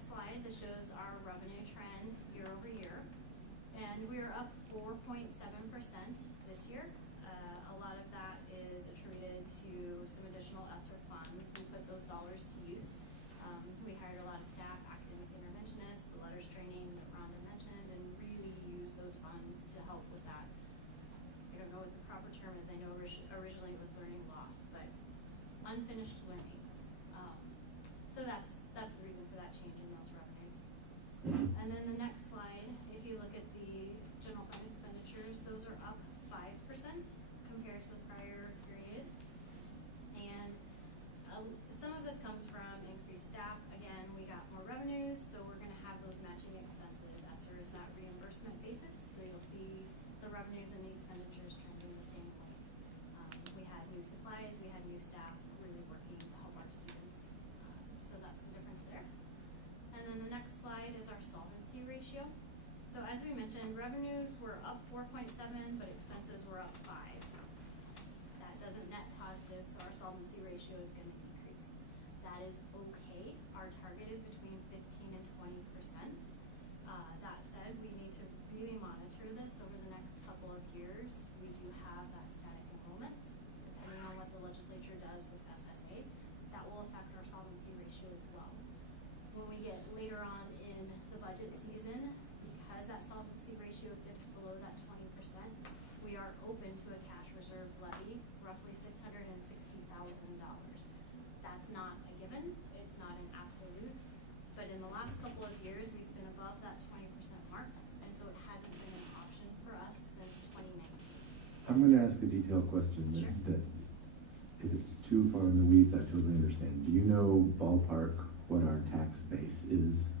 next slide, this shows our revenue trend year over year. And we are up 4.7% this year. A lot of that is attributed to some additional ESSER funds. We put those dollars to use. We hired a lot of staff, academic interventionists, the letters training that Rhonda mentioned, and really used those funds to help with that. I don't know what the proper term is. I know originally it was learning loss, but unfinished learning. So that's the reason for that change in those revenues. And then the next slide, if you look at the general fund expenditures, those are up 5% compared to the prior period. And some of this comes from increased staff. Again, we got more revenues, so we're going to have those matching expenses. ESSER is that reimbursement basis, so you'll see the revenues and the expenditures trending the same way. We had new supplies, we had new staff really working to help our students. So that's the difference there. And then the next slide is our solvency ratio. So as we mentioned, revenues were up 4.7, but expenses were up 5. That doesn't net positive, so our solvency ratio is going to decrease. That is okay. Our target is between 15 and 20%. That said, we need to really monitor this over the next couple of years. We do have that static enrollment, depending on what the legislature does with SSA. That will affect our solvency ratio as well. When we get later on in the budget season, because that solvency ratio dipped below that 20%, we are open to a cash reserve levy, roughly $660,000. That's not a given, it's not an absolute, but in the last couple of years, we've been above that 20% mark, and so it hasn't been an option for us since 2019. I'm going to ask a detailed question that if it's too far in the weeds, I totally understand. Do you know ballpark what our tax base is?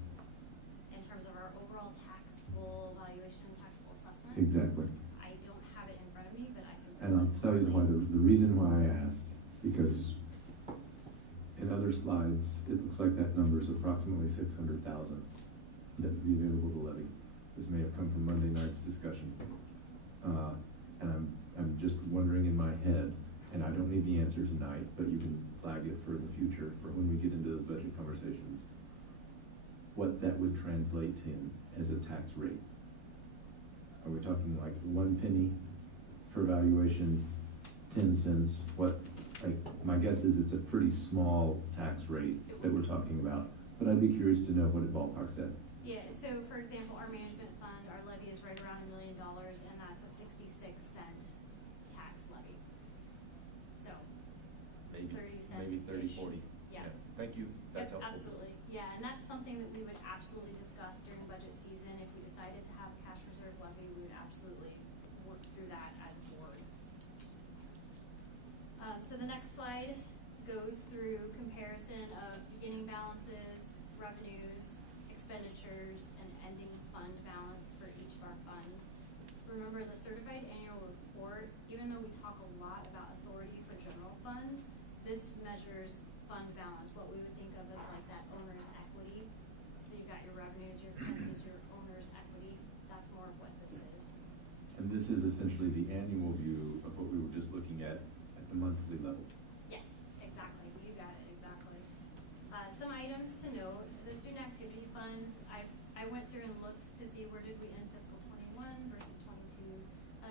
In terms of our overall taxable valuation and taxable assessment? Exactly. I don't have it in front of me, but I can. And I'll tell you why. The reason why I asked is because in other slides, it looks like that number is approximately 600,000 that would be available to levy. This may have come from Monday night's discussion. And I'm just wondering in my head, and I don't need the answer tonight, but you can flag it for the future for when we get into those budget conversations, what that would translate in as a tax rate. Are we talking like 1 penny for valuation, 10 cents? What, like, my guess is it's a pretty small tax rate that we're talking about, but I'd be curious to know what it ballparks at. Yeah, so for example, our management fund, our levy is right around $1 million, and that's a 66-cent tax levy. So, Maybe 30 cents. maybe 30, 40. Yeah. Thank you, that's Yep, helpful. absolutely. Yeah, and that's something that we would absolutely discuss during budget season. If we decided to have a cash reserve levy, we would absolutely work through that as a board. So the next slide goes through comparison of beginning balances, revenues, expenditures, and ending fund balance for each of our funds. Remember, the certified annual report, even though we talk a lot about authority for general fund, this measures fund balance, what we would think of as like that owner's equity. So you've got your revenues, your expenses, your owner's equity. That's more of what this is. And this is essentially the annual view of what we were just looking at the monthly level. Yes, exactly. You got it, exactly. Some items to note, the student activity fund, I went through and looked to see where did we end fiscal 21 versus 22.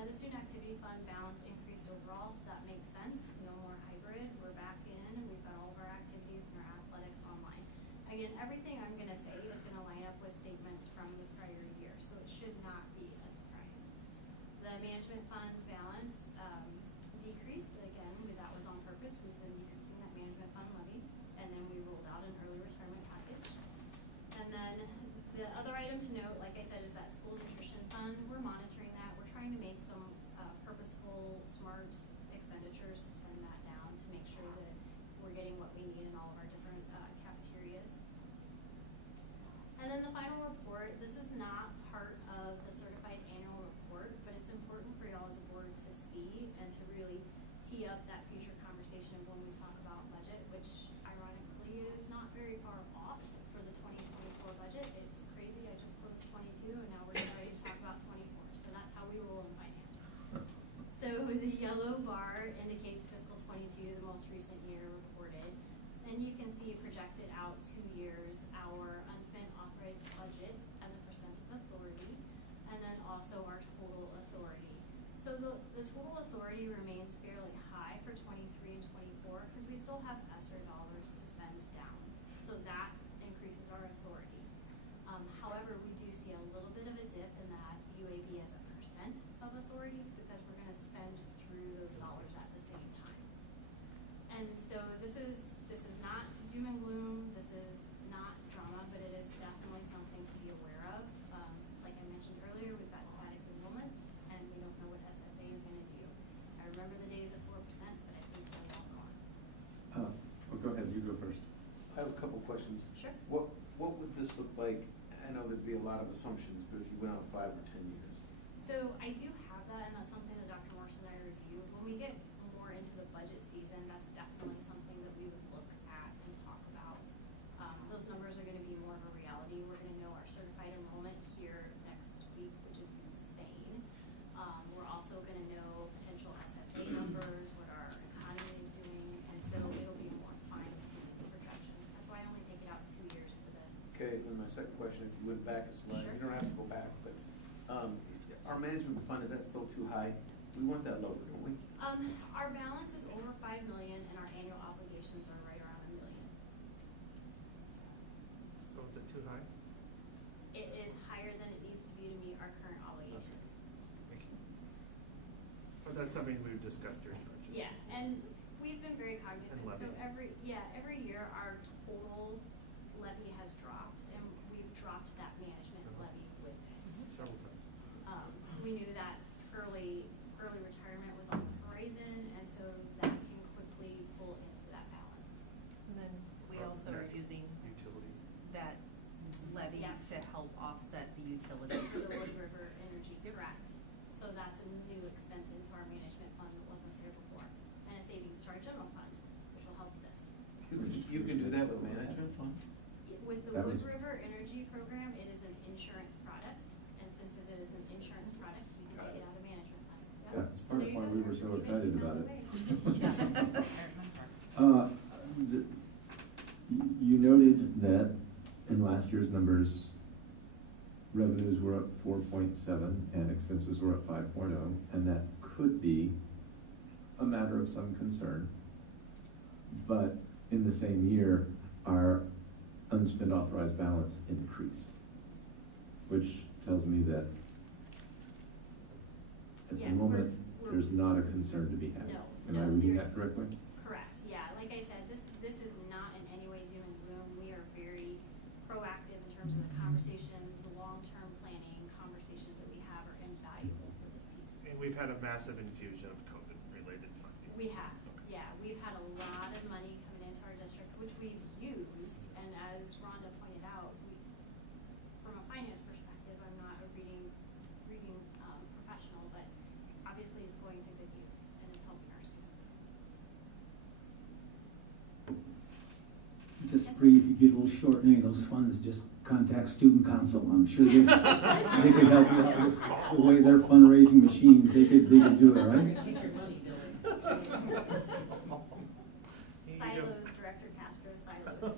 The student activity fund balance increased overall. That makes sense. No more hybrid. We're back in, and we've got all of our activities and our athletics online. Again, everything I'm going to say is going to line up with statements from the prior year, so it should not be a surprise. The management fund balance decreased. Again, that was on purpose. We've been decreasing that management fund levy, and then we rolled out an early retirement package. And then the other item to note, like I said, is that school nutrition fund. We're monitoring that. We're trying to make some purposeful, smart expenditures to spend that down to make sure that we're getting what we need in all of our different cafeterias. And then the final report, this is not part of the certified annual report, but it's important for y'all as a board to see and to really tee up that future conversation of when we talk about budget, which ironically is not very far off for the 2024 budget. It's crazy, I just closed 22 and now we're getting ready to talk about 24. So that's how we roll in finance. So the yellow bar indicates fiscal 22, the most recent year reported. And you can see projected out 2 years, our unspent So the total authority remains fairly high for 23 and 24 because we still have ESSER dollars to spend down. So that increases our authority. However, we do see a little bit of a dip in that UAB as a percent of authority because we're going to spend through those dollars at the same time. And so this is not doom and gloom. This is not drama, but it is definitely something to be aware of. Like I mentioned earlier, we've got static enrollments, and we don't know what SSA is going to do. I remember the days of 4%, but I think they all gone. Well, go ahead, you go first. I have a couple questions. Sure. What would this look like? I know there'd be a lot of assumptions, but if you went out 5 or 10 years. So I do have that, and that's something that Dr. Morse and I review. When we get more into the budget season, that's definitely something that we would look at and talk about. Those numbers are going to be more of a reality. We're going to know our certified enrollment here next week, which is insane. We're also going to know potential SSA numbers, what our economy is doing, and so it'll be more fine-tuned projection. That's why I only take it out 2 years for this. Okay, then my second question, if you went back a slide, Sure. you don't have to go back, but our management fund, is that still too high? We want that lower, don't we? Our balance is over 5 million, and our annual obligations are right around $1 million. So is it too high? It is higher than it needs to be to meet our current obligations. Thank you. But that's something we've discussed during budget. Yeah, and we've been very cognizant. And So levies. every year our total levy has dropped, and we've dropped that management levy with it. Several times. We knew that early retirement was on the horizon, and so that can quickly pull into that balance. And then we also are using Utility. that levy Yeah. to help offset the utility. For the Wood River Energy, correct. So that's a new expense into our management fund that wasn't there before, and a savings to our general fund, which will help this. You can do that with management fund? With the That Wood was- River Energy program, it is an insurance product, and since it is an insurance product, you can take it out of management fund. Yep. That's So part there of you why go. we were so You excited mentioned about it. that You noted that in last year's numbers, revenues were up 4.7 and expenses were up 5.0, and that could be a matter of some concern. But in the same year, our unspent authorized balance increased, which tells me that at the Yeah, moment, we're- there's not a concern to be had. No, Am I no, reading there's- that correctly? Correct, yeah, like I said, this is not in any way doom and gloom. We are very proactive in terms of the conversations, the long-term planning conversations that we have are invaluable for this piece. And we've had a massive infusion of COVID-related funding. We have, yeah, we've had a lot of money coming into our district, which we've used, and as Rhonda pointed out, from a finance perspective, I'm not a reading professional, but obviously it's going to good use, and it's helping our students. Just Bree, if you get a little short in any of those funds, just contact student council. I'm sure they could help you out with the way they're fundraising machines. They could do it, right? Silos, Director Castro, silos.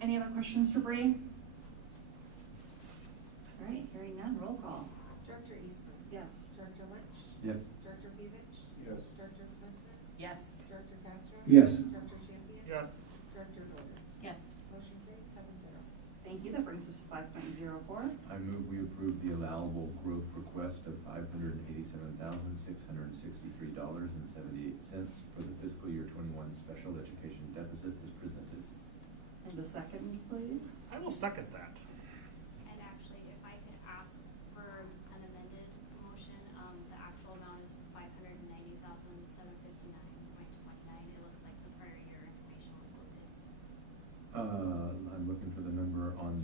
Any other questions for Bree? All right, hearing none, roll call. Director Eastman? Yes. Director Lynch? Yes. Director Pevich? Yes. Director Smithson? Yes. Director Castro? Yes. Director Champion? Yes. Director Golder? Yes. Motion carried 7-0. Thank you, that brings us to 5.04. I move we approve the allowable growth request of $587,663.78 for the fiscal year 21 special education deficit as presented. And a second, please. I will second that. And actually, if I could ask for an amended motion, the actual amount is $590,759.29. It looks like the prior year information was loaded. I'm looking for the number on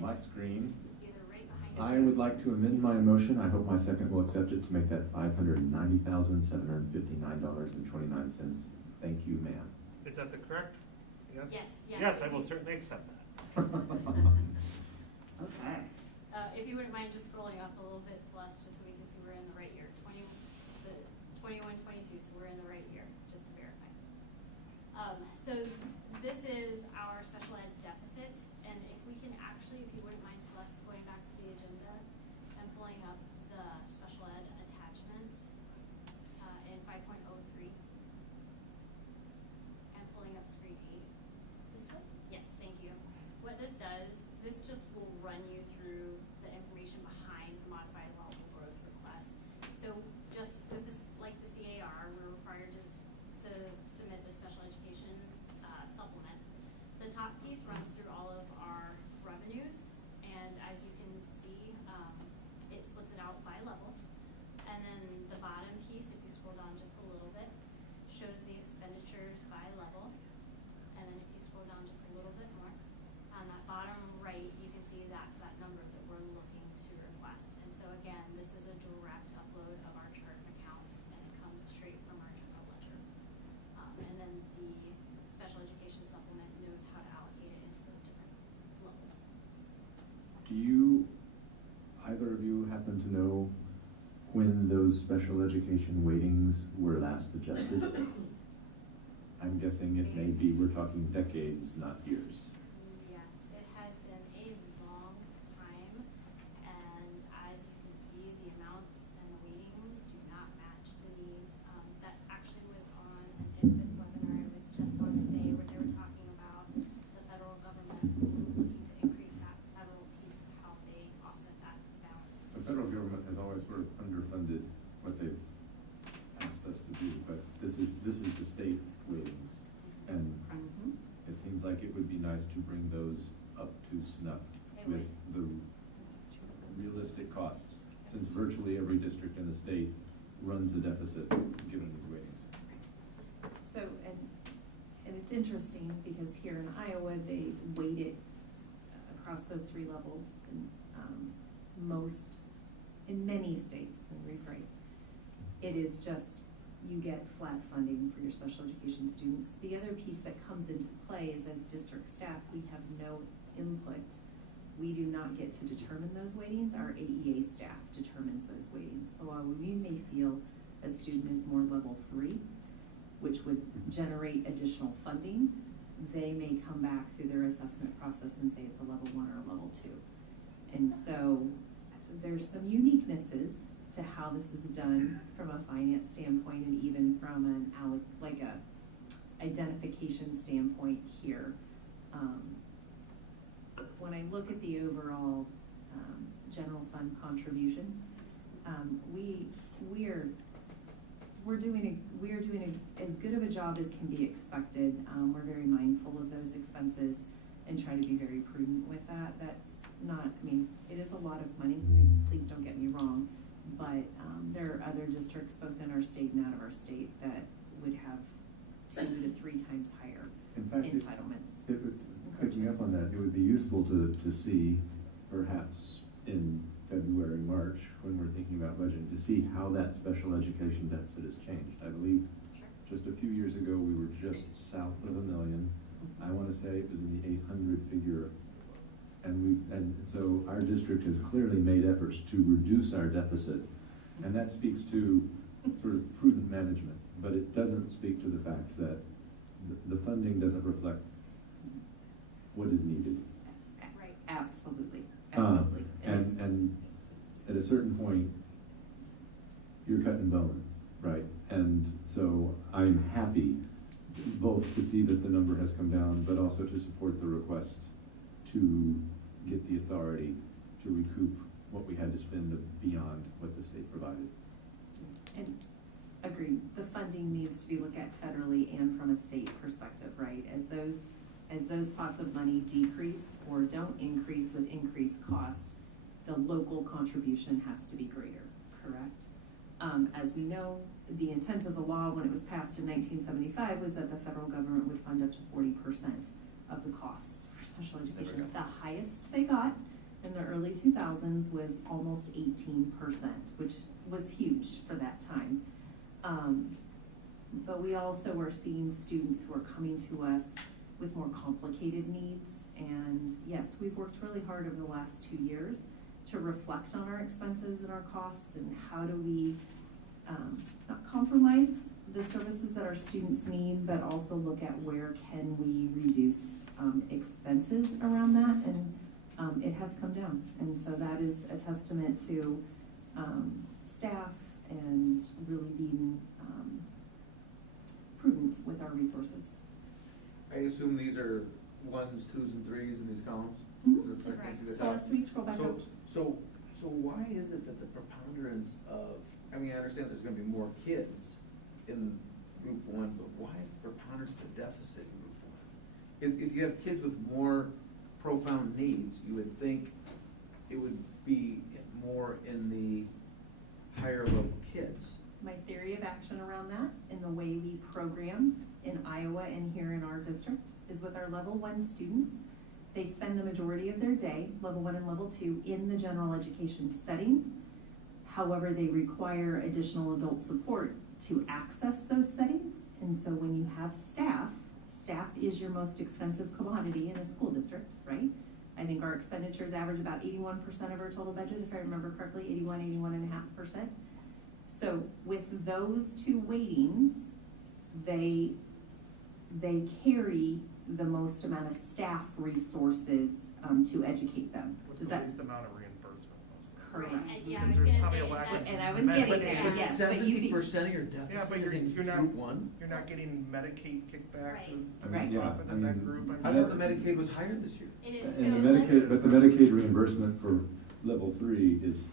my It's screen. Either right behind. I would like to amend my motion. I hope my second will accept it to make that $590,759.29. Thank you, ma'am. Is that the correct? Yes? Yes. Yes, I will certainly accept that. Okay. If you wouldn't mind just scrolling up a little bit, Celeste, just so we can see we're in the right year, 21-22, so we're in the right year, just to verify. So this is our special ed deficit, and if we can actually, if you wouldn't mind, Celeste, going back to the agenda and pulling up the scroll down just a little bit, shows the expenditures by level. And then if you scroll down just a little bit more, on that bottom right, you can see that's that number that we're looking to request. And so again, this is a direct upload of our chart and accounts, and it comes straight from our general ledger. And then the special education supplement knows how to allocate it into those different levels. Do you, either of you, happen to know when those special education weightings were last adjusted? I'm guessing it may be, we're talking decades, not years. Yes, it has been a long time, and as you can see, the amounts and the weightings do not match the needs. That actually was on an ISPIS webinar I was just on today, where they were talking about the federal government looking to increase that federal piece of how they offset that balance. The federal government has always sort of underfunded what they've asked us to do, but this is the state weightings. And it seems like it would be nice to bring those up to snuff with the realistic costs, since virtually every district in the state runs a deficit given these weightings. So, and it's interesting because here in Iowa, they weight it across those three levels, and in many states, and rephrase, it is just, you get flat funding for your special education students. The other piece that comes into play is, as district staff, we have no input. We do not get to determine those weightings. Our AEA staff determines those weightings. So while we may feel a student is more level 3, which would generate additional funding, they may come back through their assessment process and say it's a level 1 or a level 2. And so there's some uniquenesses to how this is done from a finance standpoint, and even from an identification standpoint here. When I look at the overall general fund contribution, we're doing as good of a job as can be expected. We're very mindful of those expenses and try to be very prudent with that. That's not, I mean, it is a lot of money, please don't get me wrong, but there are other districts both in our state and out of our state that would have 2 to 3 times higher entitlements. Picking up on that, it would be useful to see, perhaps in February, March, when we're thinking about budgeting, to see how that special education deficit has changed. I believe just a few years ago, we were just south of $1 million. I want to say it was in the 800 figure. And so our district has clearly made efforts to reduce our deficit. And that speaks to sort of prudent management, but it doesn't speak to the fact that the funding doesn't reflect what is needed. Right, absolutely. And at a certain point, you're cutting bone, right? And so I'm happy both to see that the number has come down, but also to support the requests to get the authority to recoup what we had to spend beyond what the state provided. And agreed, the funding needs to be looked at federally and from a state perspective, right? As those pots of money decrease or don't increase with increased cost, the local contribution has to be greater, correct? As we know, the intent of the law when it was passed in 1975 was that the federal government would fund up to 40% of the costs for special education. The highest they got in the early 2000s was almost 18%, which was huge for that time. But we also are seeing students who are coming to us with more complicated needs. And yes, we've worked really hard over the last 2 years to reflect on our expenses and our costs, and how do we not compromise the services that our students need, but also look at where can we reduce expenses around that. And it has come down. And so that is a testament to staff and really being prudent with our resources. I assume these are 1s, 2s, and 3s in these columns? Mm-hmm. I can't see the So top. let's scroll back up. So why is it that the preponderance of, I mean, I understand there's gonna be more kids in group 1, but why is the preponderance of the deficit in group 1? If you have kids with more profound needs, you would think it would be more in the higher level kids. My theory of action around that in the way we program in Iowa and here in our district is with our level 1 students. They spend the majority of their day, level 1 and level 2, in the general education setting. However, they require additional adult support to access those settings. And so when you have staff is your most expensive commodity in a school district, right? I think our expenditures average about 81% of our total budget, if I remember correctly, 81.5%. So with those two weightings, they carry the most amount of staff resources to educate them. With Does the that? least amount of reimbursement mostly. Correct. Yeah, I was There's gonna probably say a lack of and I was getting there, Medicaid. yes, but you- 70% of your deficit Yeah, but is in you're not, group 1? you're not getting Medicaid kickbacks as Right. Yeah, often I in that mean, group. I thought the Medicaid was higher this year. It is. And So the let's- Medicaid, but the Medicaid reimbursement for level 3 is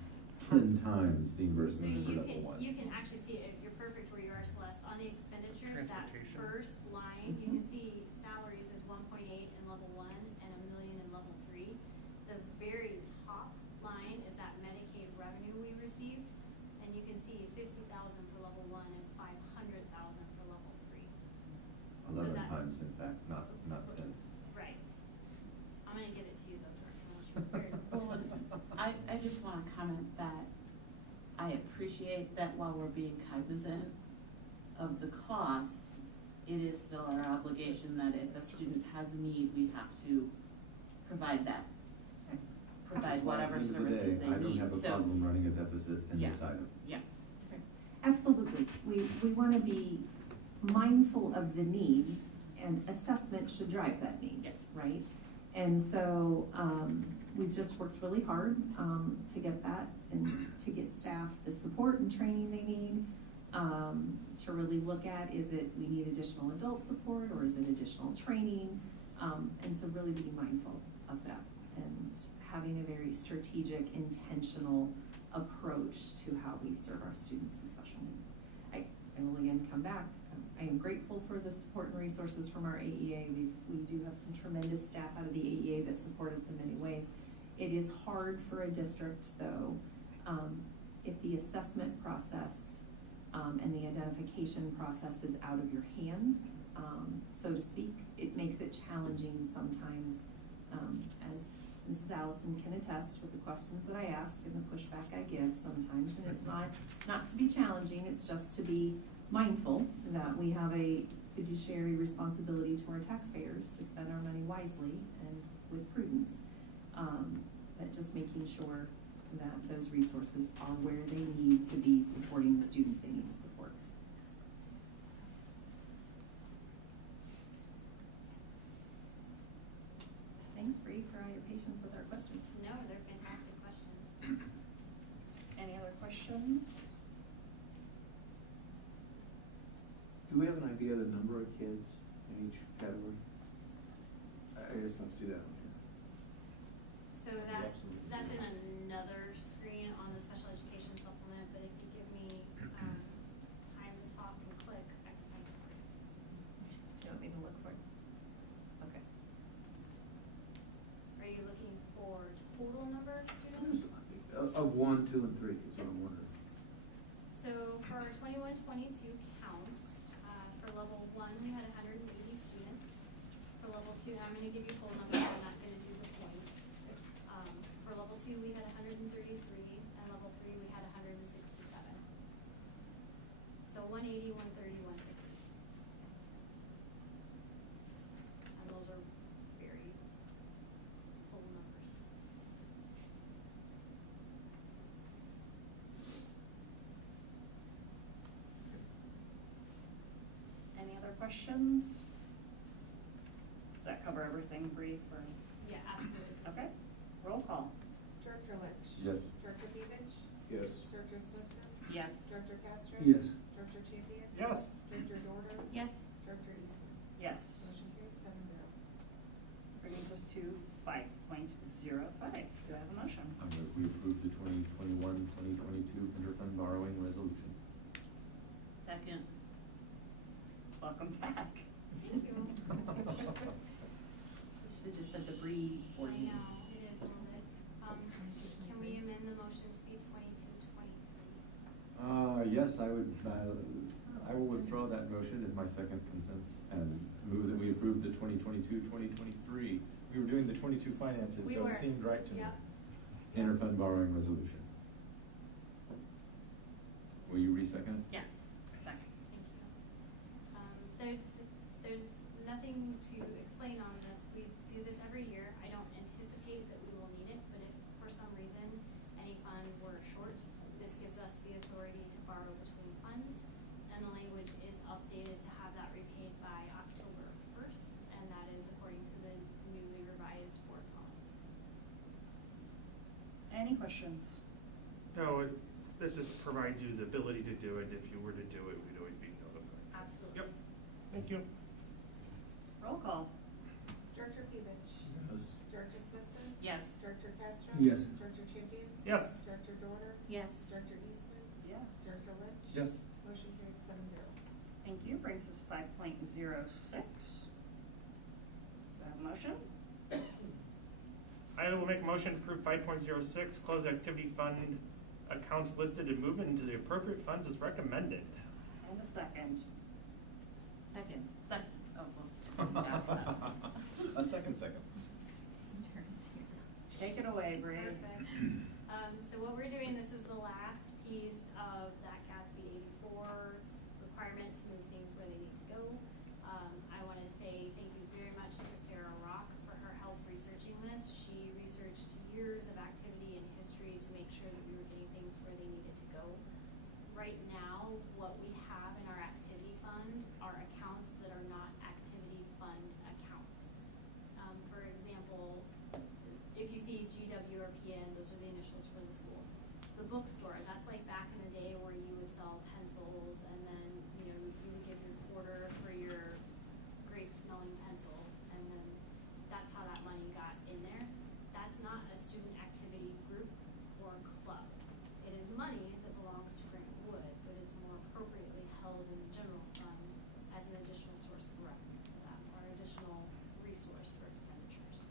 10 times the So reimbursement for you level 1. can actually see it, you're perfect where you are, Celeste, on the expenditures, that Transportation. first line, you can see salaries is 1.8 in level 1 and $1 million in level 3. The very top line is that Medicaid revenue we received, and you can see 50,000 for level 1 and 500,000 for level 3. 11 that- times, in fact, not 10. Right. I'm gonna give it to you though, Director, unless you're prepared. I just wanna comment that I appreciate that while we're being cognizant of the costs, it is still our obligation that if a student has a need, we have to provide that. Provide whatever services they I don't need, have a so, problem running a deficit in Yeah. this item. yeah. Absolutely. We want to be mindful of the need, and assessment should drive that need. Yes. Right? And so we've just worked really hard to get that and to get staff the support and training they need, to really look at, is it we need additional adult support or is it additional training? And so really being mindful of that and having a very strategic, intentional approach to how we serve our students with special needs. I will again come back. I am grateful for the support and resources from our AEA. We do have some tremendous staff out of the AEA that support us in many ways. It is hard for a district, though, if the assessment process and the identification process is out of your hands, so to speak. It makes it challenging sometimes, as Mrs. Allison can attest with the questions that I ask and the pushback I give sometimes. And it's not to be challenging, it's just to be mindful that we have a fiduciary responsibility to our taxpayers to spend our money wisely and with prudence. But just making sure that those resources are where they need to be, supporting the students they need to support. Thanks, Bree, for all your patience with our questions. No, they're fantastic questions. Any other questions? Do we have an idea of the number of kids in each category? I just don't see that on here. So that's in another screen on the special education supplement, but if you give me, time to talk and click, I can find it. Do you want me to look for it? Okay. Are you looking for total number of students? Of 1, 2, and 3 is what I'm wondering. So for our 21-22 count, for level 1, we had 180 students. For level 2, now I'm gonna give you full numbers, I'm not gonna do the points. For level 2, we had 133, and level 3, we had 167. So 180, 130, 160. And those are very full numbers. Any other questions? Does that cover everything, Bree, for? Yeah, absolutely. Okay, roll call. Director Lynch? Yes. Director Pevich? Yes. Director Swisston? Yes. Director Castro? Yes. Director Champion? Yes. Director Dorder? Yes. Director Eastman? Yes. Motion carried 7-0. Brings us to 5.05. Do I have a motion? I move we approve the 2021-2022 interfund borrowing resolution. Second. Welcome back. Thank you. Should have just said the Bree board I meeting. know, it is a little bit. Can we amend the motion to be 22-23? Yes, Yes, I will withdraw that motion as my second consents and move that we approve the 2022-2023. We were doing the 22 finances, We so were. it seemed right to me. Yep. Interfund borrowing resolution. Will you re-second it? Yes, second. There's nothing to explain on this. We do this every year. I don't anticipate that we will need it, but if for some reason any fund were short, this gives us the authority to borrow between funds. And the language is updated to have that repaid by October 1st, and that is according to the newly revised board policy. Any questions? No, this just provides you the ability to do it. If you were to do it, we'd always be notified. Absolutely. Yep, thank you. Roll call. Director Fevich. Yes. Director Smithson. Yes. Director Castro. Yes. Director Champion. Yes. Director Dorner. Yes. Director Eastman. Yes. Director Lynch. Yes. Motion carried 7-0. Thank you. Brings us 5.06. Do I have a motion? I will make a motion to approve 5.06, close activity fund accounts listed and move into the appropriate funds as recommended. And a second. Second. Second. Oh, well. A second. Take it away, Bree. Perfect. So what we're doing, this is the last piece of that CASB 84 requirement to move things where they need to go. I want to say thank you very much to Sarah Rock for her help researching this. She researched years of activity and history to make sure that we were getting things where they needed to go. Right now, what we have in our activity fund are accounts that are not activity fund accounts. For example, if you see GW or PN, those are the initials for the school. The bookstore, that's like back in the day where you would sell pencils and then, you know, you would give your quarter for your grape smelling pencil, and then that's how that money got in there. That's not a student activity group or club. It is money that belongs to Grant Wood, but it's more appropriately held in the general fund as an additional source of revenue for them, or an additional resource for expenditures.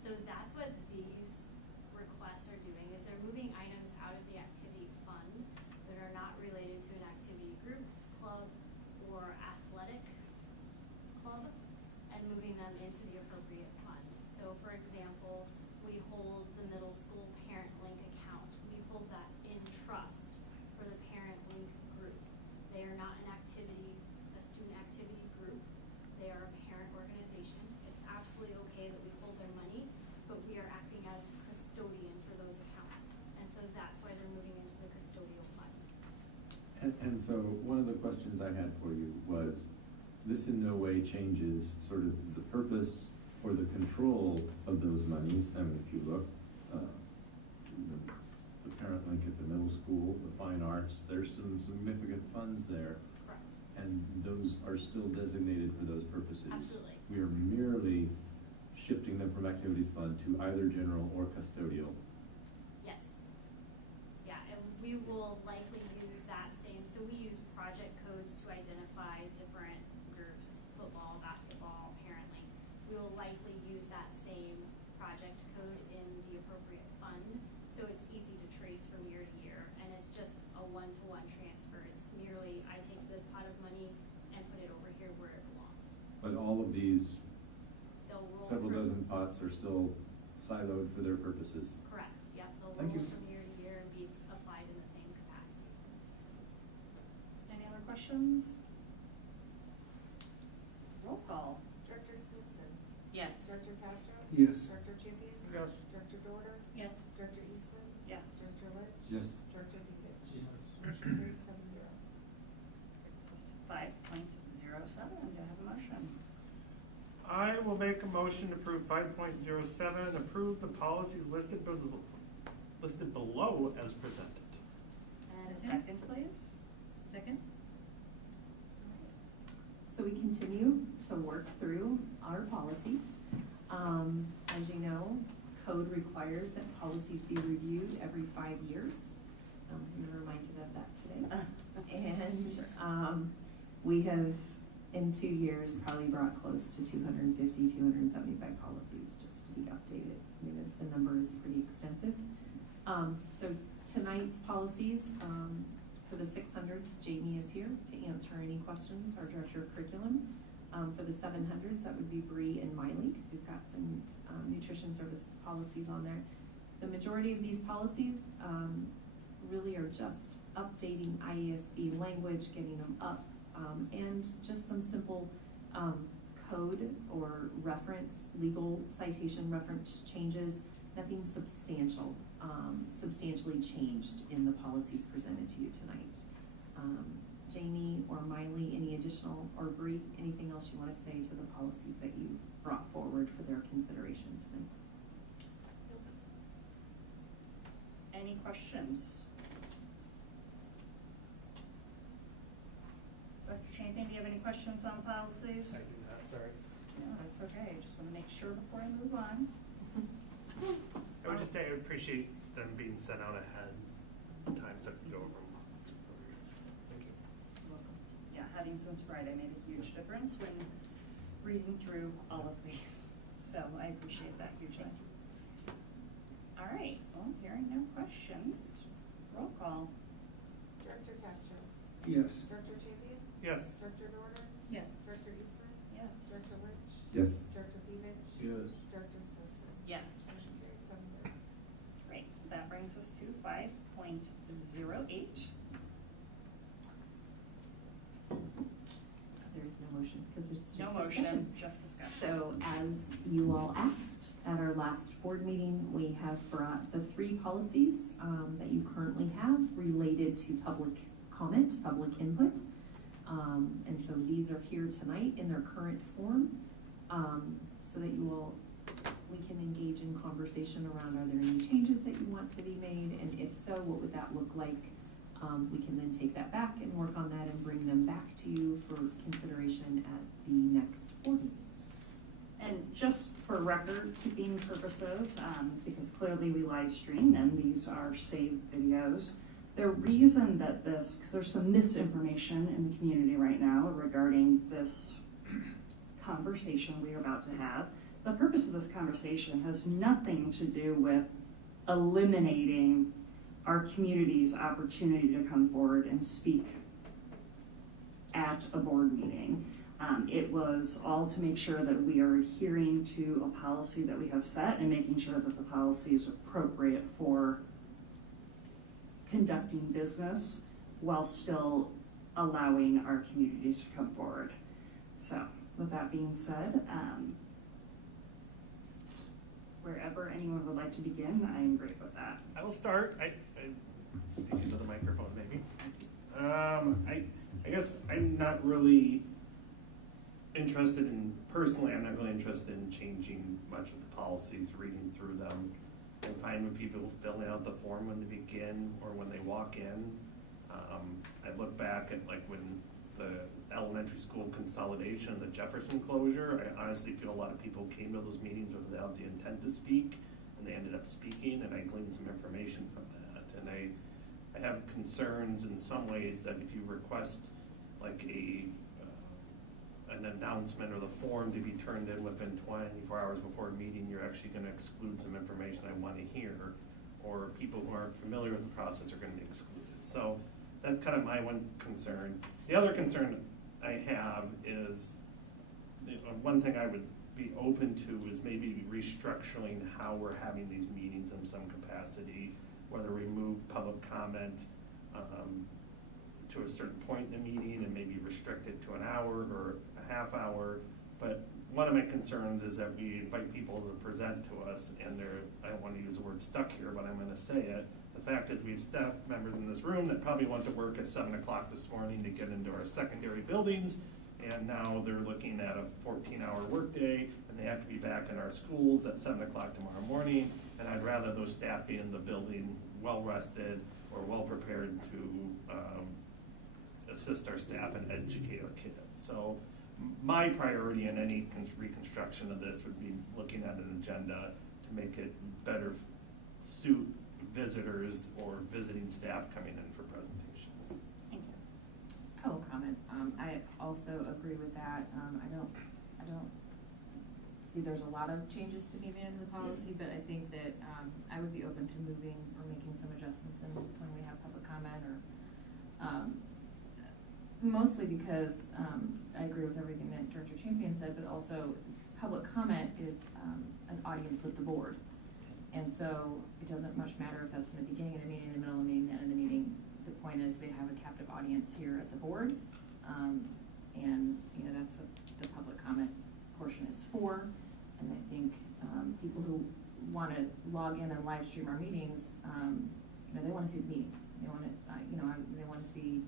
So that's what these requests are doing, is they're moving items out of the activity fund that are not related to an activity group, club, or athletic club, and moving them into the appropriate fund. So for example, we hold the middle school parent link account. We hold that in trust for the parent link group. They are not a student activity group. They are a parent organization. It's absolutely okay that we hold their money, but we are acting as custodian for those accounts. And so that's why they're moving into the custodial fund. And so one of the questions I had for you was, this in no way changes sort of the purpose or the control of those monies. I mean, if you look, the parent link at the middle school, the fine arts, there's some significant funds there. Correct. And those are still designated for those purposes. Absolutely. We are merely shifting them from activities fund to either general or custodial. Yes. Yeah, and we will likely use that same, so we use project codes to identify different groups, football, basketball, parent link. We will likely use that same project code in the appropriate fund, so it's easy to trace from year to year, and it's just a one-to-one transfer. It's merely, I take this pot of money and put it over here where it belongs. But all of these They'll roll several from- dozen pots are still siloed for their purposes. Correct, yep, they'll Thank roll you. from year to year and be applied in the same capacity. Any other questions? Roll call. Director Smithson. Yes. Director Castro. Yes. Director Champion. Yes. Director Dorner. Yes. Director Eastman. Yes. Director Lynch. Yes. Director Fevich. Yes. Motion carried 7-0. This is 5.07. Do I have a motion? I will make a motion to approve 5.07, approve the policies listed below as presented. And A second, please. Second? So we continue to work through our policies. As you know, code requires that policies be reviewed every 5 years. We were reminded of that today. And we have, in 2 years, probably brought close to 250, 275 policies just to be updated. I mean, the number is pretty extensive. So tonight's policies, For the 600s, Jamie is here to answer any questions, our Director of Curriculum. For the 700s, that would be Bree and Miley, because we've got some nutrition services policies on there. The majority of these policies really are just updating IASB language, getting them up, and just some simple code or reference, legal citation reference changes, nothing substantial, substantially changed in the policies presented to you tonight. Jamie or Miley, any additional, or Bree, anything else you want to say to the policies that you brought forward for their consideration tonight? Any questions? Dr. Champion, do you have any questions on policies? I do not, sorry. No, that's okay. I just want to make sure before I move on. I would just say I would appreciate them being sent out ahead, times I could go over them. Thank you. Welcome. Yeah, having since Friday made a huge difference when reading through all of these. So I appreciate that hugely. All right, well, hearing no questions, roll call. Director Castro. Yes. Director Champion. Yes. Director Dorner. Yes. Director Eastman. Yes. Director Lynch. Yes. Director Pevich. Yes. Director Swissman. Yes. Motion carried 7-0. Great, that brings us to 5.08. There is no motion because it's just No discussion. motion, just discussion. So as you all asked at our last board meeting, we have brought the 3 policies that you currently have related to public comment, public input. And so these are here tonight in their current form, so that you all, we can engage in conversation around, are there any changes that you want to be made? And if so, what would that look like? We can then take that back and work on that and bring them back to you for consideration at the next board meeting. And just for record keeping purposes, because clearly we live stream and these are saved videos, the reason that this, because there's some misinformation in the community right now regarding this conversation we are about to have. The purpose of this conversation has nothing to do with eliminating our community's opportunity to come forward and speak at a board meeting. It was all to make sure that we are adhering to a policy that we have set and making sure that the policy is appropriate for conducting business while still allowing our community to come forward. So with that being said, wherever anyone would like to begin, I am great with that. I will start. I speak into the microphone, maybe. I guess I'm not really interested in, personally, I'm not really interested in changing much of the policies, reading through them. I'm fine with people filling out the form when they begin or when they walk in. I look back at like when the elementary school consolidation, the Jefferson closure, I honestly feel a lot of people came to those meetings without the intent to speak, and they ended up speaking, and I gleaned some information from that. And I have concerns in some ways that if you request like an announcement or the form to be turned in within 24 hours before a meeting, you're actually going to exclude some information I want to hear, or people who aren't familiar with the process are going to be excluded. So that's kind of my one concern. The other concern I have is, one thing I would be open to is maybe restructuring how we're having these meetings in some capacity, whether we move public comment to a certain point in the meeting and maybe restrict it to an hour or a half hour. But one of my concerns is that we invite people to present to us and they're, I don't want to use the word stuck here, but I'm going to say it. The fact is we have staff members in this room that probably went to work at 7 o'clock this morning to get into our secondary buildings, and now they're looking at a 14-hour workday, and they have to be back in our schools at 7 o'clock tomorrow morning, and I'd rather those staff be in the building well-rested or well-prepared to assist our staff and educate our kids. So my priority in any reconstruction of this would be looking at an agenda to make it better suit visitors or visiting staff coming in for presentations. Thank you. I will comment. I also agree with that. I don't see there's a lot of changes to be made in the policy, but I think that I would be open to moving or making some adjustments in when we have public comment or Mostly because, I agree with everything that Director Champion said, but also public comment is, an audience with the board. And so it doesn't much matter if that's in the beginning of the meeting, in the middle of the meeting, end of the meeting. The point is they have a captive audience here at the board. And, you know, that's what the public comment portion is for. And I think, people who wanna log in and live stream our meetings, you know, they wanna see the meeting. They wanna, they wanna see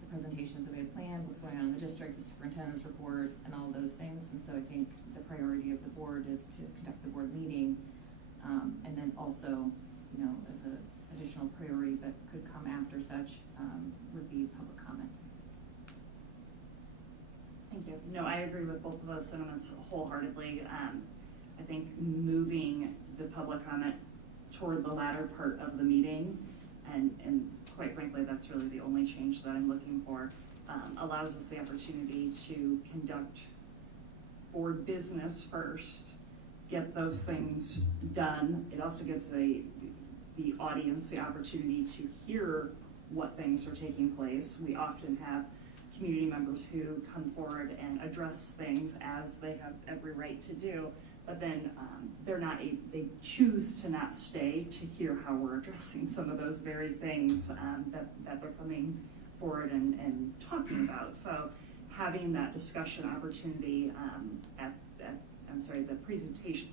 the presentations that we had planned, what's going on in the district, the superintendent's report, and all of those things. And so I think the priority of the board is to conduct the board meeting. And then also, you know, as an additional priority, but could come after such, would be public comment. Thank you. No, I agree with both of those sentiments wholeheartedly. I think moving the public comment toward the latter part of the meeting, and quite frankly, that's really the only change that I'm looking for, allows us the opportunity to conduct board business first, get those things done. It also gives the audience the opportunity to hear what things are taking place. We often have community members who come forward and address things as they have every right to do, but then they choose to not stay to hear how we're addressing some of those very things that they're coming forward and talking about. So having that discussion opportunity the presentation.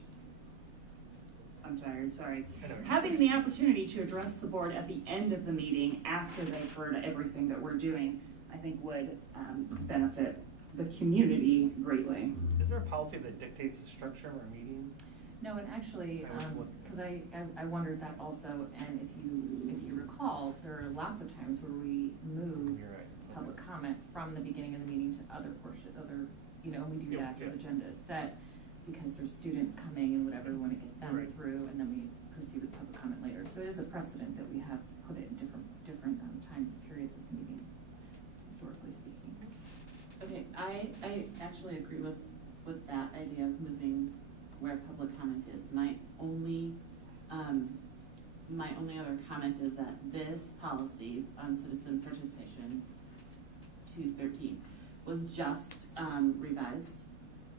I'm sorry. Having the opportunity to address the board at the end of the meeting after they've heard everything that we're doing, I think would benefit the community greatly. Is there a policy that dictates the structure of our meeting? No, and actually, because I wondered that also, and if you recall, there are lots of times where we move public comment from the beginning of the meeting to other and we do that if the agenda is set, because there's students coming and whatever, we want to get them through, and then we proceed with public comment later. So it is a precedent that we have put it in different time periods of the meeting, historically speaking. Okay, I actually agree with that idea of moving where public comment is. My only other comment is that this policy on citizen participation 213 was just revised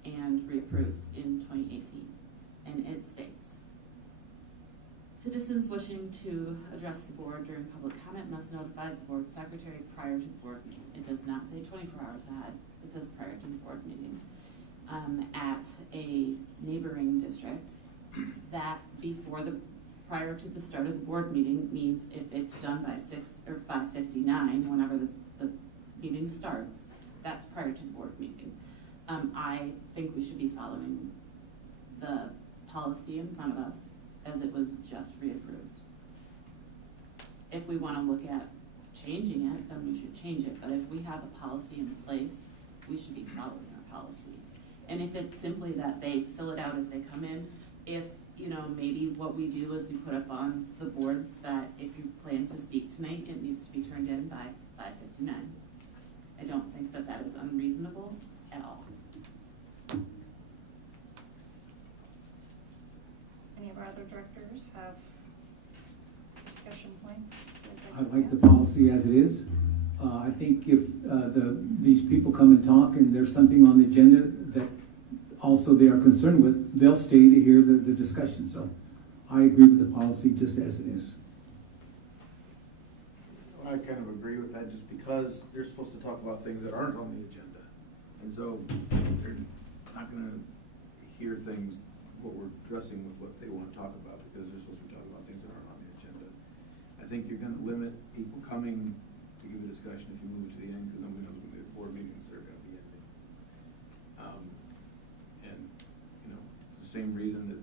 and reapproved in 2018, and it states, citizens wishing to address the board during public comment must notify the board secretary prior to the board meeting. It does not say 24 hours ahead, it says prior to the board meeting. At a neighboring district, that prior to the start of the board meeting means if it's done by 6 or 5:59, whenever the meeting starts, that's prior to the board meeting. I think we should be following the policy in front of us as it was just reapproved. If we want to look at changing it, then we should change it. But if we have a policy in place, we should be following our policy. And if it's simply that they fill it out as they come in, if, maybe what we do is we put up on the boards that if you plan to speak tonight, it needs to be turned in by 5:59. I don't think that is unreasonable at all. Any of our other directors have discussion points? I like the policy as it is. I think if these people come and talk and there's something on the agenda that also they are concerned with, they'll stay to hear the discussion. So I agree with the policy just as it is. I kind of agree with that just because they're supposed to talk about things that aren't on the agenda. And so they're not going to hear things, what we're addressing with what they want to talk about, because they're supposed to be talking about things that aren't on the agenda. I think you're going to limit people coming to give a discussion if you move it to the end, because nobody knows when the board meetings are going to be ending. The same reason that,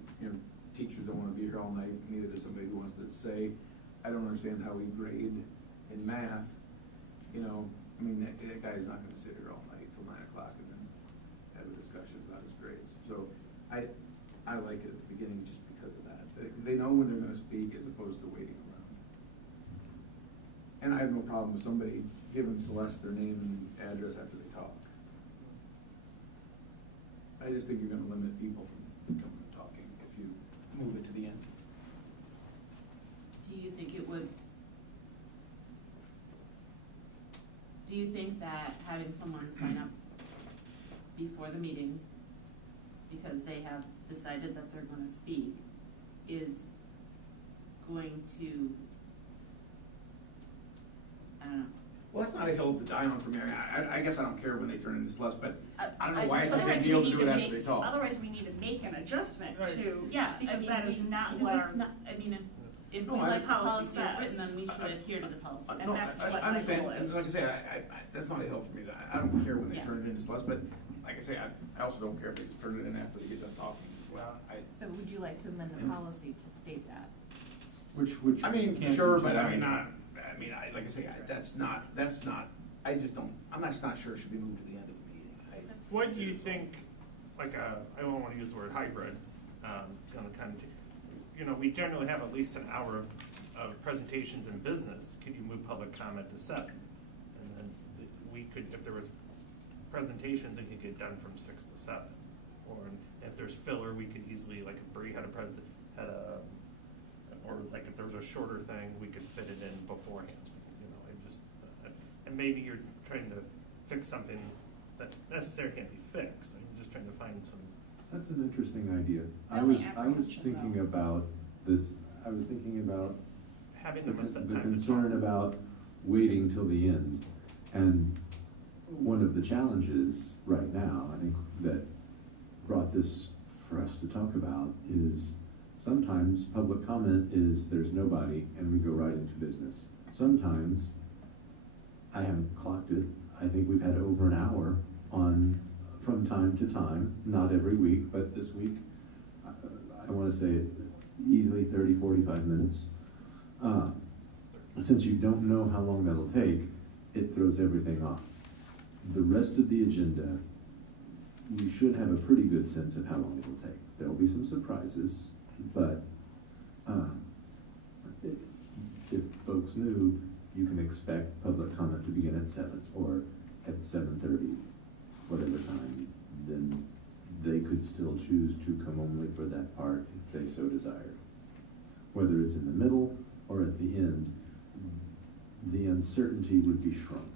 teachers don't want to be here all night, neither does somebody who wants to say, I don't understand how we grade in math. That guy's not going to sit here all night till 9 o'clock and then have a discussion about his grades. So I like it at the beginning just because of that. They know when they're going to speak as opposed to waiting around. And I have no problem with somebody giving Celeste their name and address after they talk. I just think you're going to limit people from coming and talking if you move it to the end. Do you think it would do you think that having someone sign up before the meeting because they have decided that they're gonna speak is going to, I don't know. Well, that's not a hill to die on for me. I guess I don't care when they turn into sluts, but I don't know I why just- it's a big Otherwise, deal we to need do it after make- they talk. Otherwise, we need to make an adjustment to, Yeah, I because mean, that is not because what it's our. not, I mean, if No, we I- like the policy policy as written, says. then we should adhere to the policy. And No, that's I what my understand, goal and is. like I say, that's not a hill for me. I don't care when they Yeah. turn it into sluts, but like I say, I also don't care if they just turn it in after they get done talking. Well, So would you like to amend the policy to state that? Which I mean, can't sure, be but I changed. mean, like I say, that's not, I just don't, I'm just not sure it should be moved to the end of the meeting. What do you think, like I don't wanna use the word hybrid, kind of, you know, we generally have at least an hour of presentations in business. Could you move public comment to 7? And then we could, if there was presentations, it could get done from 6 to 7. Or if there's filler, we could easily, like if Bree or like if there was a shorter thing, we could fit it in beforehand. You know, and just, and maybe you're trying to fix something that necessarily can't be fixed. I'm just trying to find some. That's an interesting idea. My I only was apprehension, thinking though- about this, I was thinking about Having the them a set the time to concern talk. about waiting till the end. And one of the challenges right now, I think, that brought this for us to talk about is sometimes public comment is there's nobody and we go right into business. Sometimes, I haven't clocked it, I think we've had over an hour on, from time to time, not every week, but this week, I wanna say easily 30, 45 minutes. Since you don't know how long that'll take, it throws everything off. The rest of the agenda, you should have a pretty good sense of how long it'll take. There'll be some surprises, but if folks knew, you can expect public comment to begin at 7 or at 7:30, whatever time, then they could still choose to come only for that part if they so desired. Whether it's in the middle or at the end, the uncertainty would be shrunk.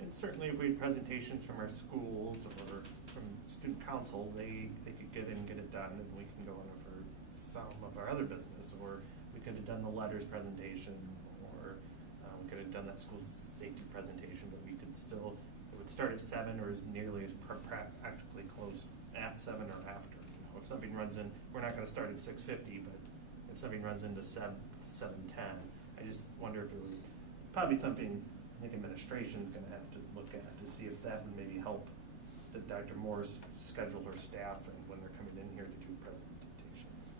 And certainly if we had presentations from our schools or from student council, they could get in and get it done, and we can go in for some of our other business, or we could have done the letters presentation, or we could have done that school safety presentation, but we could still, it would start at 7 or as nearly as practically close at 7 or after. You know, if something runs in, we're not gonna start at 6:50, but if something runs into 7:10, I just wonder if it would, probably something I think administration's gonna have to look at to see if that would maybe help that Dr. Morris schedule her staff and when they're coming in here to do presentations.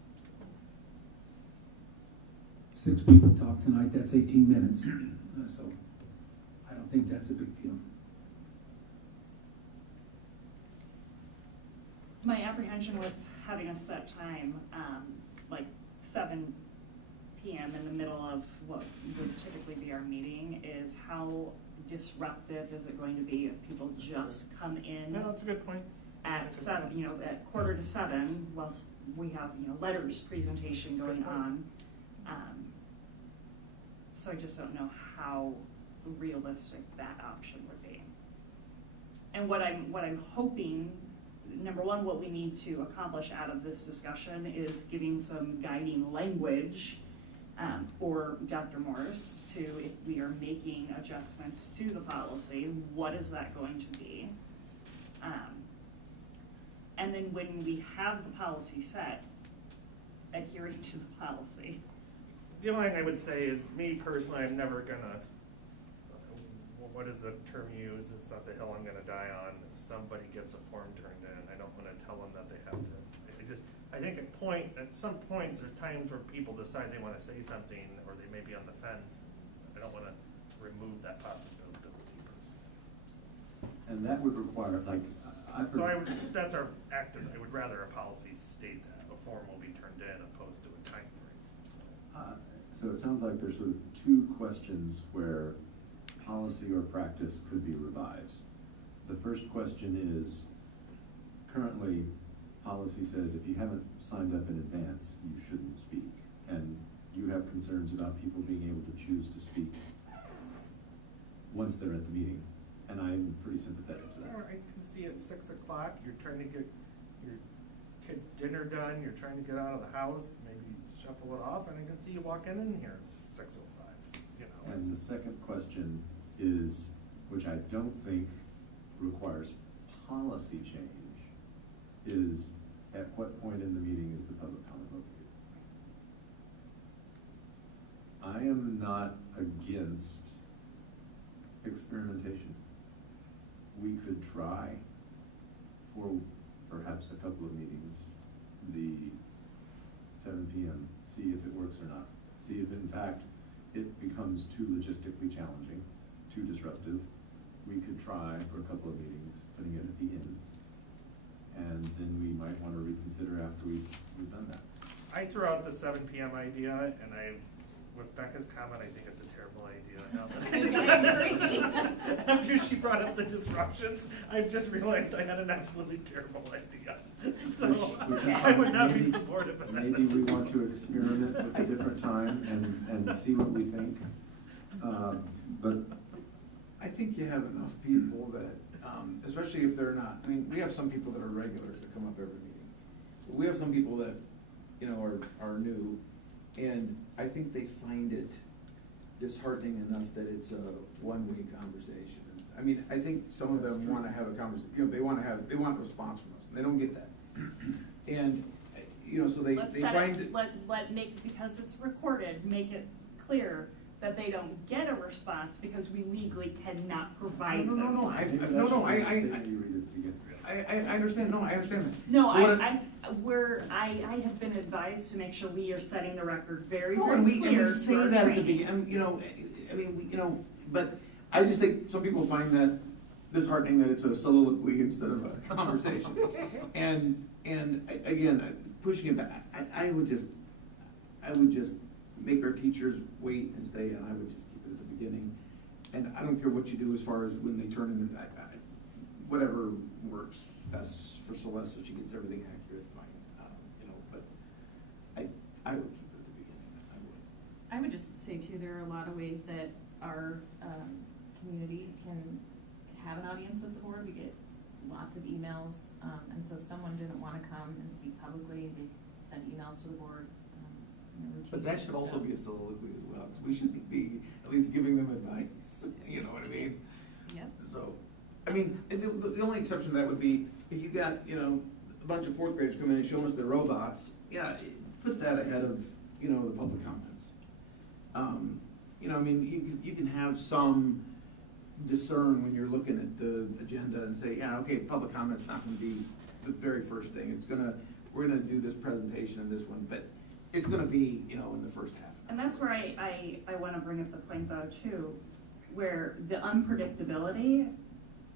6 people talked tonight, that's 18 minutes, so I don't think that's a big deal. My apprehension with having a set time, like 7 PM in the middle of what would typically be our meeting, is how disruptive is it going to be if people just come in No, that's a good point. at 7, you know, at 6:45, whilst we have, you know, letters presentation going on. So I just don't know how realistic that option would be. And what I'm hoping, number one, what we need to accomplish out of this discussion is giving some guiding language for Dr. Morris to, if we are making adjustments to the policy, what is that going to be? And then when we have the policy set, adhering to the policy. The only thing I would say is, me personally, I'm never gonna, what is the term you use? It's not the hill I'm gonna die on. If somebody gets a form turned in, I don't wanna tell them that they have to. I think at some points, there's times where people decide they wanna say something, or they may be on the fence. I don't wanna remove that possibility personally. And that would require, like, So that's our active, I would rather a policy state that a form will be turned in opposed to a time frame. So it sounds like there's sort of 2 questions where policy or practice could be revised. The first question is, currently, policy says if you haven't signed up in advance, you shouldn't speak. And you have concerns about people being able to choose to speak once they're at the meeting. and I'm pretty sympathetic to that. Or I can see at 6 o'clock, you're trying to get your kids' dinner done, you're trying to get out of the house, maybe shuffle it off, and I can see you walking in here at 6:05, you know. And the second question is, which I don't think requires policy change, is at what point in the meeting is the public comment located? I am not against experimentation. We could try for perhaps a couple of meetings, the 7 p.m., see if it works or not. See if in fact it becomes too logistically challenging, too disruptive. We could try for a couple of meetings, putting it at the end. And then we might want to reconsider after we've done that. I threw out the 7 p.m. idea, and with Becca's comment, I think it's a terrible idea. After she brought up the disruptions, I've just realized I had an absolutely terrible idea. So Which is I would not be maybe- supportive of that. Maybe we want to experiment with a different time and see what we think. But I think you have enough people that, especially if they're not, I mean, we have some people that are regulars that come up every meeting. We have some people that, you know, are new, and I think they find it disheartening enough that it's a one-way conversation. I mean, I think some of them wanna have a conversation, you know, they want a response from us, and they don't get that. And, you know, so they Let's set find it, it. because it's recorded, make it clear that they don't get a response because we legally cannot provide them. No, I understand, no, I understand that. No, What- I have been advised to make sure we are setting the record very, No, very and clear. we to say our that at the training. beginning, you know, I mean, you know, but I just think some people find that disheartening that it's a soliloquy instead of a conversation. And again, pushing it back, I would just make our teachers wait and stay, and I would just keep it at the beginning. And I don't care what you do as far as when they turn in, whatever works best for Celeste, so she gets everything accurate, fine, you know, but I would keep it at the beginning, I would. I would just say too, there are a lot of ways that our community can have an audience with the board. We get lots of emails, and so if someone didn't want to come and speak publicly, they send emails to the board. But that should also be a soliloquy as well, because we should be at least giving them advice, you know what I mean? Yep. So, I mean, the only exception to that would be if you got, you know, a bunch of fourth graders come in and show us their robots, yeah, put that ahead of, you know, the public comments. You know, I mean, you can have some discern when you're looking at the agenda and say, yeah, okay, public comment's not gonna be the very first thing. We're gonna do this presentation and this one, but it's gonna be, you know, in the first half. And that's where I wanna bring up the point though too, where the unpredictability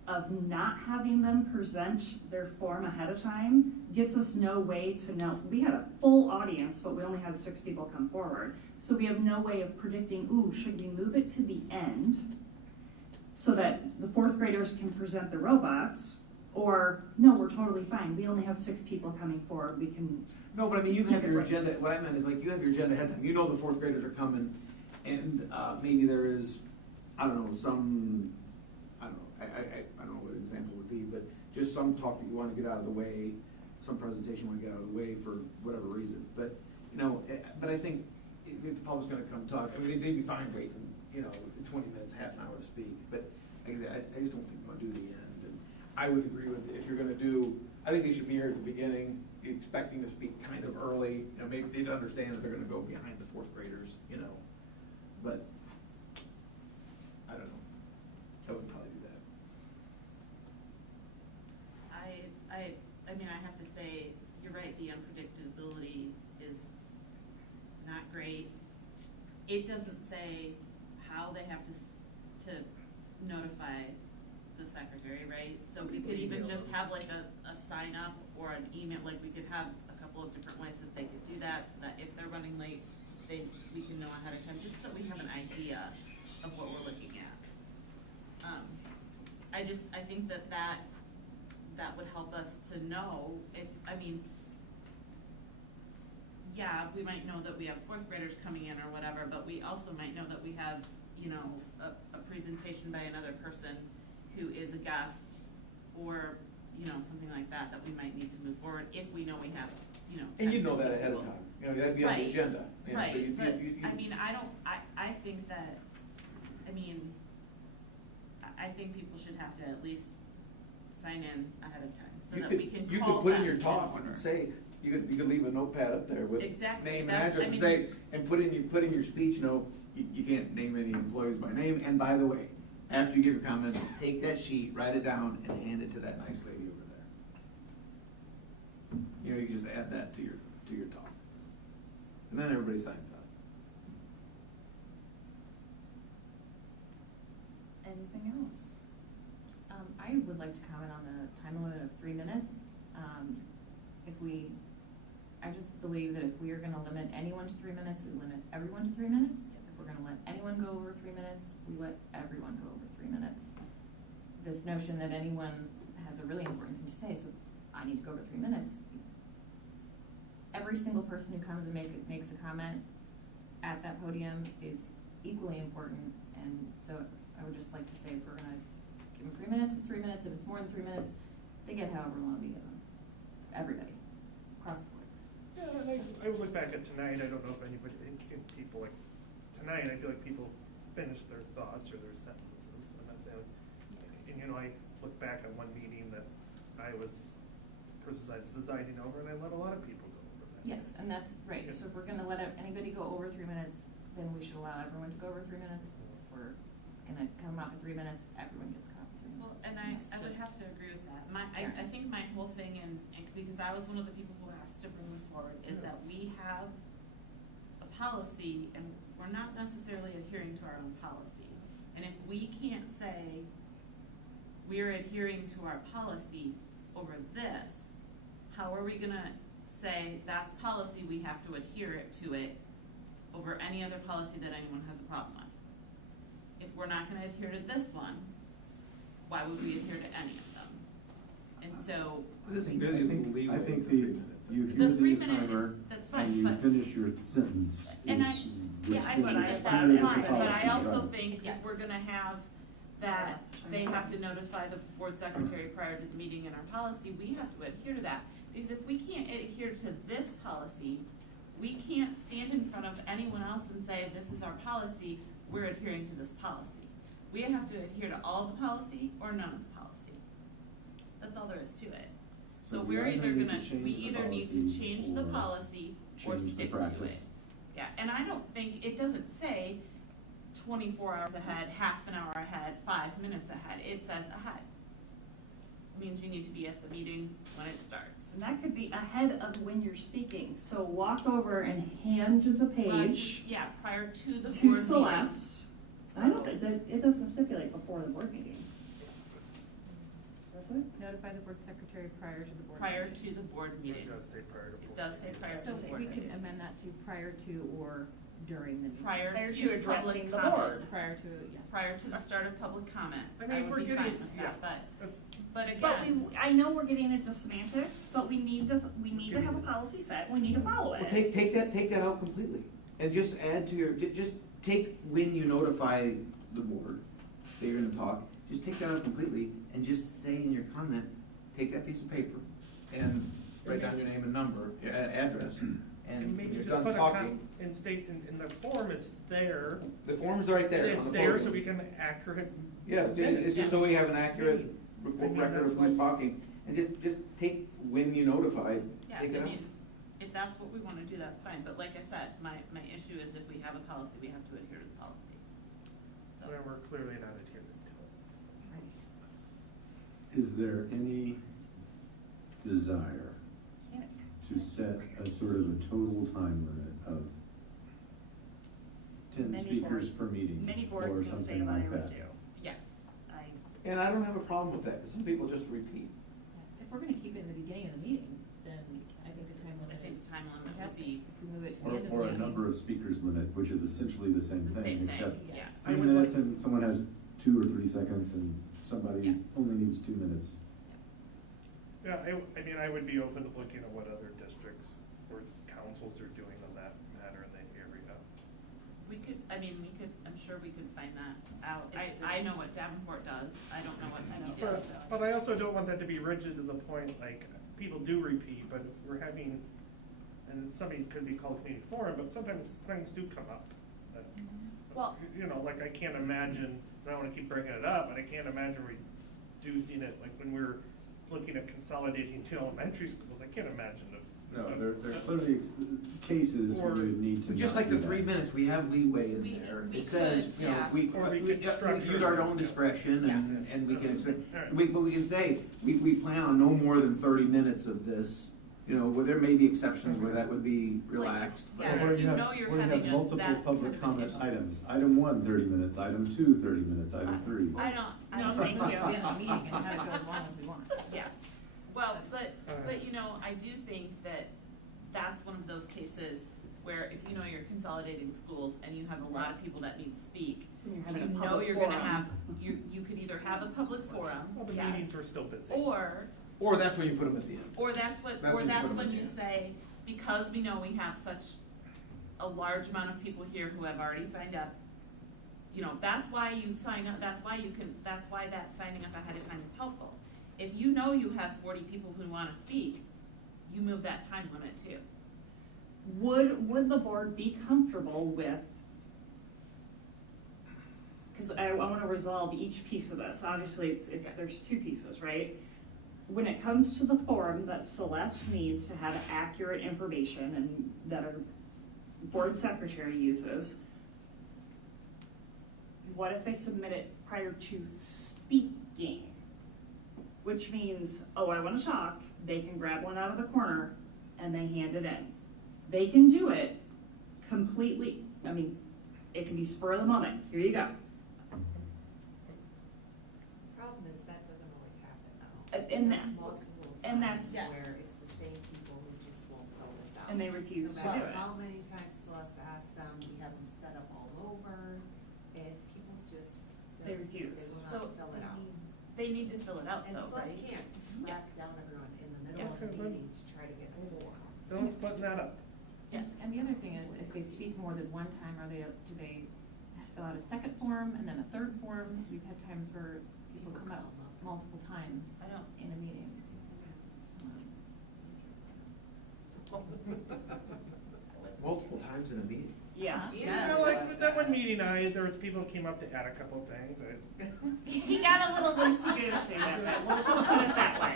of not having them present their form ahead of time gives us no way to know. We had a full audience, but we only had 6 people come forward. So we have no way of predicting, ooh, should we move it to the end so that the fourth graders can present the robots? Or, no, we're totally fine. We only have 6 people coming forward. We can. No, but I mean, you keep have it your right. agenda, what I meant is like, you have your agenda ahead of time, you know the fourth graders are coming, and, maybe there is, I don't know, some, I don't know, I don't know what an example would be, but just some talk that you wanna get out of the way, some presentation you wanna get out of the way for whatever reason, but, you know, but I think if the public's gonna come talk, I mean, they'd be fine waiting, you know, 20 minutes, half an hour to speak, but like I said, I just don't think we're gonna do the end, and I would agree with, if you're gonna do, I think they should be here at the beginning, expecting to speak kind of early, you know, maybe they'd understand that they're gonna go behind the fourth graders, you know, but, I don't know, I would probably do that. I mean, I have to say, you're right, the unpredictability is not great. It doesn't say how they have to notify the secretary, right? So we could even just have like a sign up or an email, like we could have a couple of different ways that they could do that, so that if they're running late, we can know ahead of time, just so that we have an idea of what we're looking at. I think that would help us to know if, I mean, yeah, we might know that we have fourth graders coming in or whatever, but we also might know that we have, you know, a presentation by another person who is a guest or, you know, something like that, that we might need to move forward if we know we have, you know, 10, And you know that 15 ahead of people. time, you know, that'd be on the Right. agenda. You know, so Right, you- but, you- I mean, I think that, I mean, I think people should have to at least sign in ahead of time, so You that could, we can you call could put in them your talk, in you order. could say, you could leave a notepad up there with Exactly, name and that's- address I and mean- say, and put in your speech, you know, you can't name any employees by name, and by the way, after you give your comments, take that sheet, write it down, and hand it to that nice lady over there. You know, you can just add that to your talk. And then everybody signs up. Anything else? I would like to comment on the time limit of 3 minutes. I just believe that if we are gonna limit anyone to 3 minutes, we limit everyone to 3 minutes. If we're gonna let anyone go over 3 minutes, we let everyone go over 3 minutes. This notion that anyone has a really important thing to say, so I need to go over 3 minutes. Every single person who comes and makes a comment at that podium is equally important, and so I would just like to say, if we're gonna give them 3 minutes, it's 3 minutes. If it's more than 3 minutes, they get however long we give them. Everybody, across the board. Yeah, and I would look back at tonight, I don't know if anybody, it seems people like, tonight, I feel like people finish their thoughts or their sentences, I'm not saying it's, and you know, I look back on one meeting that I was presiding over, and I let a lot of people go over that. Yes, and that's right, so if we're gonna let anybody go over 3 minutes, then we should allow everyone to go over 3 minutes. If we're gonna come up with 3 minutes, everyone gets to come up with 3 minutes. Well, and that's I would just have to agree with that. I fairness. think my whole thing, and because I was one of the people who asked to bring this forward, is that we have a policy and we're not necessarily adhering to our own policy. And if we can't say we're adhering to our policy over this, how are we gonna say that's policy, we have to adhere to it over any other policy that anyone has a problem with? If we're not gonna adhere to this one, why would we adhere to any of them? And so, This is I busy think leeway for 3 minutes. you The hear the 3 minute is- timer, that's fine, and you but- finish your sentence. and I, is yeah, I with think the that's standard fine, of but I policy, also right. think if we're gonna have that, they have to notify the board secretary prior to the meeting in our policy, we have to adhere to that. Because if we can't adhere to this policy, we can't stand in front of anyone else and say, this is our policy, we're adhering to this policy. We have to adhere to all the policy or none of the policy. That's all there is to it. So So we we're either either need to gonna, change we the either need to policy change the or policy or change the stick to practice. it. Yeah, and I don't think, it doesn't say 24 hours ahead, half an hour ahead, 5 minutes ahead, it says ahead. Means you need to be at the meeting when it starts. And that could be ahead of when you're speaking, so walk over and hand the page Yeah, prior to the board to meeting. Celeste. I don't think, it doesn't stipulate before the board meeting. Does it? Notify the board secretary prior to the board Prior meeting. to the board meeting. It does say prior to. It does say prior to So the board we could meeting. amend that to prior to or during the meeting. Prior Prior to to addressing public the comment. board. Prior to, yeah. Prior to the start of public comment. I mean, would we're be getting- fine with yeah, that, that's- but again. But I know we're getting into semantics, but we need to have a policy set, we need to follow Well, it. take that out completely, and just add to your, just take when you notify the board that you're gonna talk, just take that out completely, and just say in your comment, take that piece of paper, and write down your name and number, your address, and And when maybe you're just done put a talking, and state in the form is there. the form's right there on It's the there so podium. we can accurate. Yeah, it's just so we have an accurate I mean, record that's of who's what- talking, and just take when you notify, Yeah, take I it out. mean, if that's what we wanna do, that's fine, but like I said, my issue is if we have a policy, we have to adhere to the policy. So, Where we're clearly not adhering to it. Is there any desire to set a sort of a total time limit of 10 Many speakers boards- per meeting Many or boards in the state something of like Iowa that? do. yes. And I don't have a problem with that, because some people just repeat. If we're gonna keep it in the beginning of the meeting, then I think the time I limit think is time limit would fantastic. be If we move it to the Or, end of the or a meeting. number of speakers limit, which is essentially the same the same thing, thing, except yes. I 3 would minutes like- and someone has 2 or 3 seconds and somebody Yeah. only needs 2 minutes. Yeah, I mean, I would be open to looking at what other districts or councils are doing on that matter in the area. We could, I'm sure we could find that out. I know what Davenport does, I don't know what Peggy does. But I also don't want that to be rigid to the point, like, people do repeat, but if we're having, and somebody could be called community forum, but sometimes things do come up. that, Well- You know, like, I can't imagine, and I don't wanna keep bringing it up, but I can't imagine reducing it, like, when we're looking at consolidating two elementary schools, I can't imagine if. No, there are clearly cases where we need to Just not like the do that. 3 minutes, we have leeway in We- there. we It says, could, you know, yeah. Or we could we structure use our it. own discretion and, Yes. and we can expect, Alright. but we can say, we plan on no more than 30 minutes of this. You know, where there may be exceptions where that would be relaxed. but- Yeah, Where if you have- know you're where you having have multiple that public kind of an comment issue. items. Item 1, 30 minutes, item 2, 30 minutes, item 3. I No, don't thank think, you, at the end of the meeting, and have it go as long as we want. yeah. Well, but you know, I do think that that's one of those cases where if you know you're consolidating schools and you have a lot of people that need to speak, When you're and having you a know public you're gonna forum. have, you could either have a public forum, Well, the yes, meetings were still busy. Or that's when you put them at the end. or that's That's when you that's put 'em when in you there. say, because we know we have such a large amount of people here who have already signed up, you know, that's why you sign up, that's why that signing up ahead of time is helpful. If you know you have 40 people who wanna speak, you move that time limit too. Would the board be comfortable with, because I wanna resolve each piece of this, obviously there's two pieces, right? When it comes to the form that Celeste needs to have accurate information and that our board secretary uses, what if they submit it prior to speaking? Which means, oh, I wanna talk, they can grab one out of the corner and they hand it in. They can do it completely, I mean, it can be spur of the moment, here you go. Problem is, that doesn't always happen though. And There's that- multiple and that's- times where it's the same people who just won't fill this out. And they refuse to No do matter it. how many times Celeste asks them, we have them set up all over, and people just. They refuse. They will So, not fill it out. They need to fill it out And though, right? Celeste can't track down everyone in the middle of Yeah. the meeting to try to get a form. Dylan's putting that up. Yeah. And the other thing is, if they speak more than one time, do they fill out a second form and then a third form? We've had times where people come out multiple times I know. in a meeting. Multiple times in a meeting. Yes. You know, like, with that one meeting, there was people who came up to add a couple of things. He got a little loosey-goosey with it, we'll just put it that way.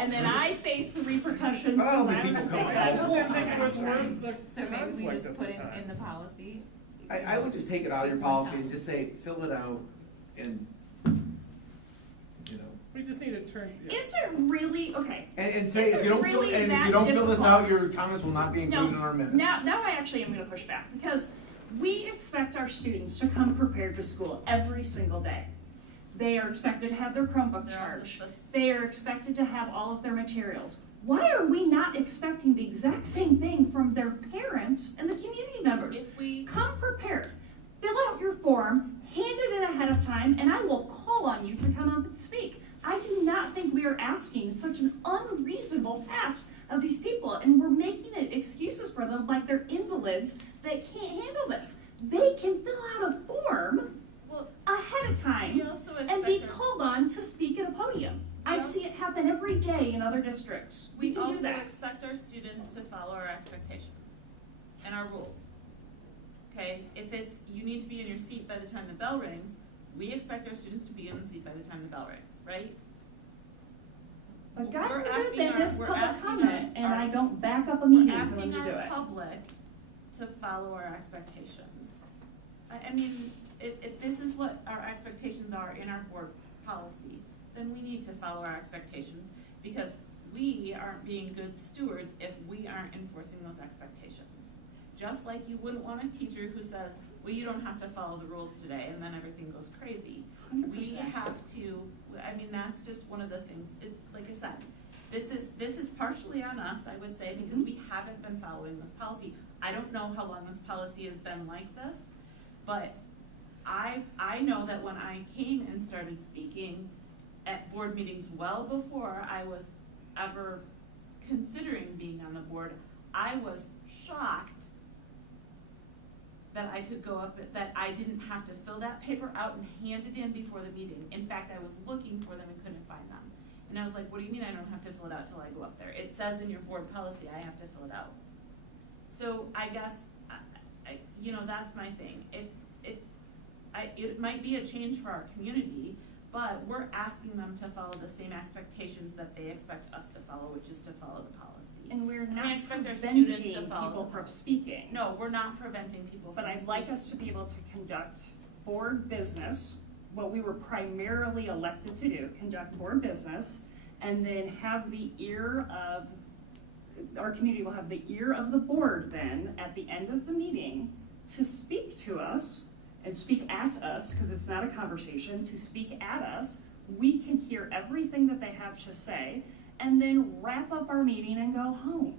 And then I face the repercussions, Oh, because the I was people the come big up. I bad just wolf didn't think on it that was one. worth the So maybe we conflict just at put the it time. in the policy. I would just take it out of your policy and just say, fill it out and, you know. We just need it turned. yeah. Is it really, okay. And say, Is if it you don't really fill, and if that you don't fill this out, difficult? your comments will not be No, included in our minutes. Now I actually am gonna push back, because we expect our students to come prepared to school every single day. They are expected to have their Chromebook They're also charged. supposed- They are expected to have all of their materials. Why are we not expecting the exact same thing from their parents and the community members? If we, Come prepared. Fill out your form, hand it in ahead of time, and I will call on you to come up and speak. I do not think we are asking such an unreasonable task of these people, and we're making it excuses for them like they're invalids that can't handle this. They can fill out a form well, ahead of time we also and be expect our, called on to speak at a podium. I Yeah. see it happen every day in other districts. We we can do also that. expect our students to follow our expectations and our rules. Okay, if it's, you need to be in your seat by the time the bell rings, we expect our students to be in the seat by the time the bell rings, right? But God We're forbid asking they our- miss we're public asking comment and our- I don't back up a We're meeting for them asking to do our it. public to follow our expectations. I mean, if this is what our expectations are in our board policy, then we need to follow our expectations, because we aren't being good stewards if we aren't enforcing those expectations. Just like you wouldn't want a teacher who says, well, you don't have to follow the rules today, and then everything goes crazy. We 100%. have to, I mean, that's just one of the things, like I said, this is partially on us, I would say, because we haven't been following this policy. I don't know how long this policy has been like this, but I know that when I came and started speaking at board meetings well before I was ever considering being on the board, I was shocked that I could go up, that I didn't have to fill that paper out and hand it in before the meeting. In fact, I was looking for them and couldn't find them. And I was like, what do you mean I don't have to fill it out till I go up there? It says in your board policy I have to fill it out. So I guess, you know, that's my thing. It might be a change for our community, but we're asking them to follow the same expectations that they expect us to follow, which is to follow the policy. And we're we not expect our preventing students to follow people the from policy. speaking. No, we're not preventing people from But I'd like us to be able to conduct board business, what we were primarily elected to do, conduct board business, and then have the ear of, our community will have the ear of the board then at the end of the meeting to speak to us and speak at us, because it's not a conversation, to speak at us. We can hear everything that they have to say and then wrap up our meeting and go home.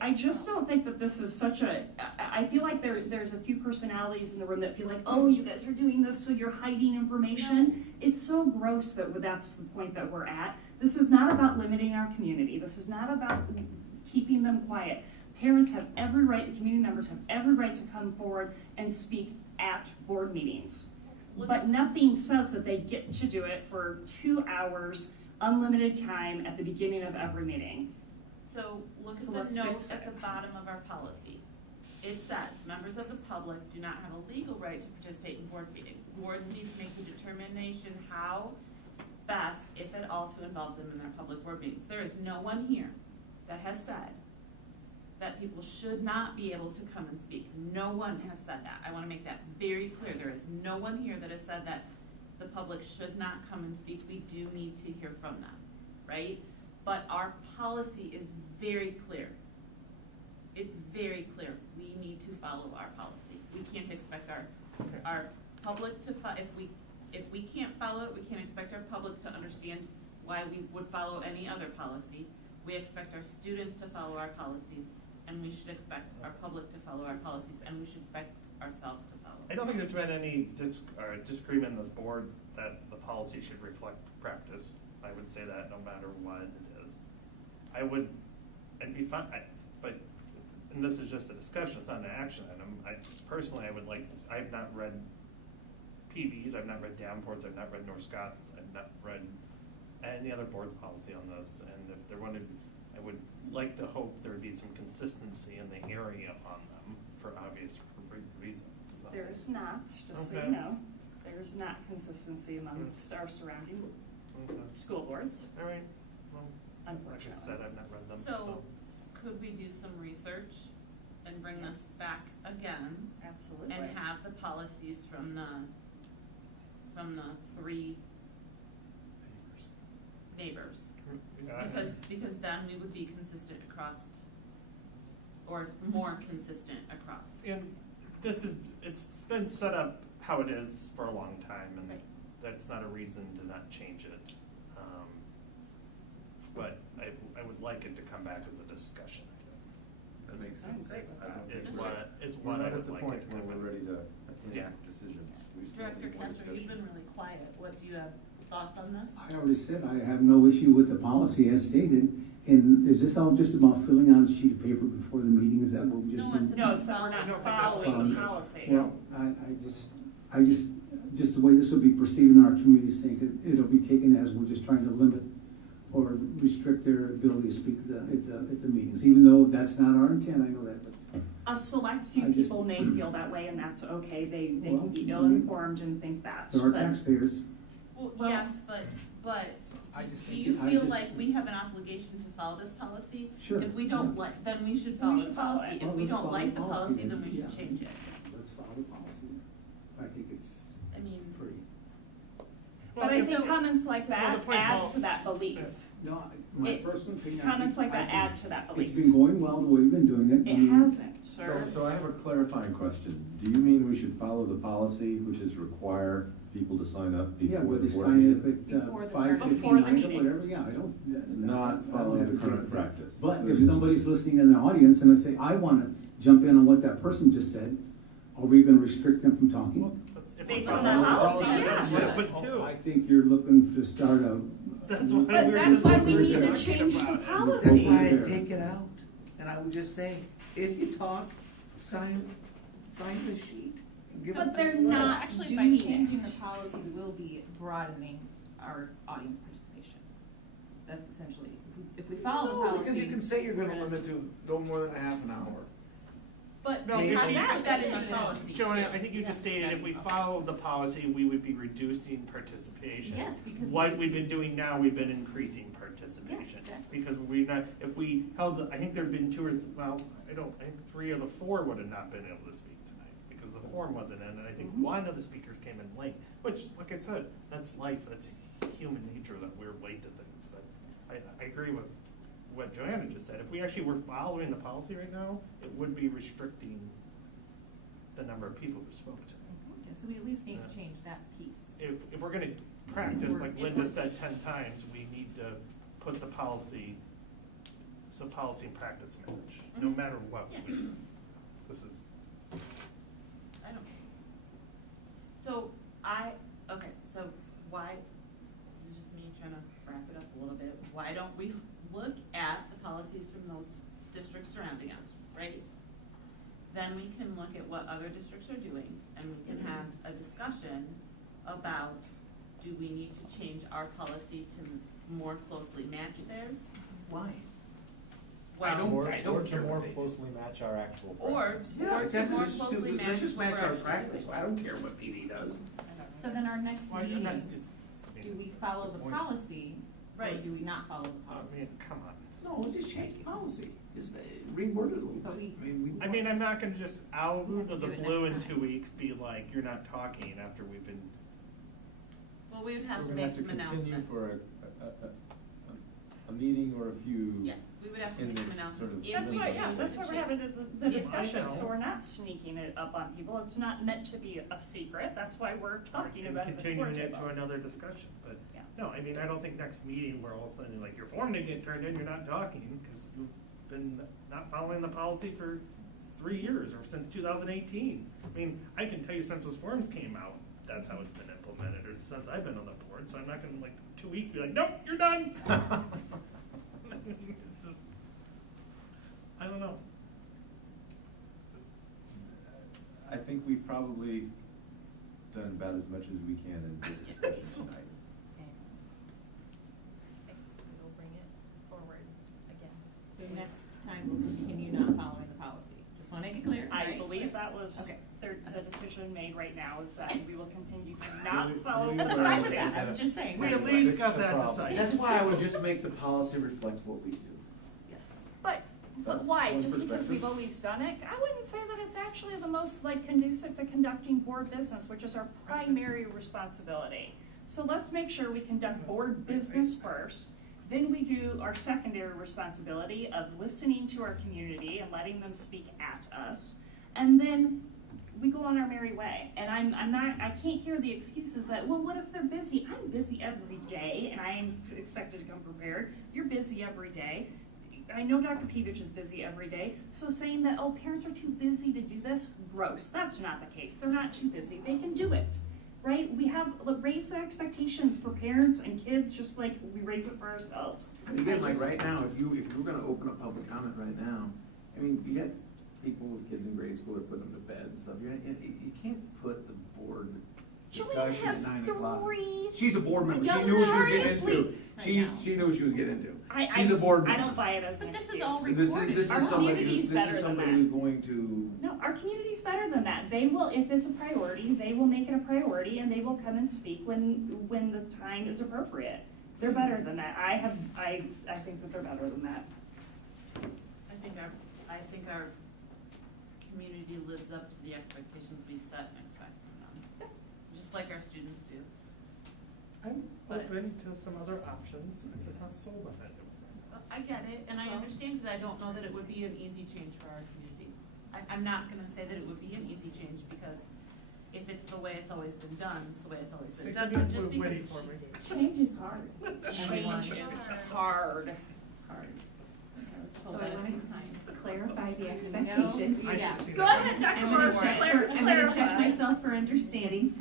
I just don't think that this is such a, I feel like there's a few personalities in the room that feel like, oh, you guys are doing this so you're hiding information. It's so gross that that's the point that we're at. This is not about limiting our community. This is not about keeping them quiet. Parents have every right, and community members have every right to come forward and speak at board meetings. But nothing says that they get to do it for 2 hours, unlimited time at the beginning of every meeting. So look So at let's the note fix at it. the bottom of our policy. It says, members of the public do not have a legal right to participate in board meetings. Boards need to make a determination how best, if at all, to involve them in their public board meetings. There is no one here that has said that people should not be able to come and speak. No one has said that. I want to make that very clear. There is no one here that has said that the public should not come and speak. We do need to hear from them, right? But our policy is very clear. It's very clear. We need to follow our policy. We can't expect our public to if we can't follow it, we can't expect our public to understand why we would follow any other policy. We expect our students to follow our policies, and we should expect our public to follow our policies, and we should expect ourselves to follow. I don't think there's been any disagreement in this board that the policy should reflect practice. I would say that no matter what it is. I'd be fine, but, and this is just a discussion, it's not an action item. Personally, I've not read PB's, I've not read Davenport's, I've not read North-Scott's, I've not read any other board's policy on this. And if there wanted, I would like to hope there would be some consistency in the area on them for obvious reasons. So. There's not, just so Okay. you know, there's not consistency amongst our surrounding school boards, All right, well, like I unfortunately. said, I've not read them, So, could we do some research and bring this back again? Absolutely. And have the policies from the three neighbors? Yeah. Because then we would be consistent across, or more consistent across. And it's been set up how it is for a long time, and Right. that's not a reason to not change it. But I would like it to come back as a discussion, I think. That makes I'm sense. great with I don't that. think It's we're- what I We're not would at the like point it to where come. we're ready to Yeah. enact decisions. We still Director need more Kessler, you've discussion. been really quiet. What, do you have thoughts on this? I already said I have no issue with the policy as stated. And is this all just about filling out a sheet of paper before the meeting? Is that what we just No, do? it's No, it's that we're I don't not think that's following the fine. policy. Well, I just the way this will be perceived in our community, sake, it'll be taken as we're just trying to limit or restrict their ability to speak at the meetings, even though that's not our intent, I know that, but. A select few I just- people may feel that way, and that's okay. They Well, can be I mean, ill-informed and think that. There are but- taxpayers. Well, Well- yes, but I just do think you I feel just- like we have an obligation to follow this policy? Sure, If we don't yeah. like, then we should follow the should follow policy. it. If Well, we let's don't follow like the the policy policy, then we should yeah. change it. Let's follow the policy. I think it's I mean, free. But I think so- comments like so- that Well, the point add Paul- to that belief. No, my It- personal opinion. Comments like that I think add to that It's belief. been going well the way we've been doing it. It hasn't, sir. So I have a clarifying question. Do you mean we should follow the policy, which is require people to sign up Yeah, before where the they board sign meeting? up at Before the five start. Before the fifty-nine or meeting. whatever, yeah, I don't. Not follow the current practice. But So if you- somebody's listening in the audience and they say, I wanna jump in on what that person just said, are we gonna restrict them from talking? If Based we're on following the policy, that's yeah. what- But two, I think you're looking to start a. that's why But we're that's just. why we we're need to talking change the about it. policy. That's why I There. take it out, and I would just say, if you talk, sign sign the sheet. And give it But to they're select. not Actually, doing by it. changing the policy, we'll be broadening our audience participation. That's essentially, if we follow the No, policy. because you can say you're we're gonna limit to no more than a half an hour. But No, we because have to she's- put that in the policy too. Joanna, I think you just stated if we follow the policy, we would be reducing participation. Yes, because. What we've been doing now, we've been increasing participation. Yes, exactly. Because if we held, I think there'd been I think 3 of the 4 would have not been able to speak tonight, because the form wasn't in, and I think one of the speakers came in late, which, like I said, that's life, that's human nature that we're late to things, but I agree with what Joanna just said. If we actually were following the policy right now, it would be restricting the number of people who spoke tonight. Yeah, so we at least need to change that piece. If we're gonna practice, like Linda said 10 times, we need to put the policy, so policy and practice match, no matter what we do. This is, I don't. So why, this is just me trying to wrap it up a little bit. Why don't we look at the policies from those districts surrounding us, right? Then we can look at what other districts are doing, and we can have a discussion about, do we need to change our policy to more closely match theirs? Why? Well, I don't Or to care more what they do. closely match our actual or practice. Yeah, to exactly. more Let's just closely do- match let's just what match we're our actually practice. doing. I don't care what PD does. So then our next Well, you're not- meeting, do we follow the policy, or Right. do we not follow the I policy? mean, come on. No, just change the policy, just reword it a little But bit. we- I mean, I'm not gonna just out We have to of the do it blue in next 2 time. weeks be like, you're not talking after we've been. Well, we would We're have to gonna make have to some continue announcements. for a meeting or a few. Yeah, we would have to in make some this announcements. sort of- if That's we why, yeah, choose that's to why we're change. having the I discussion, know. so we're not sneaking it up on people, it's not meant to be a secret, that's why we're talking And about it at the board continuing it table. to another discussion, but, Yeah. no, I mean, I don't think next meeting where all of a sudden, like, your form didn't get turned in, you're not talking, because you've been not following the policy for 3 years, or since 2018. I mean, I can tell you since those forms came out, that's how it's been implemented, or since I've been on the board, so I'm not gonna, like, 2 weeks be like, nope, you're done. It's just, I don't know. Just- I think we've probably done about as much as we can in this discussion tonight. We'll bring it forward again. So next time we'll continue not following the policy. Just wanna make it clear, I right? believe that was, Okay. the decision made right now is that we will continue to not Really- follow really the Nothing learn wrong with policy. that, I'm just saying. We at that's- least Fix got the that problem. decided. That's why I would just make the policy reflect what we do. But That's why? one Just because perspective. we've always done it? I wouldn't say that it's actually the most conducive to conducting board business, which is our primary responsibility. So let's make sure we conduct board business first. Then we do our secondary responsibility of listening to our community and letting them speak at us. And then we go on our merry way. And I can't hear the excuses that, well, what if they're busy? I'm busy every day and I'm expected to come prepared. You're busy every day. I know Dr. Peevich is busy every day, so saying that, oh, parents are too busy to do this, gross. That's not the case. They're not too busy. They can do it, right? We have raised the expectations for parents and kids just like we raise it for ourselves. And again, like right now, if you were gonna open up public comment right now, I mean, you get people with kids in grade school that put them to bed and stuff. You can't put the board Julian discussion has at 9 o'clock. 3. She's a board member. She young knew what she was children getting into. asleep She right now. knew what she was getting into. I She's a board I member. don't buy it as an But this excuse. is all So recorded. this Our is somebody community's who's better than somebody that. who's going to. No, our community's better than that. They will, if it's a priority, they will make it a priority and they will come and speak when the time is appropriate. They're better than that. I think that they're better than that. I think our community lives up to the expectations we set and expect from them, just like our students do. I'm But- open to some other options, I'm just not sold on it. I get it, and I understand, because I don't know that it would be an easy change for our community. I'm not gonna say that it would be an easy change, because if it's the way it's always been done, it's the way it's always been done, but just because. Waiting for me. Change is hard. Change is hard. It's hard. So I want to clarify the expectation. I should Yeah. see Go that. ahead, Dr. I'm gonna Morris, check clarify. myself for understanding.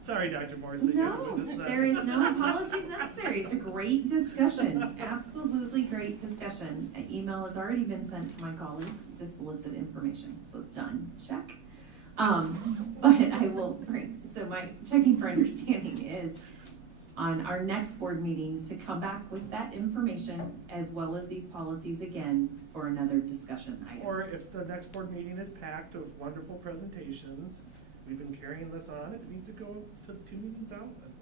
Sorry, Dr. Morrissey. No, there is no apologies necessary. It's a great discussion, absolutely great discussion. An email has already been sent to my colleagues to solicit information, so it's done, check. But I will bring, so my checking for understanding is on our next board meeting to come back with that information as well as these policies again for another discussion item. Or if the next board meeting is packed of wonderful presentations, we've been carrying this on, if it needs to go to 2 meetings out, that's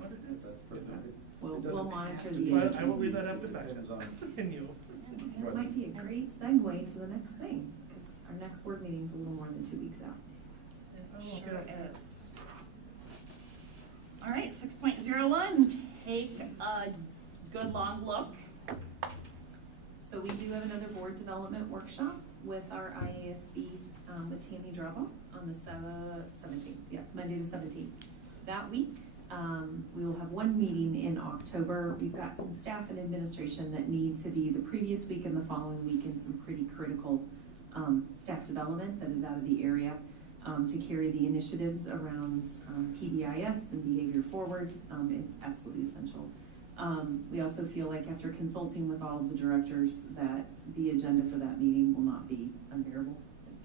what it is. That's perfect. We'll monitor It the. But I will leave that up to Becca Depends on- and you. It might be a great segue to the next thing, because our next board meeting is a little more than 2 weeks out. Sure is. All right, 6.01, take a good long look. So we do have another board development workshop with our IASB, with Tammy Drabo on the 17th, Monday the 17th. That week, we will have one meeting in October. We've got some staff and administration that need to be the previous week and the following week in some pretty critical staff development that is out of the area to carry the initiatives around PBIS and behavior forward. It's absolutely essential. We also feel like after consulting with all of the directors that the agenda for that meeting will not be unbearable.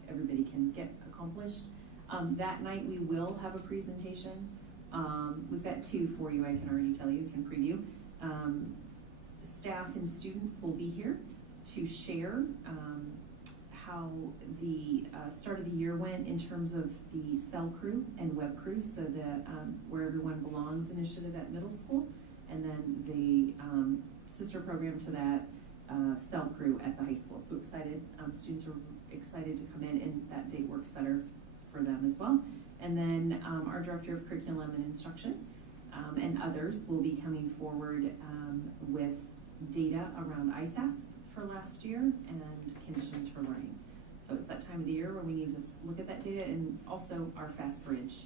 Everybody can get accomplished. That night we will have a presentation. We've got 2 for you, I can already tell you, can preview. Staff and students will be here to share how the start of the year went in terms of the cell crew and web crew, so the Where Everyone Belongs initiative at middle school, and then the sister program to that, cell crew at the high school. So excited, students are excited to come in, and that date works better for them as well. And then our Director of Curriculum and Instruction and others will be coming forward with data around ISASP for last year and conditions for learning. So it's that time of the year where we need to look at that data, and also our Fast Bridge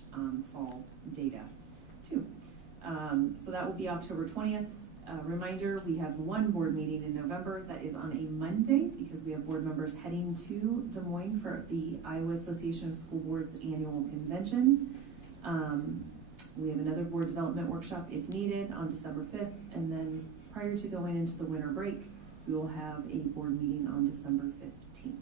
fall data too. So that will be October 20th. Reminder, we have one board meeting in November that is on a Monday because we have board members heading to Des Moines for the Iowa Association of School Boards annual convention. We have another board development workshop if needed on December 5th, and then prior to going into the winter break, we will have a board meeting on December 15th.